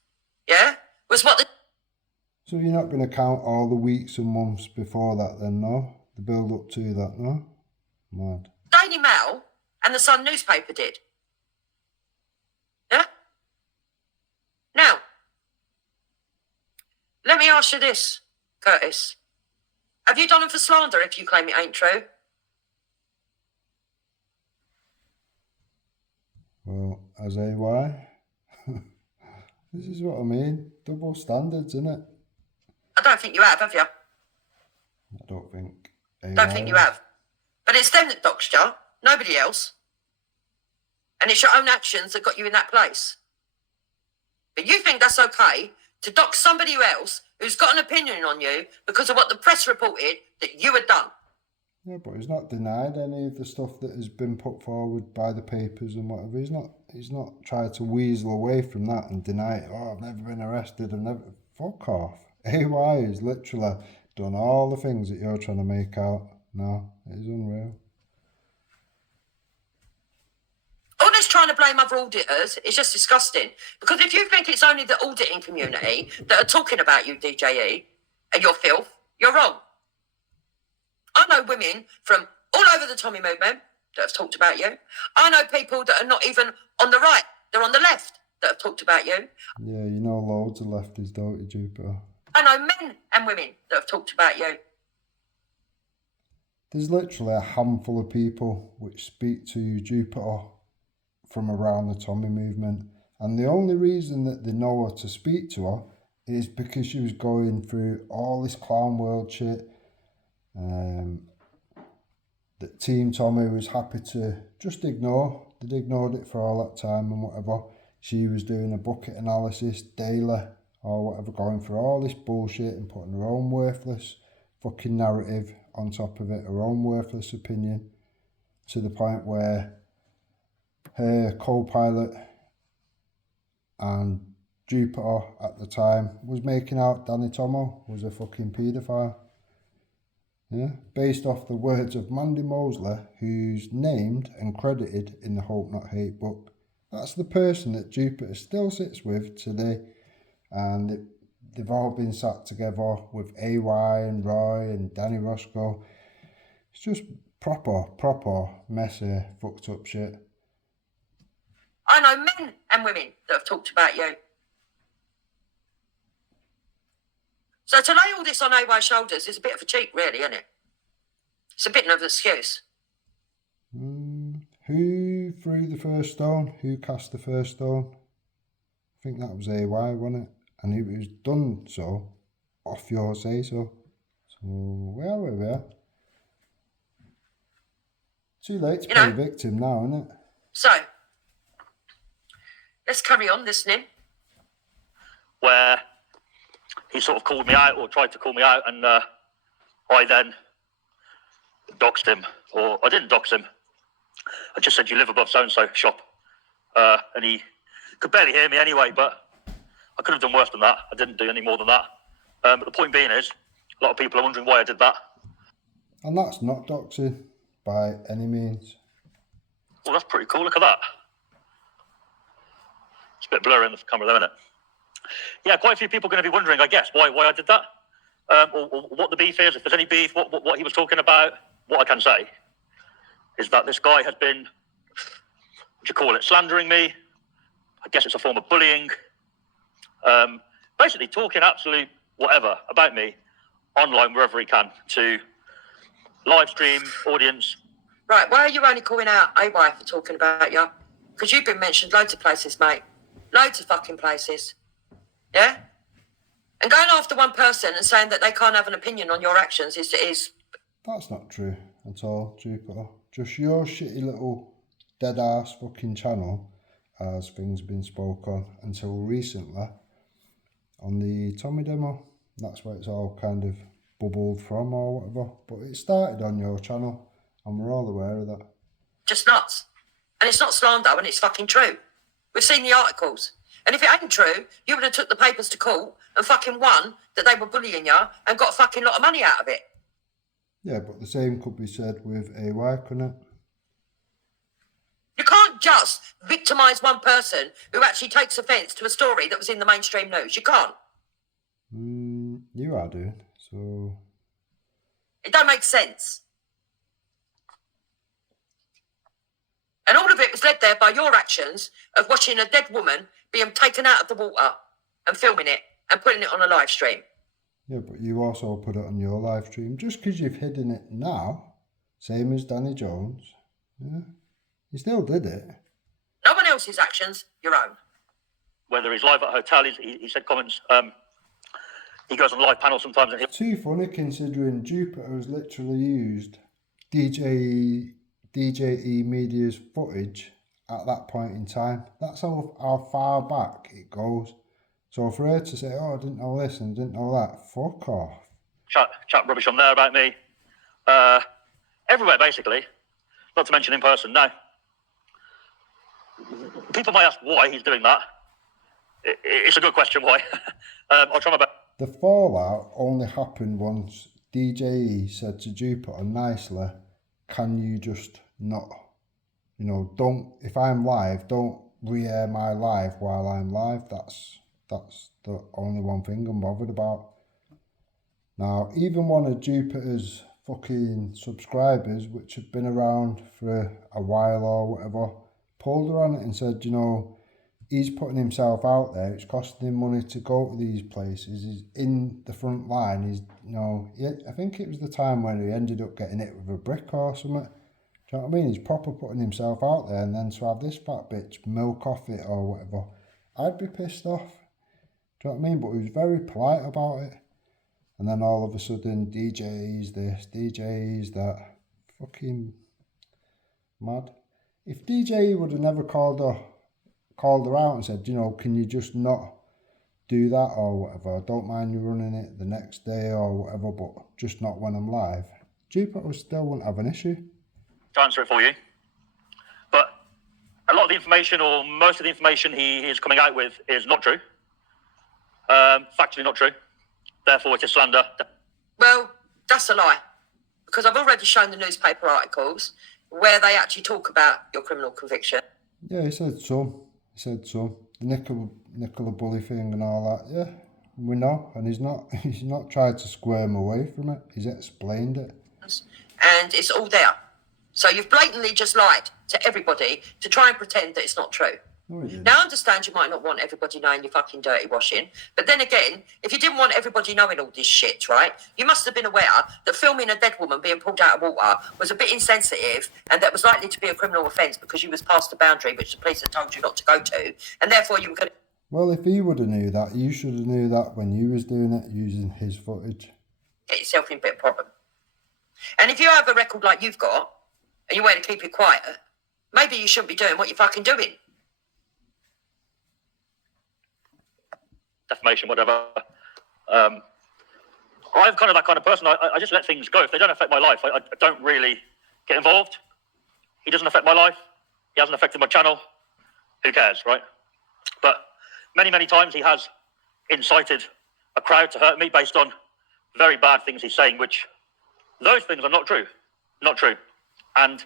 yeah, was what the... So you're not going to count all the weeks and months before that then, no? The build up to that, no? Mad. Daily Mail and the Sun newspaper did. Yeah? Now, let me ask you this, Curtis. Have you done them for slander if you claim it ain't true? Well, as AY, this is what I mean. Double standards, innit? I don't think you have you? I don't think AY. Don't think you have. But it's them that doxed you, nobody else. And it's your own actions that got you in that place. But you think that's okay to dox somebody else who's got an opinion on you because of what the press reported that you had done. Yeah, but he's not denied any of the stuff that has been put forward by the papers and whatever. He's not tried to weasel away from that and deny it. Oh, I've never been arrested. I've never... Fuck off. AY has literally done all the things that you're trying to make out. No, it is unreal. All this trying to blame other auditors is just disgusting. Because if you think it's only the auditing community that are talking about you, DJE, and your filth, you're wrong. I know women from all over the Tommy movement that have talked about you. I know people that are not even on the right, they're on the left that have talked about you. Yeah, you know loads of lefties, don't you, Jupiter? I know men and women that have talked about you. There's literally a handful of people which speak to Jupiter from around the Tommy movement, and the only reason that they know her to speak to her is because she was going through all this clown world shit. That Team Tommy was happy to just ignore. They'd ignored it for all that time and whatever. She was doing a bucket analysis daily or whatever, going through all this bullshit and putting her own worthless fucking narrative on top of it, her own worthless opinion, to the point where her co-pilot and Jupiter at the time was making out Danny Tomo was a fucking paedophile. Yeah, based off the words of Mandy Mosley, who's named and credited in the Hope Not Hate book. That's the person that Jupiter still sits with today, and they've all been sat together with AY and Roy and Danny Roscoe. It's just proper messy, fucked up shit. I know men and women that have talked about you. So to lay all this on AY's shoulders is a bit of a cheat, really, isn't it? It's a bit of an excuse. Who threw the first stone? Who cast the first stone? I think that was AY, wasn't it? And it was done so off your say so. So where are we? Too late to play victim now, isn't it? So let's carry on listening. Where he sort of called me out, or tried to call me out, and I then doxed him. Or I didn't dox him. I just said, you live above so-and-so shop. And he could barely hear me anyway, but I could have done worse than that. I didn't do any more than that. But the point being is, a lot of people are wondering why I did that. And that's not doxing by any means. Well, that's pretty cool. Look at that. It's a bit blurry in the camera there, isn't it? Yeah, quite a few people are going to be wondering, I guess, why I did that. Or what the beef is, if there's any beef, what he was talking about. What I can say is that this guy has been, what do you call it, slandering me. I guess it's a form of bullying. Basically talking absolute whatever about me online wherever he can to live stream, audience. Right, why are you only calling out AY for talking about you? Because you've been mentioned loads of places, mate. Loads of fucking places. Yeah? And going after one person and saying that they can't have an opinion on your actions is... That's not true at all, Jupiter. Just your shitty little dead-ass fucking channel as things been spoke on until recently on the Tommy demo. That's where it's all kind of bubbled from or whatever. But it started on your channel and we're all aware of that. Just nuts. And it's not slander and it's fucking true. We've seen the articles. And if it ain't true, you would have took the papers to court and fucking won that they were bullying you and got a fucking lot of money out of it. Yeah, but the same could be said with AY, couldn't it? You can't just victimise one person who actually takes offence to a story that was in the mainstream news. You can't. You are doing, so... It don't make sense. And all of it was led there by your actions of watching a dead woman being taken out of the water and filming it and putting it on a live stream. Yeah, but you also put it on your live stream. Just because you've hidden it now, same as Danny Jones, yeah, you still did it. No one else's actions, your own. Whether he's live at a hotel, he said comments. He goes on live panels sometimes. And Too funny considering Jupiter has literally used DJE Media's footage at that point in time. That's how far back it goes. So for her to say, oh, I didn't know this and didn't know that, fuck off. Chat rubbish on there about me. Everywhere, basically. Not to mention in person, no. People might ask why he's doing that. It's a good question, why. I'll try my best. The fallout only happened once DJE said to Jupiter nicely, can you just not, don't, if I'm live, don't re-air my live while I'm live. That's the only one thing I'm bothered about. Now, even one of Jupiter's fucking subscribers, which had been around for a while or whatever, pulled her on it and said, he's putting himself out there. It's costing him money to go to these places. He's in the front line. I think it was the time when he ended up getting hit with a brick or something. Do you know what I mean? He's proper putting himself out there, and then to have this fat bitch milk off it or whatever, I'd be pissed off. Do you know what I mean? But he was very polite about it. And then all of a sudden, DJs this, DJs that. Fucking mad. If DJ would have never called her out and said, can you just not do that or whatever? I don't mind you running it the next day or whatever, but just not when I'm live. Jupiter still wouldn't have an issue. To answer it for you. But a lot of the information, or most of the information he is coming out with, is not true. Factually not true. Therefore, it's a slander. Well, that's a lie. Because I've already shown the newspaper articles where they actually talk about your criminal conviction. Yeah, he said some. The Nicola Bully thing and all that. Yeah, we know. And he's not tried to squirm away from it. He's explained it. And it's all there. So you've blatantly just lied to everybody to try and pretend that it's not true. Now, I understand you might not want everybody knowing your fucking dirty washing, but then again, if you didn't want everybody knowing all this shit, right, you must have been aware that filming a dead woman being pulled out of water was a bit insensitive and that was likely to be a criminal offence because you was past the boundary which the police had told you not to go to, and therefore you were going to... Well, if he would have knew that, you should have knew that when you was doing it using his footage. Get yourself in a bit of problem. And if you have a record like you've got, and you want to keep it quiet, maybe you shouldn't be doing what you're fucking doing. Defamation, whatever. I'm kind of that kind of person. I just let things go. If they don't affect my life, I don't really get involved. He doesn't affect my life. He hasn't affected my channel. Who cares, right? But many, many times he has incited a crowd to hurt me based on very bad things he's saying, which those things are not true. Not true. And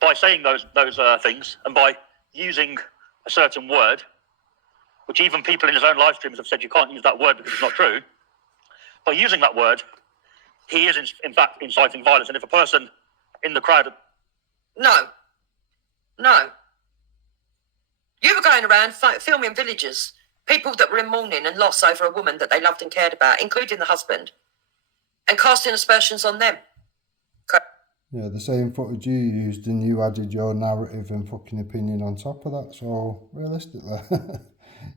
by saying those things and by using a certain word, which even people in his own live streams have said you can't use that word because it's not true, by using that word, he is in fact inciting violence. And if a person in the crowd... No. You were going around filming villagers, people that were in mourning and loss over a woman that they loved and cared about, including the husband, and casting aspersions on them. Yeah, the same footage you used, and you added your narrative and fucking opinion on top of that. So realistically,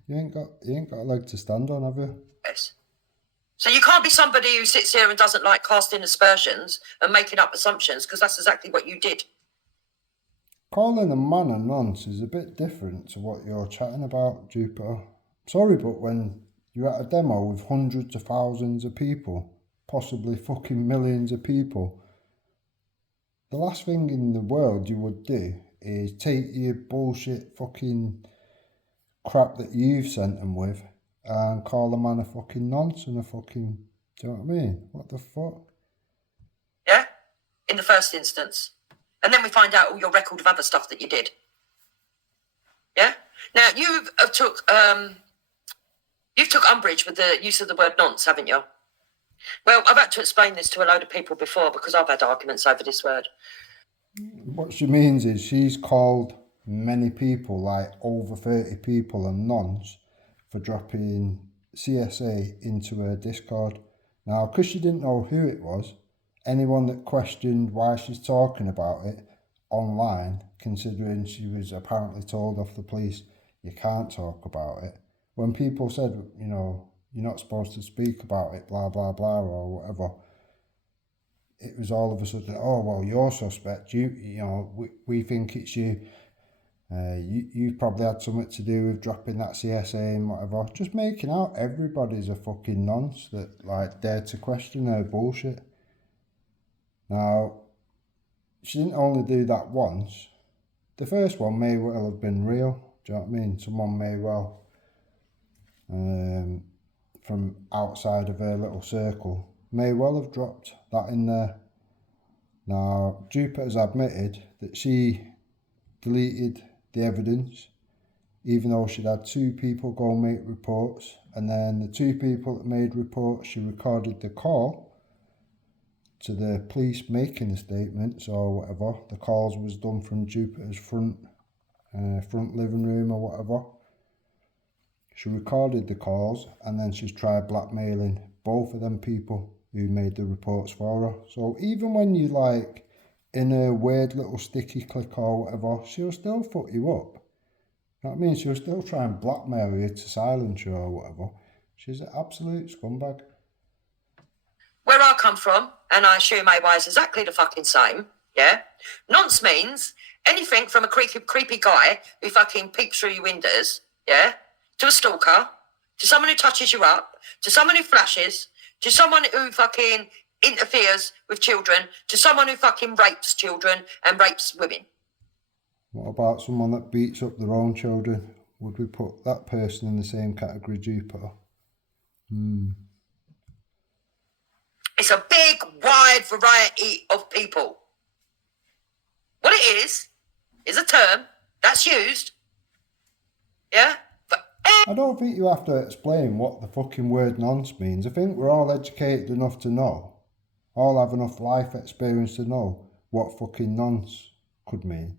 you ain't got a leg to stand on, have you? Yes. So you can't be somebody who sits here and doesn't like casting aspersions and making up assumptions, because that's exactly what you did. Calling a man a nonce is a bit different to what you're chatting about, Jupiter. Sorry, but when you're at a demo with hundreds of thousands of people, possibly fucking millions of people, the last thing in the world you would do is take your bullshit fucking crap that you've sent them with and call a man a fucking nonce and a fucking... Do you know what I mean? What the fuck? Yeah? In the first instance. And then we find out all your record of other stuff that you did. Yeah? Now, you've took umbrage with the use of the word nonce, haven't you? Well, I've had to explain this to a load of people before because I've had arguments over this word. What she means is she's called many people, like over 30 people, a nonce for dropping CSA into her Discord. Now, because she didn't know who it was, anyone that questioned why she's talking about it online, considering she was apparently told off the police, you can't talk about it. When people said, you know, you're not supposed to speak about it, blah, blah, blah, or whatever, it was all of a sudden, oh, well, you're suspect. You know, we think it's you. You've probably had something to do with dropping that CSA and whatever. Just making out everybody's a fucking nonce that, like, dared to question her bullshit. Now, she didn't only do that once. The first one may well have been real. Do you know what I mean? Someone may well... from outside of her little circle, may well have dropped that in there. Now, Jupiter's admitted that she deleted the evidence, even though she'd had 2 people go and make reports, and then the 2 people that made reports, she recorded the call to the police making the statements or whatever. The calls was done from Jupiter's front living room or whatever. She recorded the calls and then she's tried blackmailing both of them people who made the reports for her. So even when you like in a weird little sticky click or whatever, she'll still fuck you up. You know what I mean? She'll still try and blackmail you to silence you or whatever. She's an absolute scumbag. Where I come from, and I assume AY is exactly the fucking same, yeah? Nonce means anything from a creepy guy who fucking peeps through your windows, yeah? To a stalker, to someone who touches you up, to someone who flashes, to someone who fucking interferes with children to someone who fucking rapes children and rapes women. What about someone that beats up their own children? Would we put that person in the same category, Jupiter? It's a big, wide variety of people. What it is a term that's used, yeah, for I don't think you have to explain what the fucking word nonce means. I think we're all educated enough to know, all have enough life experience to know what fucking nonce could mean.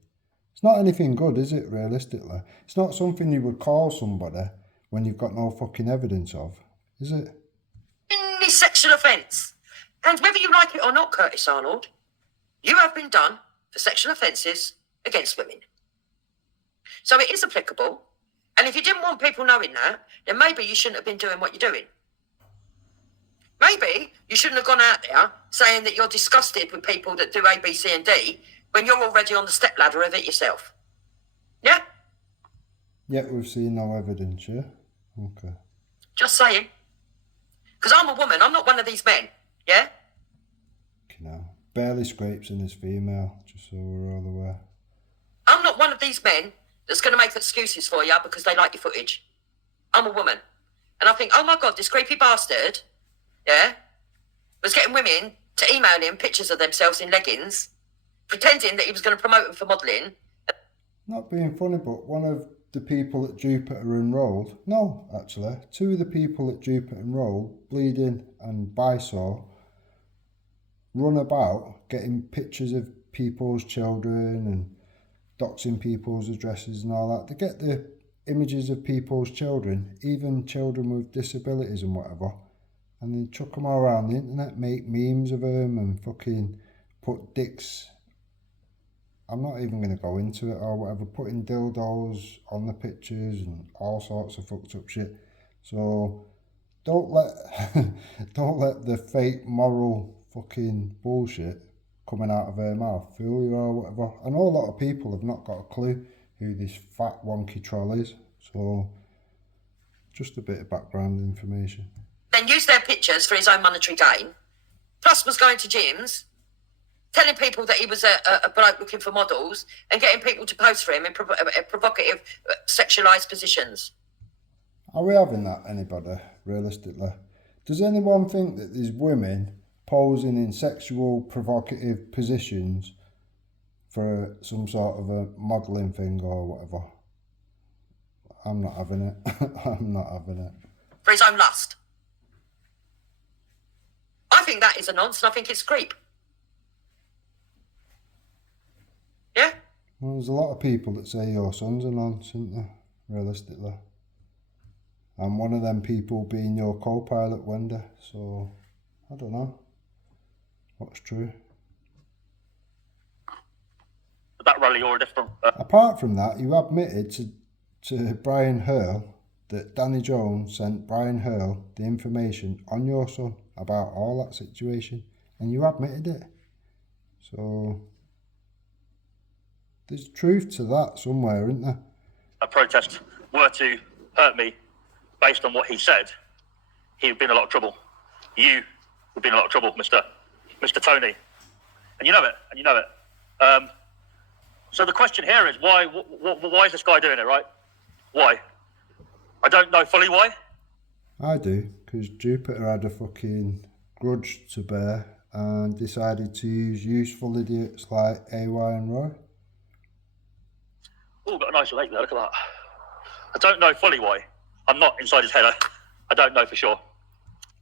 It's not anything good, is it, realistically? It's not something you would call somebody when you've got no fucking evidence of, is it? any sexual offence. And whether you like it or not, Curtis Arnold, you have been done for sexual offences against women. So it is applicable. And if you didn't want people knowing that, then maybe you shouldn't have been doing what you're doing. Maybe you shouldn't have gone out there saying that you're disgusted with people that do A, B, C, and D when you're already on the stepladder of it yourself. Yeah? Yet we've seen no evidence, yeah? Okay. Just saying. Because I'm a woman, I'm not one of these men. Yeah? No. Barely scrapes in his female, just so we're all aware. I'm not one of these men that's going to make excuses for you because they like your footage. I'm a woman. And I think, oh my God, this creepy bastard, yeah, was getting women to email him pictures of themselves in leggings, pretending that he was going to promote them for modelling. Not being funny, but one of the people at Jupiter enrolled, no, actually, two of the people at Jupiter enrolled, Bleeding and Bisaw, run about getting pictures of people's children and doxing people's addresses and all that. They get the images of people's children, even children with disabilities and whatever, and they chuck them all around the internet, make memes of them and fucking put dicks, I'm not even going to go into it or whatever, putting dildos on the pictures and all sorts of fucked up shit. So don't let the fake moral fucking bullshit coming out of her mouth fool you or whatever. I know a lot of people have not got a clue who this fat wonky troll is, so just a bit of background information. Then used their pictures for his own monetary gain, plus was going to gyms, telling people that he was a bloke looking for models and getting people to post for him in provocative sexualised positions. Are we having that, anybody, realistically? Does anyone think that there's women posing in sexual provocative positions for some sort of a modelling thing or whatever? I'm not having it. I'm not having it. For his own lust. I think that is a nonce and I think it's creep. Yeah? Well, there's a lot of people that say your son's a nonce, isn't there, realistically? And one of them people being your co-pilot, Wendy, so I don't know what's true. That rally or a different... Apart from that, you admitted to Brian Hurl that Danny Jones sent Brian Hurl the information on your son about all that situation, and you admitted it. So there's truth to that somewhere, isn't there? A protest were to hurt me based on what he said, he would be in a lot of trouble. You would be in a lot of trouble, Mr. Tony. And you know it. So the question here is, why is this guy doing it, right? Why? I don't know fully why. I do, because Jupiter had a fucking grudge to bear and decided to use useful idiots like AY and Roy. Oh, got a nice lake there, look at that. I don't know fully why. I'm not inside his head. I don't know for sure.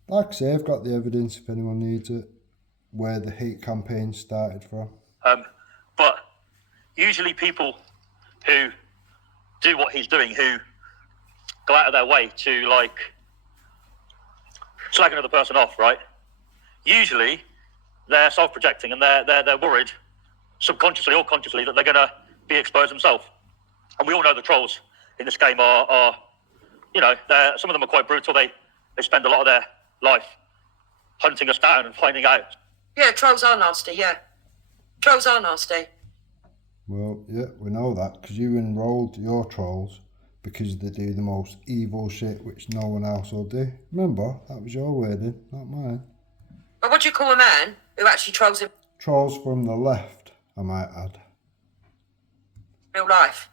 Like I say, I've got the evidence if anyone needs it, where the hate campaign started from. But usually people who do what he's doing, who go out of their way to like slag another person off, right? Usually they're self-projecting and they're worried subconsciously or consciously that they're going to be exposed themselves. And we all know the trolls in this game are you know, some of them are quite brutal. They spend a lot of their life hunting us down and finding out. Yeah, trolls are nasty, yeah. Trolls are nasty. Well, yeah, we know that, because you enrolled your trolls because they do the most evil shit which no one else will do. Remember, that was your wording, not mine. But what do you call a man who actually trolls in Trolls from the left, I might add. real life?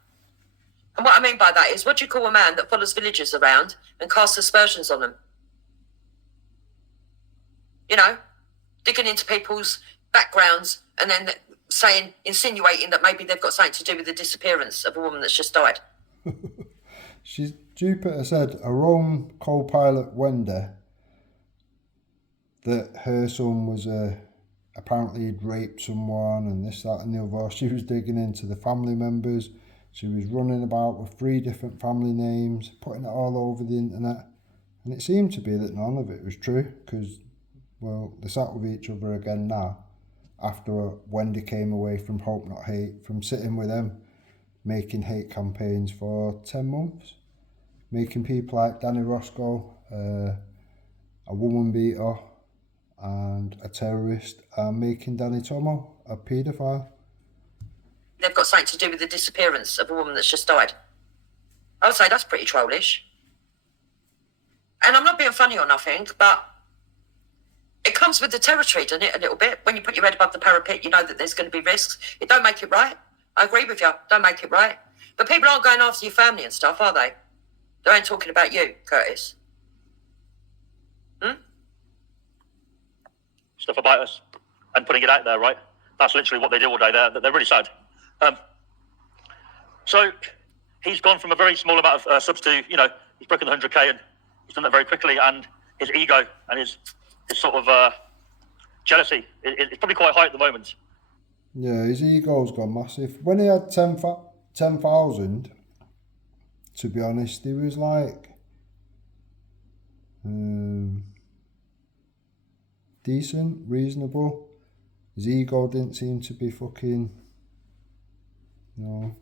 And what I mean by that is, what do you call a man that follows villagers around and casts aspersions on them? You know, digging into people's backgrounds and then insinuating that maybe they've got something to do with the disappearance of a woman that's just died. Jupiter said a Rome co-pilot Wendy that her son was apparently he'd raped someone and this, that and the other. She was digging into the family members. She was running about with 3 different family names, putting it all over the internet. And it seemed to be that none of it was true because, well, they sat with each other again now after Wendy came away from Hope Not Hate, from sitting with them, making hate campaigns for 10 months, making people like Danny Roscoe, a woman beater and a terrorist, and making Danny Tomo a paedophile. They've got something to do with the disappearance of a woman that's just died. I would say that's pretty trollish. And I'm not being funny or nothing, but it comes with the territory, doesn't it, a little bit? When you put your head above the parapet, you know that there's going to be risks. It don't make it right. I agree with you. Don't make it right. But people aren't going after your family and stuff, are they? They ain't talking about you, Curtis. Stuff about us and putting it out there, right? That's literally what they do all day. They're really sad. So he's gone from a very small amount of subs to, you know, he's broken the 100k and he's done that very quickly. And his ego and his sort of jealousy is probably quite high at the moment. Yeah, his ego's gone massive. When he had 10,000, to be honest, he was like decent, reasonable. His ego didn't seem to be fucking, you know,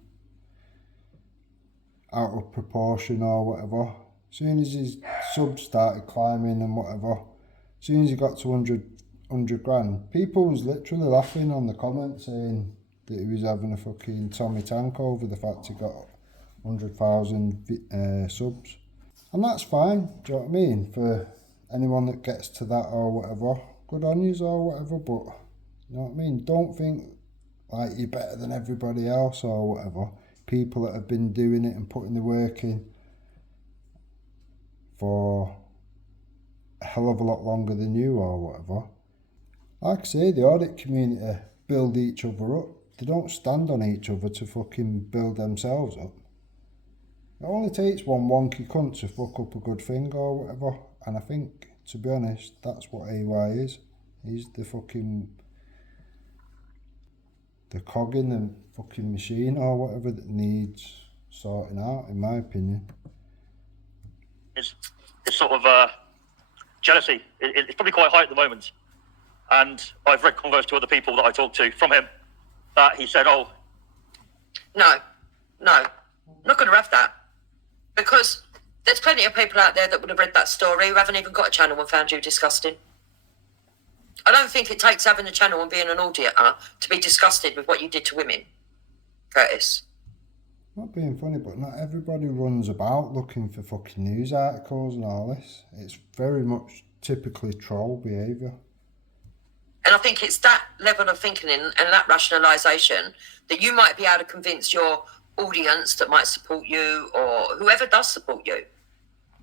out of proportion or whatever. As soon as his subs started climbing and whatever, as soon as he got to 100 grand, people was literally laughing on the comments saying that he was having a fucking Tommy Tank over the fact he got 100,000 subs. And that's fine, do you know what I mean? For anyone that gets to that or whatever, good on yous or whatever, but you know what I mean? Don't think like you're better than everybody else or whatever. People that have been doing it and putting the work in for a hell of a lot longer than you or whatever. Like I say, the audit community build each other up. They don't stand on each other to fucking build themselves up. It only takes one wonky cunt to fuck up a good thing or whatever. And I think, to be honest, that's what AY is. He's the fucking... the cog in the fucking machine or whatever that needs sorting out, in my opinion. His sort of jealousy is probably quite high at the moment. And I've read convos to other people that I talked to from him that he said, oh... No, I'm not going to have that. Because there's plenty of people out there that would have read that story who haven't even got a channel and found you disgusting. I don't think it takes having a channel and being an auditor to be disgusted with what you did to women, Curtis. Not being funny, but not everybody runs about looking for fucking news articles and all this. It's very much typically troll behaviour. And I think it's that level of thinking and that rationalisation that you might be able to convince your audience that might support you or whoever does support you.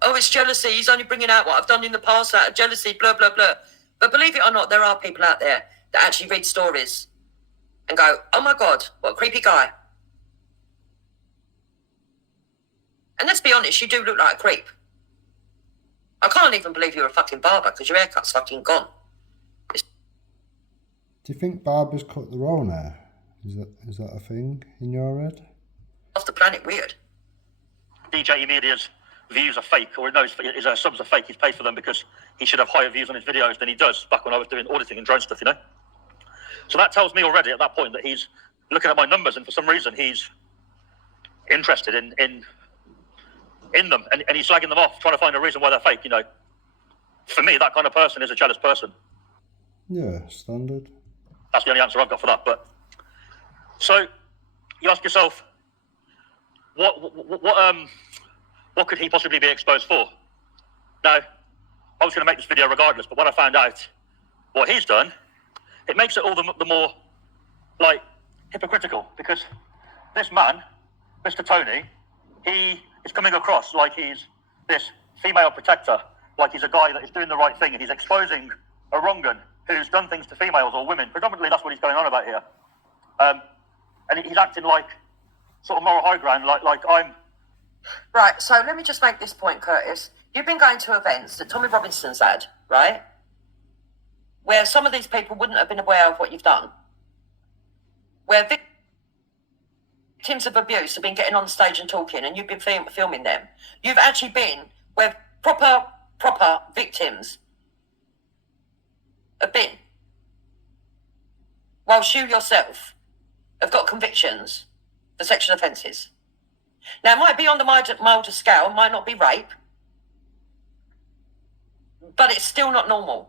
Oh, it's jealousy. He's only bringing out what I've done in the past out of jealousy, blah, blah, blah. But believe it or not, there are people out there that actually read stories and go, oh my God, what a creepy guy. And let's be honest, you do look like a creep. I can't even believe you're a fucking barber because your haircut's fucking gone. Do you think barbers cut their own hair? Is that a thing in your head? Off the planet weird. DJ Media's views are fake, or knows his subs are fake. He's paid for them because he should have higher views on his videos than he does back when I was doing auditing and drone stuff, you know? So that tells me already at that point that he's looking at my numbers and for some reason he's interested in them and he's slagging them off, trying to find a reason why they're fake, you know? For me, that kind of person is a jealous person. Yeah, standard. That's the only answer I've got for that. But so you ask yourself, what could he possibly be exposed for? Now, I was going to make this video regardless, but when I found out what he's done, it makes it all the more, like, hypocritical, because this man, Mr. Tony, he is coming across like he's this female protector, like he's a guy that is doing the right thing, and he's exposing a wrong-un who's done things to females or women. Predominantly, that's what he's going on about here. And he's acting like sort of moral high ground, like I'm... Right, so let me just make this point, Curtis. You've been going to events that Tommy Robinson's had, right? Where some of these people wouldn't have been aware of what you've done. Where victims of abuse have been getting on stage and talking, and you've been filming them. You've actually been where proper victims have been. Whilst you yourself have got convictions for sexual offences. Now, it might be on the milder scale, might not be rape, but it's still not normal.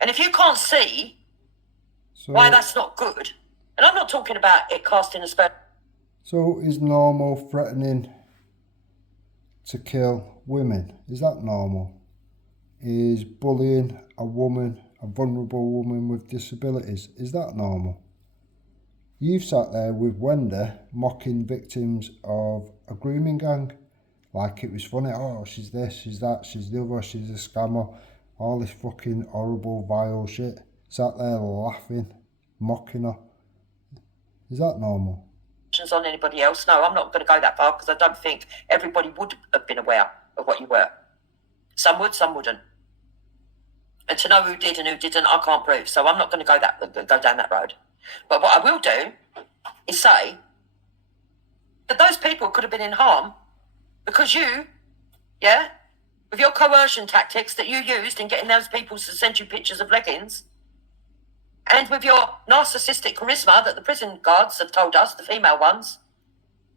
And if you can't see why that's not good, and I'm not talking about it casting a spell. So is normal threatening to kill women? Is that normal? Is bullying a woman, a vulnerable woman with disabilities, is that normal? You've sat there with Wendy mocking victims of a grooming gang like it was funny. Oh, she's this, she's that, she's the other, she's a scammer. All this fucking horrible, vile shit. Sat there laughing, mocking her. Is that normal? On anybody else? No, I'm not going to go that far, because I don't think everybody would have been aware of what you were. Some would, some wouldn't. And to know who did and who didn't, I can't prove. So I'm not going to go down that road. But what I will do is say that those people could have been in harm because you, with your coercion tactics that you used in getting those people to send you pictures of leggings, and with your narcissistic charisma that the prison guards have told us, the female ones,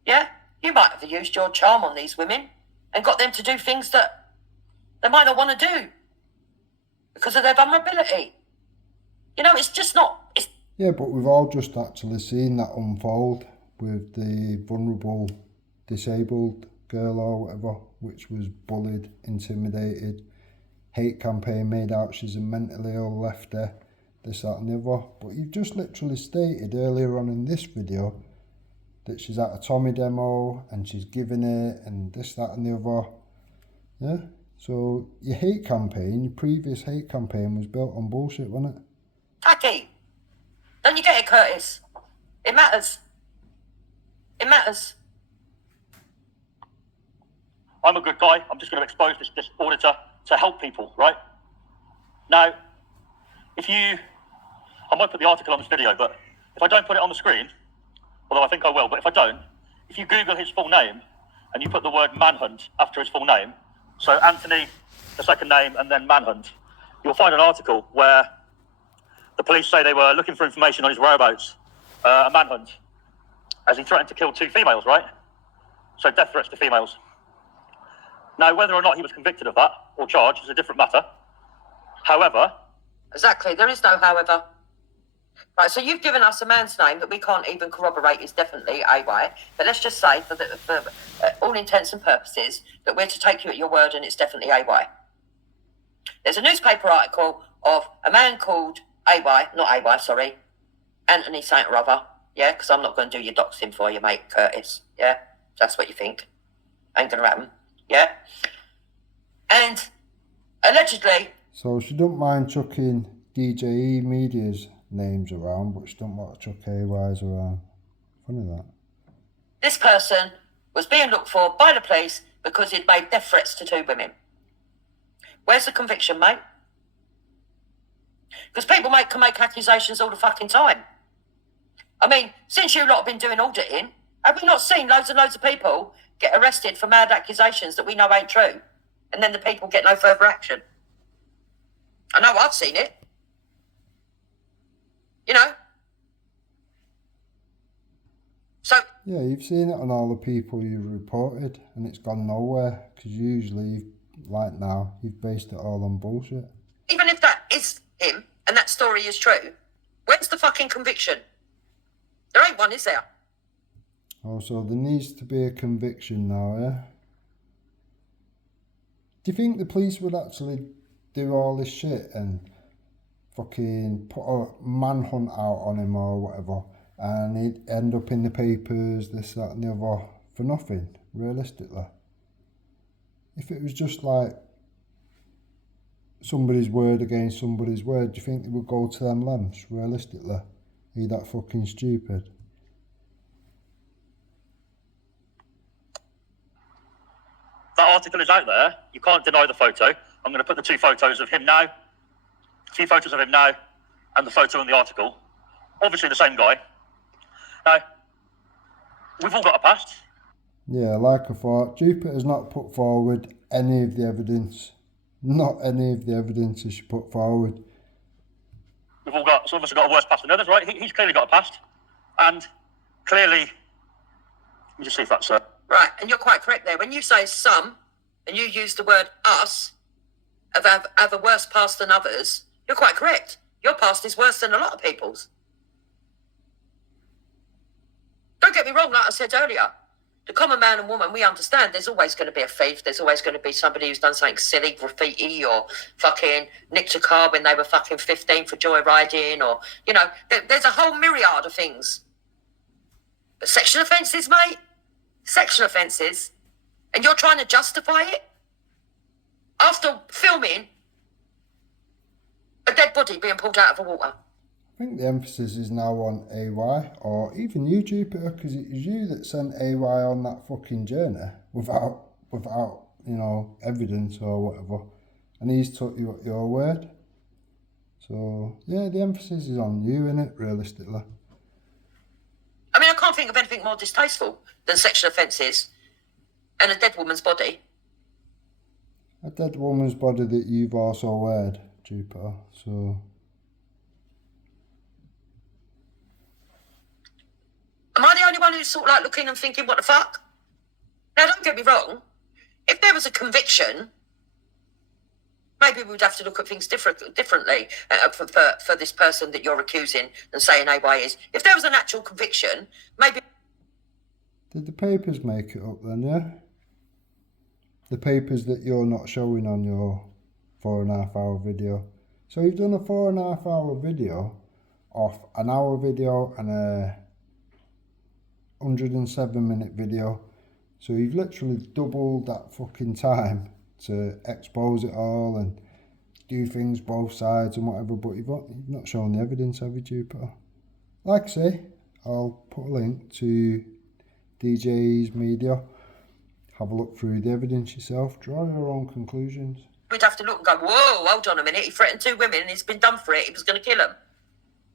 you might have used your charm on these women and got them to do things that they might not want to do because of their vulnerability. You know, it's just not... Yeah, but we've all just actually seen that unfold with the vulnerable, disabled girl or whatever, which was bullied, intimidated, hate campaign made out she's a mentally ill lefty, this, that and the other. But you've just literally stated earlier on in this video that she's at a Tommy demo and she's giving it and this, that and the other. Yeah? So your hate campaign, your previous hate campaign was built on bullshit, wasn't it? Tacky. Don't you get it, Curtis? It matters. It matters. I'm a good guy. I'm just going to expose this auditor to help people, right? Now, I might put the article on this video, but if I don't put it on the screen, although I think I will, but if I don't, if you Google his full name and you put the word manhunt after his full name, so Anthony, the second name, and then manhunt, you'll find an article where the police say they were looking for information on his whereabouts, a manhunt, as he threatened to kill 2 females, right? So death threats to females. Now, whether or not he was convicted of that or charged is a different matter. However... Exactly, there is no however. Right, so you've given us a man's name that we can't even corroborate is definitely AY, but let's just say, for all intents and purposes, that we're to take you at your word and it's definitely AY. There's a newspaper article of a man called Anthony Saint or other, because I'm not going to do your doxing for you, mate, Curtis, that's what you think. Ain't going to happen, And, allegedly... So she don't mind chucking DJE Media's names around, but she don't want to chuck AY's around. Funny that. This person was being looked for by the police because he'd made death threats to 2 women. Where's the conviction, mate? Because people can make accusations all the fucking time. I mean, since you lot have been doing auditing, have we not seen loads and loads of people get arrested for mad accusations that we know ain't true, and then the people get no further action? I know I've seen it. You know? So... Yeah, you've seen it on all the people you've reported, and it's gone nowhere, because usually, like now, you've based it all on bullshit. Even if that is him, and that story is true, where's the fucking conviction? There ain't one, is there? Oh, so there needs to be a conviction now, yeah? Do you think the police would actually do all this shit and fucking put a manhunt out on him or whatever, and he'd end up in the papers, this, that and the other, for nothing, realistically. If it was just like somebody's word against somebody's word, do you think they would go to them lengths, realistically? Are you that fucking stupid? That article is out there. You can't deny the photo. I'm going to put the 2 photos of him now, a few photos of him now, and the photo in the article. Obviously the same guy. Now, we've all got a past. Yeah, like I thought, Jupiter's not put forward any of the evidence. Not any of the evidence she put forward. We've all got, some of us have got a worse past than others, right? He's clearly got a past. And clearly, let me just see if that's... Right, and you're quite correct there. When you say some, and you use the word us, have a worse past than others, you're quite correct. Your past is worse than a lot of people's. Don't get me wrong, like I said earlier. The common man and woman, we understand there's always going to be a thief. There's always going to be somebody who's done something silly, graffiti, or fucking nicked a car when they were fucking 15 for joyriding, or, you know, there's a whole myriad of things. But sexual offences, mate, sexual offences, and you're trying to justify it after filming a dead body being pulled out of the water. I think the emphasis is now on AY, or even you, Jupiter, because it was you that sent AY on that fucking journey without you know, evidence or whatever, and he's took you at your word. So yeah, the emphasis is on you, innit, realistically. I mean, I can't think of anything more distasteful than sexual offences and a dead woman's body. A dead woman's body that you've also weared, Jupiter, so... Am I the only one who's sort of like looking and thinking, what the fuck? Now, don't get me wrong. If there was a conviction, maybe we'd have to look at things differently for this person that you're accusing and saying AY is. If there was an actual conviction, maybe... Did the papers make it up then, yeah? The papers that you're not showing on your 4.5 hour video. So you've done a 4.5 hour video off an hour video and a 107-minute video. So you've literally doubled that fucking time to expose it all and do things both sides and whatever, but you've not shown the evidence, have you, Jupiter? Like I say, I'll put a link to DJ's media. Have a look through the evidence yourself, draw your own conclusions. we'd have to look and go, whoa, hold on a minute, he threatened 2 women and he's been done for it, he was going to kill them.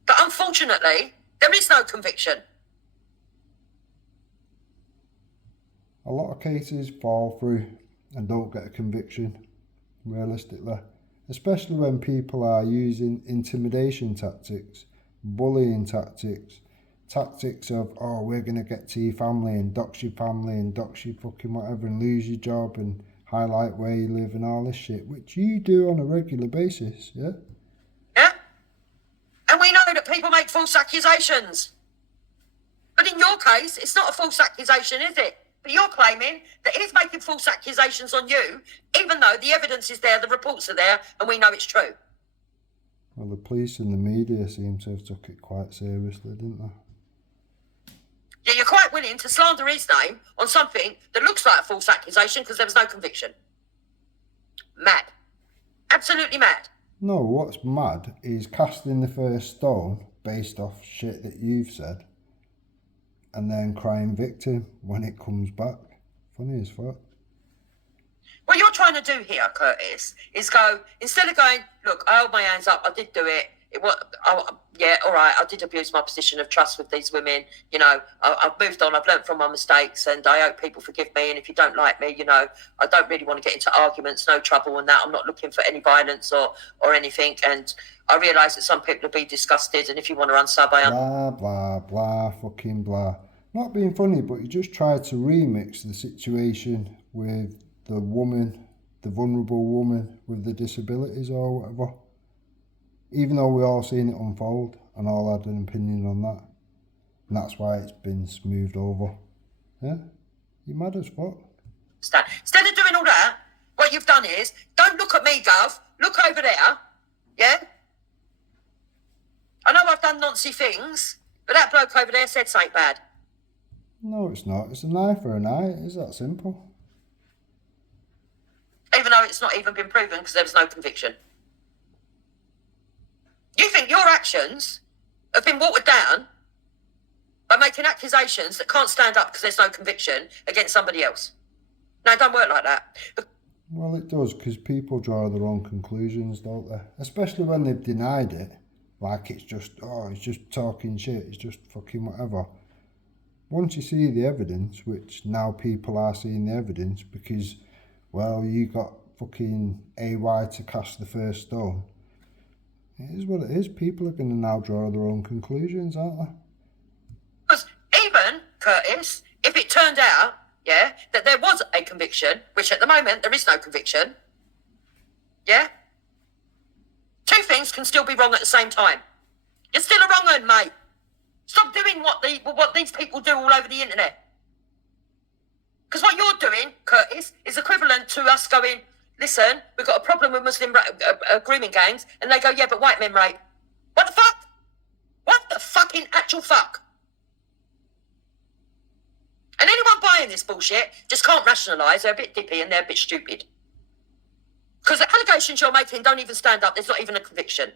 But unfortunately, there is no conviction. A lot of cases fall through and don't get a conviction, realistically. Especially when people are using intimidation tactics, bullying tactics, tactics of, oh, we're going to get to your family and dox your family and dox your fucking whatever and lose your job and highlight where you live and all this shit, which you do on a regular basis, yeah? Yeah? And we know that people make false accusations. But in your case, it's not a false accusation, is it? But you're claiming that he's making false accusations on you, even though the evidence is there, the reports are there, and we know it's true. Well, the police and the media seem to have took it quite seriously, didn't they? Yeah, you're quite willing to slander his name on something that looks like a false accusation because there was no conviction. Mad. Absolutely mad. No, what's mad is casting the first stone based off shit that you've said and then crying victim when it comes back. Funny as fuck. What you're trying to do here, Curtis, is go, instead of going, look, I hold my hands up, I did do it. Yeah, all right, I did abuse my position of trust with these women. You know, I've moved on, I've learnt from my mistakes, and I hope people forgive me. And if you don't like me, you know, I don't really want to get into arguments, no trouble and that. I'm not looking for any violence or anything. And I realise that some people will be disgusted, and if you want to unsub, I am. Blah, blah, blah, fucking blah. Not being funny, but you just tried to remix the situation with the woman, the vulnerable woman with the disabilities or whatever. Even though we all seen it unfold and all had an opinion on that. And that's why it's been smoothed over. Yeah? You mad as fuck. Instead of doing all that, what you've done is, don't look at me, Gov. look over there, yeah? I know I've done noncy things, but that bloke over there said something bad. No, it's not. It's an eye for an eye. It's that simple. Even though it's not even been proven because there was no conviction. You think your actions have been watered down by making accusations that can't stand up because there's no conviction against somebody else. No, it don't work like that. Well, it does, because people draw their own conclusions, don't they? Especially when they've denied it. Like it's just, oh, it's just talking shit, it's just fucking whatever. Once you see the evidence, which now people are seeing the evidence because, well, you got fucking AY to cast the first stone. It is what it is. People are going to now draw their own conclusions, aren't they? Because even, Curtis, if it turned out, yeah, that there was a conviction, which at the moment there is no conviction, yeah, two things can still be wrong at the same time. You're still a wrong un, mate. Stop doing what these people do all over the internet. Because what you're doing, Curtis, is equivalent to us going, listen, we've got a problem with Muslim grooming gangs, and they go, yeah, but white men rape. What the fuck? What the fucking actual fuck? And anyone buying this bullshit just can't rationalise. They're a bit dippy and they're a bit stupid. Because the allegations you're making don't even stand up. There's not even a conviction.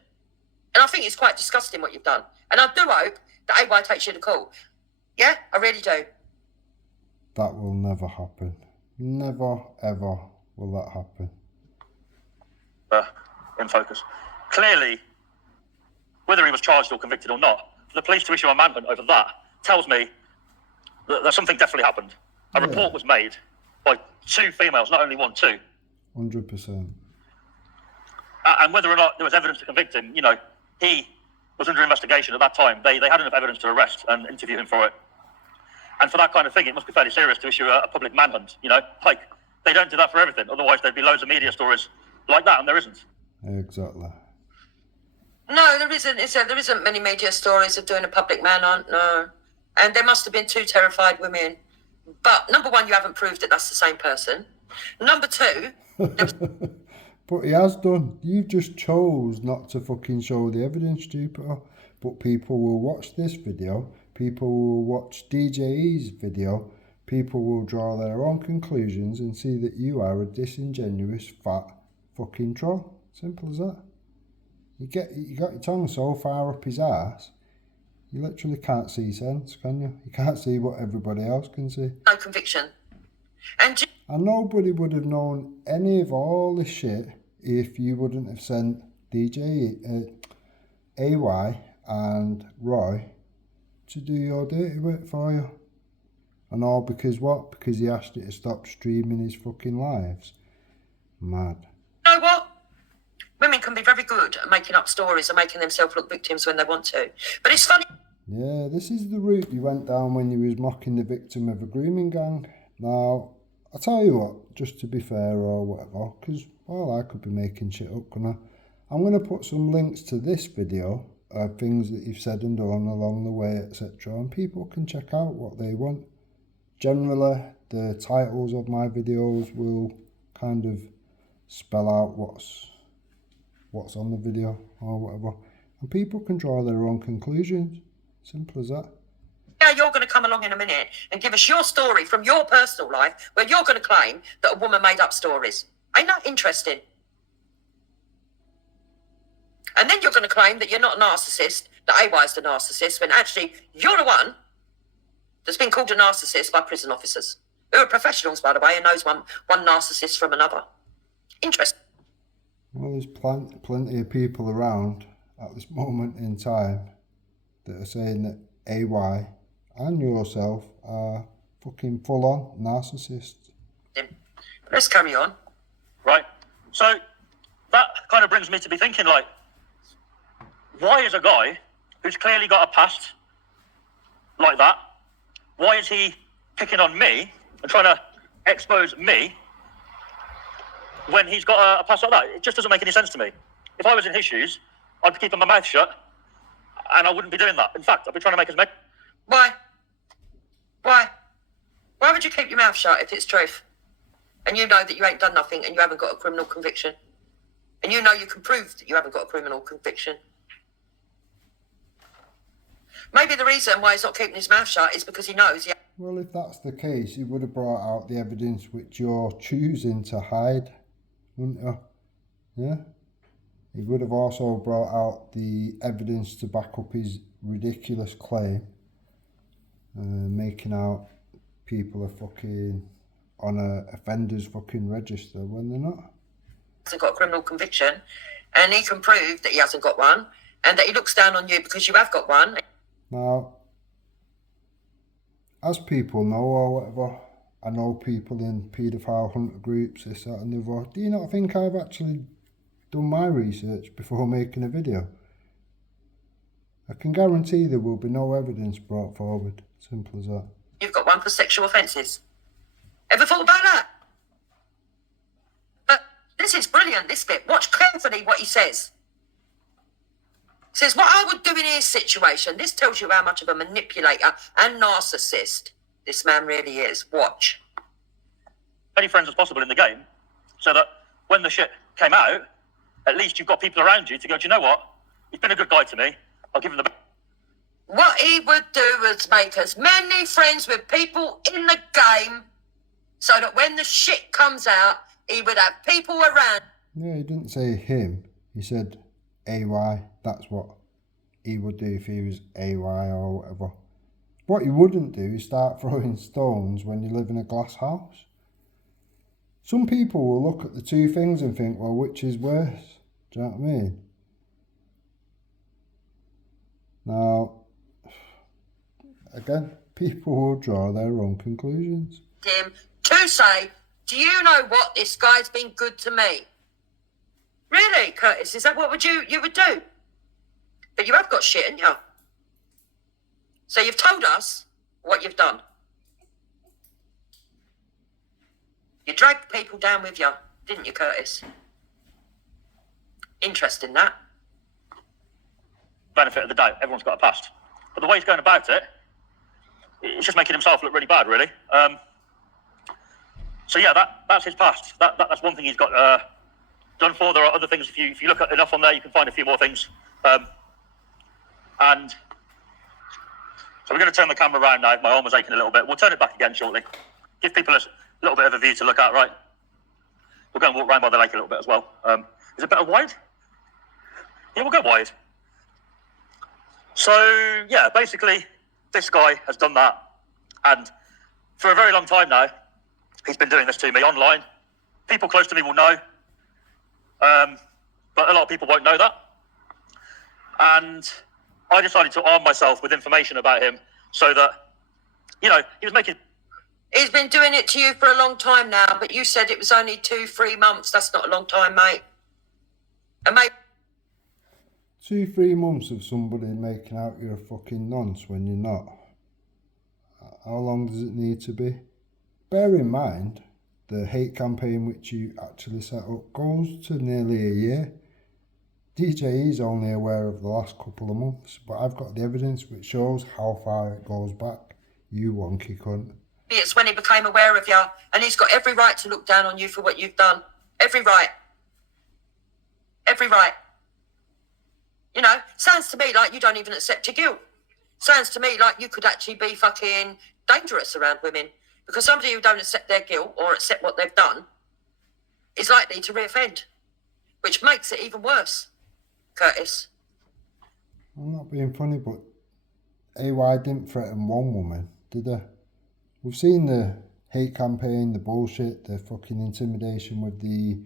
And I think it's quite disgusting what you've done. And I do hope that AY takes you to court. Yeah, I really do. That will never happen. Never, ever will that happen. In focus. Clearly, whether he was charged or convicted or not, for the police to issue a manhunt over that tells me that something definitely happened. A report was made by two females, not only one, two. 100%. And whether or not there was evidence to convict him, you know, he was under investigation at that time. They had enough evidence to arrest and interview him for it. And for that kind of thing, it must be fairly serious to issue a public manhunt, you know? Like, they don't do that for everything. Otherwise, there'd be loads of media stories like that, and there isn't. Exactly. No, there isn't. There isn't many media stories of doing a public manhunt, no. And there must have been two terrified women. But, number one, you haven't proved that that's the same person. Number two... But he has done. You just chose not to fucking show the evidence, stupider. But people will watch this video. People will watch DJE's video. People will draw their own conclusions and see that you are a disingenuous, fat fucking troll. Simple as that. You got your tongue so far up his ass, you literally can't see sense, can you? You can't see what everybody else can see. No conviction. And nobody would have known any of all this shit if you wouldn't have sent AY and Roy to do your dirty work for you. And all because what? Because he asked you to stop streaming his fucking lives. Mad. you know what? Women can be very good at making up stories and making themselves look victims when they want to. But it's funny. Yeah, this is the route you went down when you was mocking the victim of a grooming gang. Now, I'll tell you what, just to be fair or whatever, because, well, I could be making shit up, couldn't I? I'm going to put some links to this video of things that you've said and done along the way, etc. And people can check out what they want. Generally, the titles of my videos will kind of spell out what's on the video or whatever. And people can draw their own conclusions. Simple as that. Now you're going to come along in a minute and give us your story from your personal life where you're going to claim that a woman made up stories. Ain't that interesting? And then you're going to claim that you're not a narcissist, that AY's the narcissist, when actually you're the one that's been called a narcissist by prison officers, who are professionals, by the way, and knows one narcissist from another. Interesting. Well, there's plenty of people around at this moment in time that are saying that AY and yourself are fucking full-on narcissists. Let's carry on. Right. So that kind of brings me to be thinking, like, why is a guy who's clearly got a past like that, why is he picking on me and trying to expose me when he's got a past like that? It just doesn't make any sense to me. If I was in his shoes, I'd be keeping my mouth shut and I wouldn't be doing that. In fact, I'd be trying to make us make... Why? Why would you keep your mouth shut if it's truth? And you know that you ain't done nothing and you haven't got a criminal conviction? And you know you can prove that you haven't got a criminal conviction. Maybe the reason why he's not keeping his mouth shut is because he knows he... Well, if that's the case, he would have brought out the evidence which you're choosing to hide, wouldn't you? Yeah? He would have also brought out the evidence to back up his ridiculous claim, making out people are fucking on a offenders fucking register when they're not. Hasn't got a criminal conviction, and he can prove that he hasn't got one, and that he looks down on you because you have got one. Now, as people know or whatever, I know people in paedophile hunter groups, this, that and the other. Do you not think I've actually done my research before making a video? I can guarantee there will be no evidence brought forward. Simple as that. You've got one for sexual offences. Ever thought about that? But this is brilliant, this bit. Watch carefully what he says. He says, what I would do in his situation, this tells you how much of a manipulator and narcissist this man really is. Watch. Many friends as possible in the game, so that when the shit came out, at least you've got people around you to go, do you know what? He's been a good guy to me. I'll give him the... What he would do is make as many friends with people in the game so that when the shit comes out, he would have people around. Yeah, he didn't say him. He said AY. That's what he would do if he was AY or whatever. What he wouldn't do is start throwing stones when you live in a glass house. Some people will look at the two things and think, well, which is worse? Do you know what I mean? Now, again, people will draw their own conclusions. Him to say, do you know what? This guy's been good to me. Really, Curtis? Is that what you would do? But you have got shit, haven't you? So you've told us what you've done. You dragged people down with you, didn't you, Curtis? Interesting, that. benefit of the doubt. Everyone's got a past. But the way he's going about it, it's just making himself look really bad, really. So yeah, that's his past. That's one thing he's got done for. There are other things. If you look at enough on there, you can find a few more things. And so we're going to turn the camera around now. My arm was aching a little bit. We'll turn it back again shortly. Give people a little bit of a view to look at, right? We'll go and walk around by the lake a little bit as well. Is it better wide? Yeah, we'll go wide. So, yeah, basically, this guy has done that. And for a very long time now, he's been doing this to me online. People close to me will know. But a lot of people won't know that. And I decided to arm myself with information about him so that, he was making... He's been doing it to you for a long time now, but you said it was only 2-3 months. That's not a long time, mate. And mate... 2-3 months of somebody making out you're a fucking nonce when you're not. How long does it need to be? Bear in mind, the hate campaign which you actually set up goes to nearly a year. DJ is only aware of the last couple of months, but I've got the evidence which shows how far it goes back. You wonky cunt. It's when he became aware of you, and he's got every right to look down on you for what you've done. Every right. Every right. Sounds to me like you don't even accept your guilt. Sounds to me like you could actually be fucking dangerous around women. Because somebody who don't accept their guilt or accept what they've done is likely to reoffend. Which makes it even worse, Curtis. I'm not being funny, but AY didn't threaten one woman, did they? We've seen the hate campaign, the bullshit, the fucking intimidation with the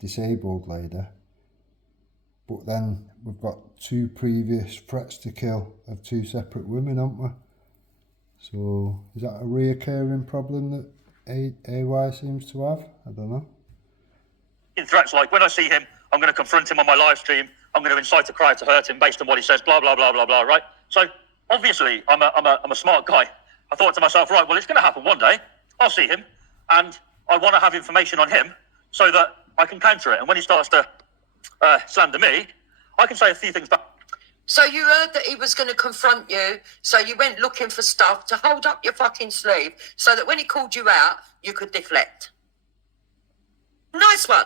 disabled lady. But then we've got 2 previous threats to kill of 2 separate women, haven't we? So, is that a reoccurring problem that AY seems to have? I don't know. Threats like, when I see him, I'm going to confront him on my live stream. I'm going to incite a crowd to hurt him based on what he says, blah, blah, blah, blah, blah, right? So, obviously, I'm a smart guy. I thought to myself, right, well, it's going to happen one day. I'll see him, and I want to have information on him so that I can counter it. And when he starts to slander me, I can say a few things back. So you heard that he was going to confront you, so you went looking for stuff to hold up your fucking sleeve so that when he called you out, you could deflect. Nice one.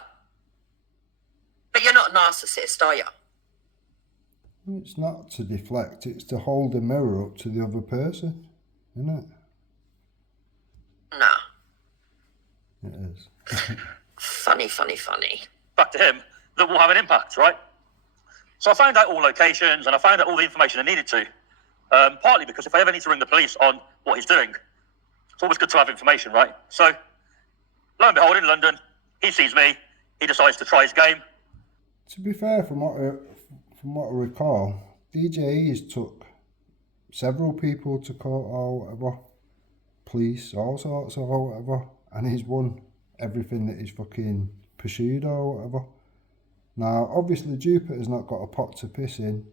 But you're not a narcissist, are you? It's not to deflect, it's to hold a mirror up to the other person, isn't it? Nah. It is. Funny. Back to him, that will have an impact, right? So I found out all locations and I found out all the information I needed to. Partly because if I ever need to ring the police on what he's doing, it's always good to have information, right? So, lo and behold, in London, he sees me, he decides to try his game. To be fair, from what I recall, DJs took several people to court or whatever, police, all sorts of or whatever, and he's won everything that he's fucking pursued or whatever. Now, obviously, Jupiter's not got a pot to piss in.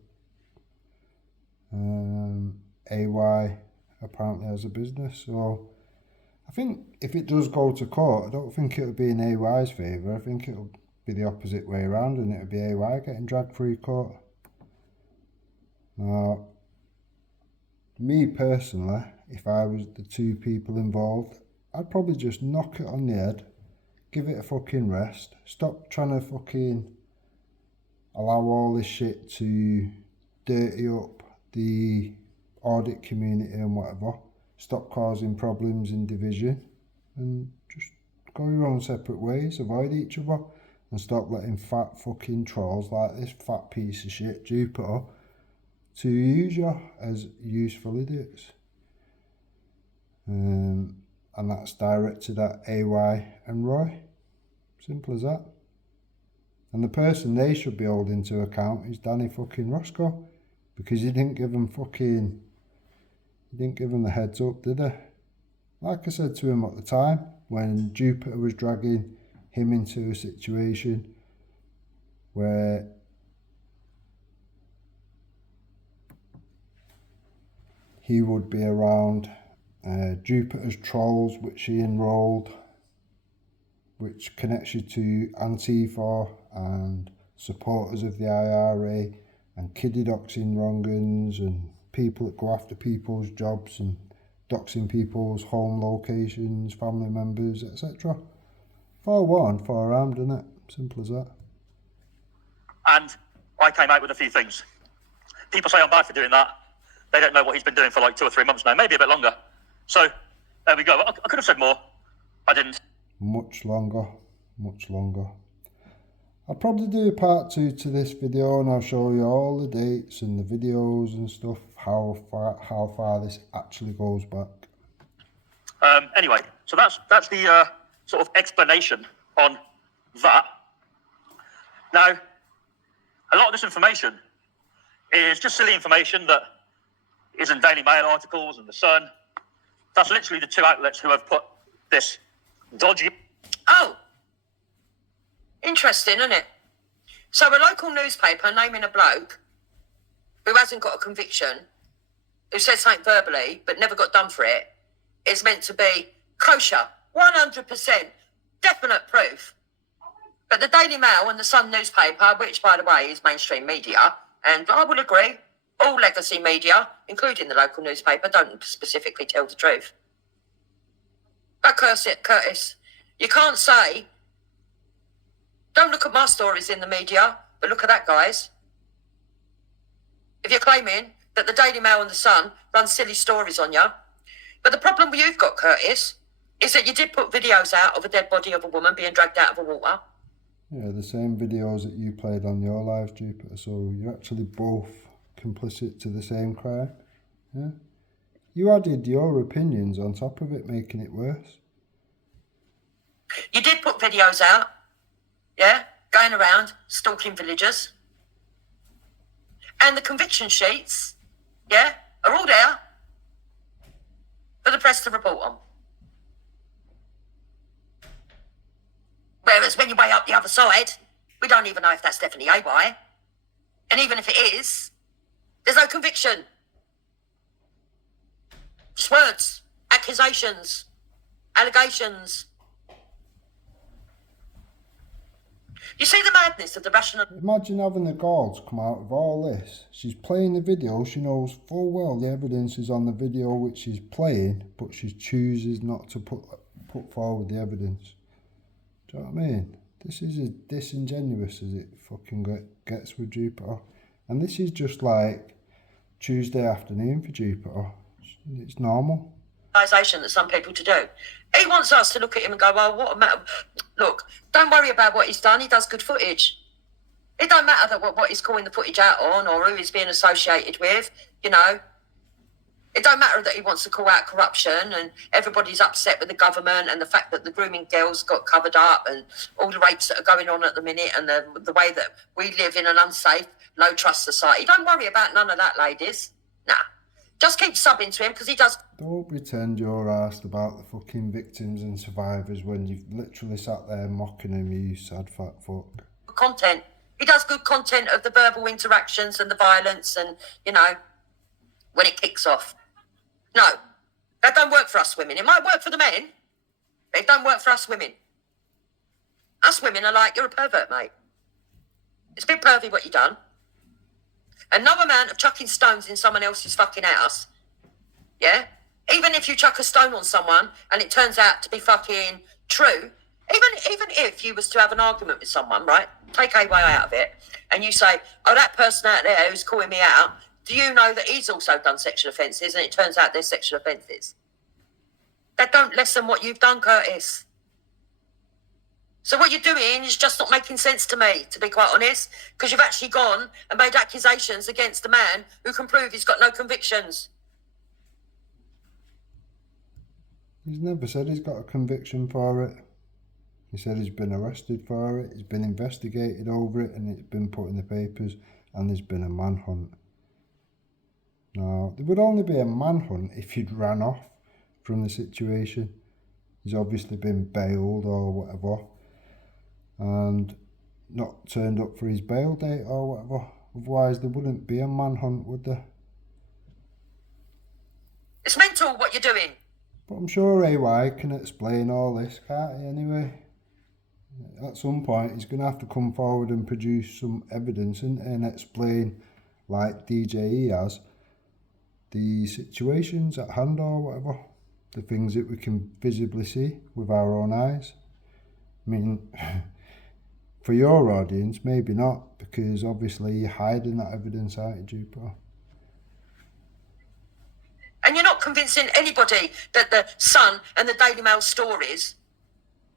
AY apparently has a business, so I think if it does go to court, I don't think it'll be in AY's favour. I think it'll be the opposite way around, and it'll be AY getting dragged through court. Now, me personally, if I was the two people involved, I'd probably just knock it on the head, give it a fucking rest, stop trying to fucking allow all this shit to dirty up the audit community and whatever, stop causing problems in division, and just go your own separate ways, avoid each other, and stop letting fat fucking trolls like this fat piece of shit Jupiter to use you as useful idiots. And that's directed at AY and Roy. Simple as that. And the person they should be holding to account is Danny fucking Roscoe, because he didn't give them the heads up, did he? Like I said to him at the time, when Jupiter was dragging him into a situation where he would be around Jupiter's trolls, which he enrolled, which connects you to Antifa and supporters of the IRA and kiddie doxing wrong'uns and people that go after people's jobs and doxing people's home locations, family members, etc. Forewarned, forearmed, isn't it? Simple as that. And I came out with a few things. People say I'm bad for doing that. They don't know what he's been doing for like 2 or 3 months now, maybe a bit longer. So, there we go. I could have said more. I didn't. Much longer. I'll probably do a part 2 to this video, and I'll show you all the dates and the videos and stuff, how far this actually goes back. Anyway, so that's the sort of explanation on that. Now, a lot of this information is just silly information that is in Daily Mail articles and The Sun. That's literally the 2 outlets who have put this dodgy... Oh, interesting, isn't it? So a local newspaper naming a bloke who hasn't got a conviction, who said something verbally but never got done for it, is meant to be kosher, 100%, definite proof. But the Daily Mail and the Sun newspaper, which, by the way, is mainstream media, and I will agree, all legacy media, including the local newspaper, don't specifically tell the truth. But Curtis, you can't say, don't look at my stories in the media, but look at that, guys. If you're claiming that the Daily Mail and the Sun run silly stories on you, but the problem you've got, Curtis, is that you did put videos out of a dead body of a woman being dragged out of a water. Yeah, the same videos that you played on your live, Jupiter, so you're actually both complicit to the same crime. Yeah, you added your opinions on top of it, making it worse. You did put videos out, yeah, going around stalking villagers, and the conviction sheets, yeah, are all there for the press to report on. Whereas when you weigh up the other side, we don't even know if that's definitely AY, and even if it is, there's no conviction. Just words, accusations, allegations. You see the madness of the rational... Imagine having the gall to come out of all this. She's playing the video, she knows full well the evidence is on the video which she's playing, but she chooses not to put forward the evidence. Do you know what I mean? This is as disingenuous as it fucking gets with Jupiter. And this is just like Tuesday afternoon for Jupiter. It's normal. That some people to do. He wants us to look at him and go, well, what a matter. Look, don't worry about what he's done. He does good footage. It don't matter that what he's calling the footage out on or who he's being associated with, you know. It don't matter that he wants to call out corruption and everybody's upset with the government and the fact that the grooming girls got covered up and all the rapes that are going on at the minute and the way that we live in an unsafe, low-trust society. Don't worry about none of that, ladies. Nah. Just keep subbing to him because he does... Don't pretend you're asked about the fucking victims and survivors when you've literally sat there mocking him, you sad fat fuck. ...content. He does good content of the verbal interactions and the violence and, you know, when it kicks off. No, that don't work for us women. It might work for the men, but it don't work for us women. Us women are like, you're a pervert, mate. It's a bit pervy what you done. And no amount of chucking stones in someone else's fucking house, yeah? Even if you chuck a stone on someone and it turns out to be fucking true, even if you was to have an argument with someone, right? Take AY out of it, and you say, oh, that person out there who's calling me out, do you know that he's also done sexual offences and it turns out they're sexual offences? That don't lessen what you've done, Curtis. So what you're doing is just not making sense to me, to be quite honest, because you've actually gone and made accusations against a man who can prove he's got no convictions. He's never said he's got a conviction for it. He said he's been arrested for it, he's been investigated over it, and it's been put in the papers, and there's been a manhunt. Now, there would only be a manhunt if he'd ran off from the situation. He's obviously been bailed or whatever, and not turned up for his bail date or whatever. Otherwise, there wouldn't be a manhunt, would there? It's mental what you're doing. But I'm sure AY can explain all this, can't he, anyway? At some point, he's going to have to come forward and produce some evidence and explain, like DJE has, the situations at hand or whatever. The things that we can visibly see with our own eyes. I mean, for your audience, maybe not, because obviously you're hiding that evidence, aren't you, Jupiter? And you're not convincing anybody that the Sun and the Daily Mail stories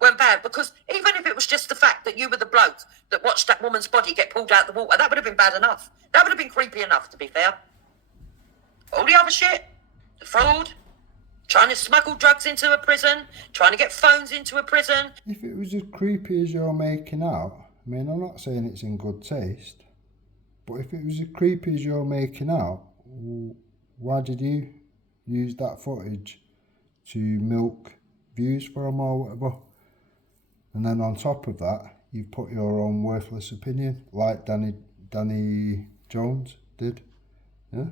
weren't bad, because even if it was just the fact that you were the bloke that watched that woman's body get pulled out the water, that would have been bad enough. That would have been creepy enough, to be fair. All the other shit, the fraud, trying to smuggle drugs into a prison, trying to get phones into a prison. If it was as creepy as you're making out, I mean, I'm not saying it's in good taste, but if it was as creepy as you're making out, why did you use that footage to milk views for them or whatever? And then on top of that, you've put your own worthless opinion, like Danny Jones did, yeah?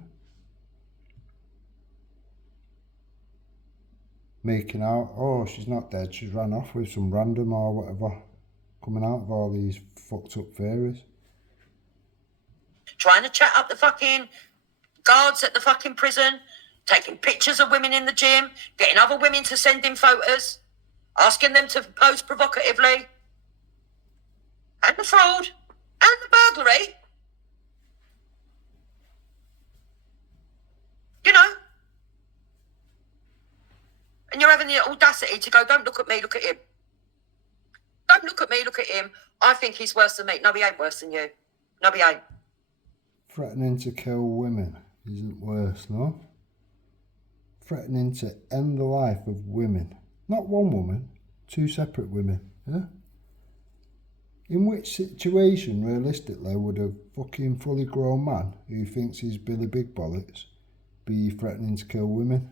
Making out, oh, she's not dead, she's ran off with some random or whatever, coming out of all these fucked up theories. Trying to chat up the fucking guards at the fucking prison, taking pictures of women in the gym, getting other women to send in photos, asking them to pose provocatively, and the fraud, and the burglary. You know? And you're having the audacity to go, don't look at me, look at him. Don't look at me, look at him. I think he's worse than me. No, he ain't worse than you. No, he ain't. Threatening to kill women isn't worse, no? Threatening to end the life of women. Not one woman, two separate women, yeah? In which situation, realistically, would a fucking fully grown man who thinks he's Billy Big Bollocks be threatening to kill women?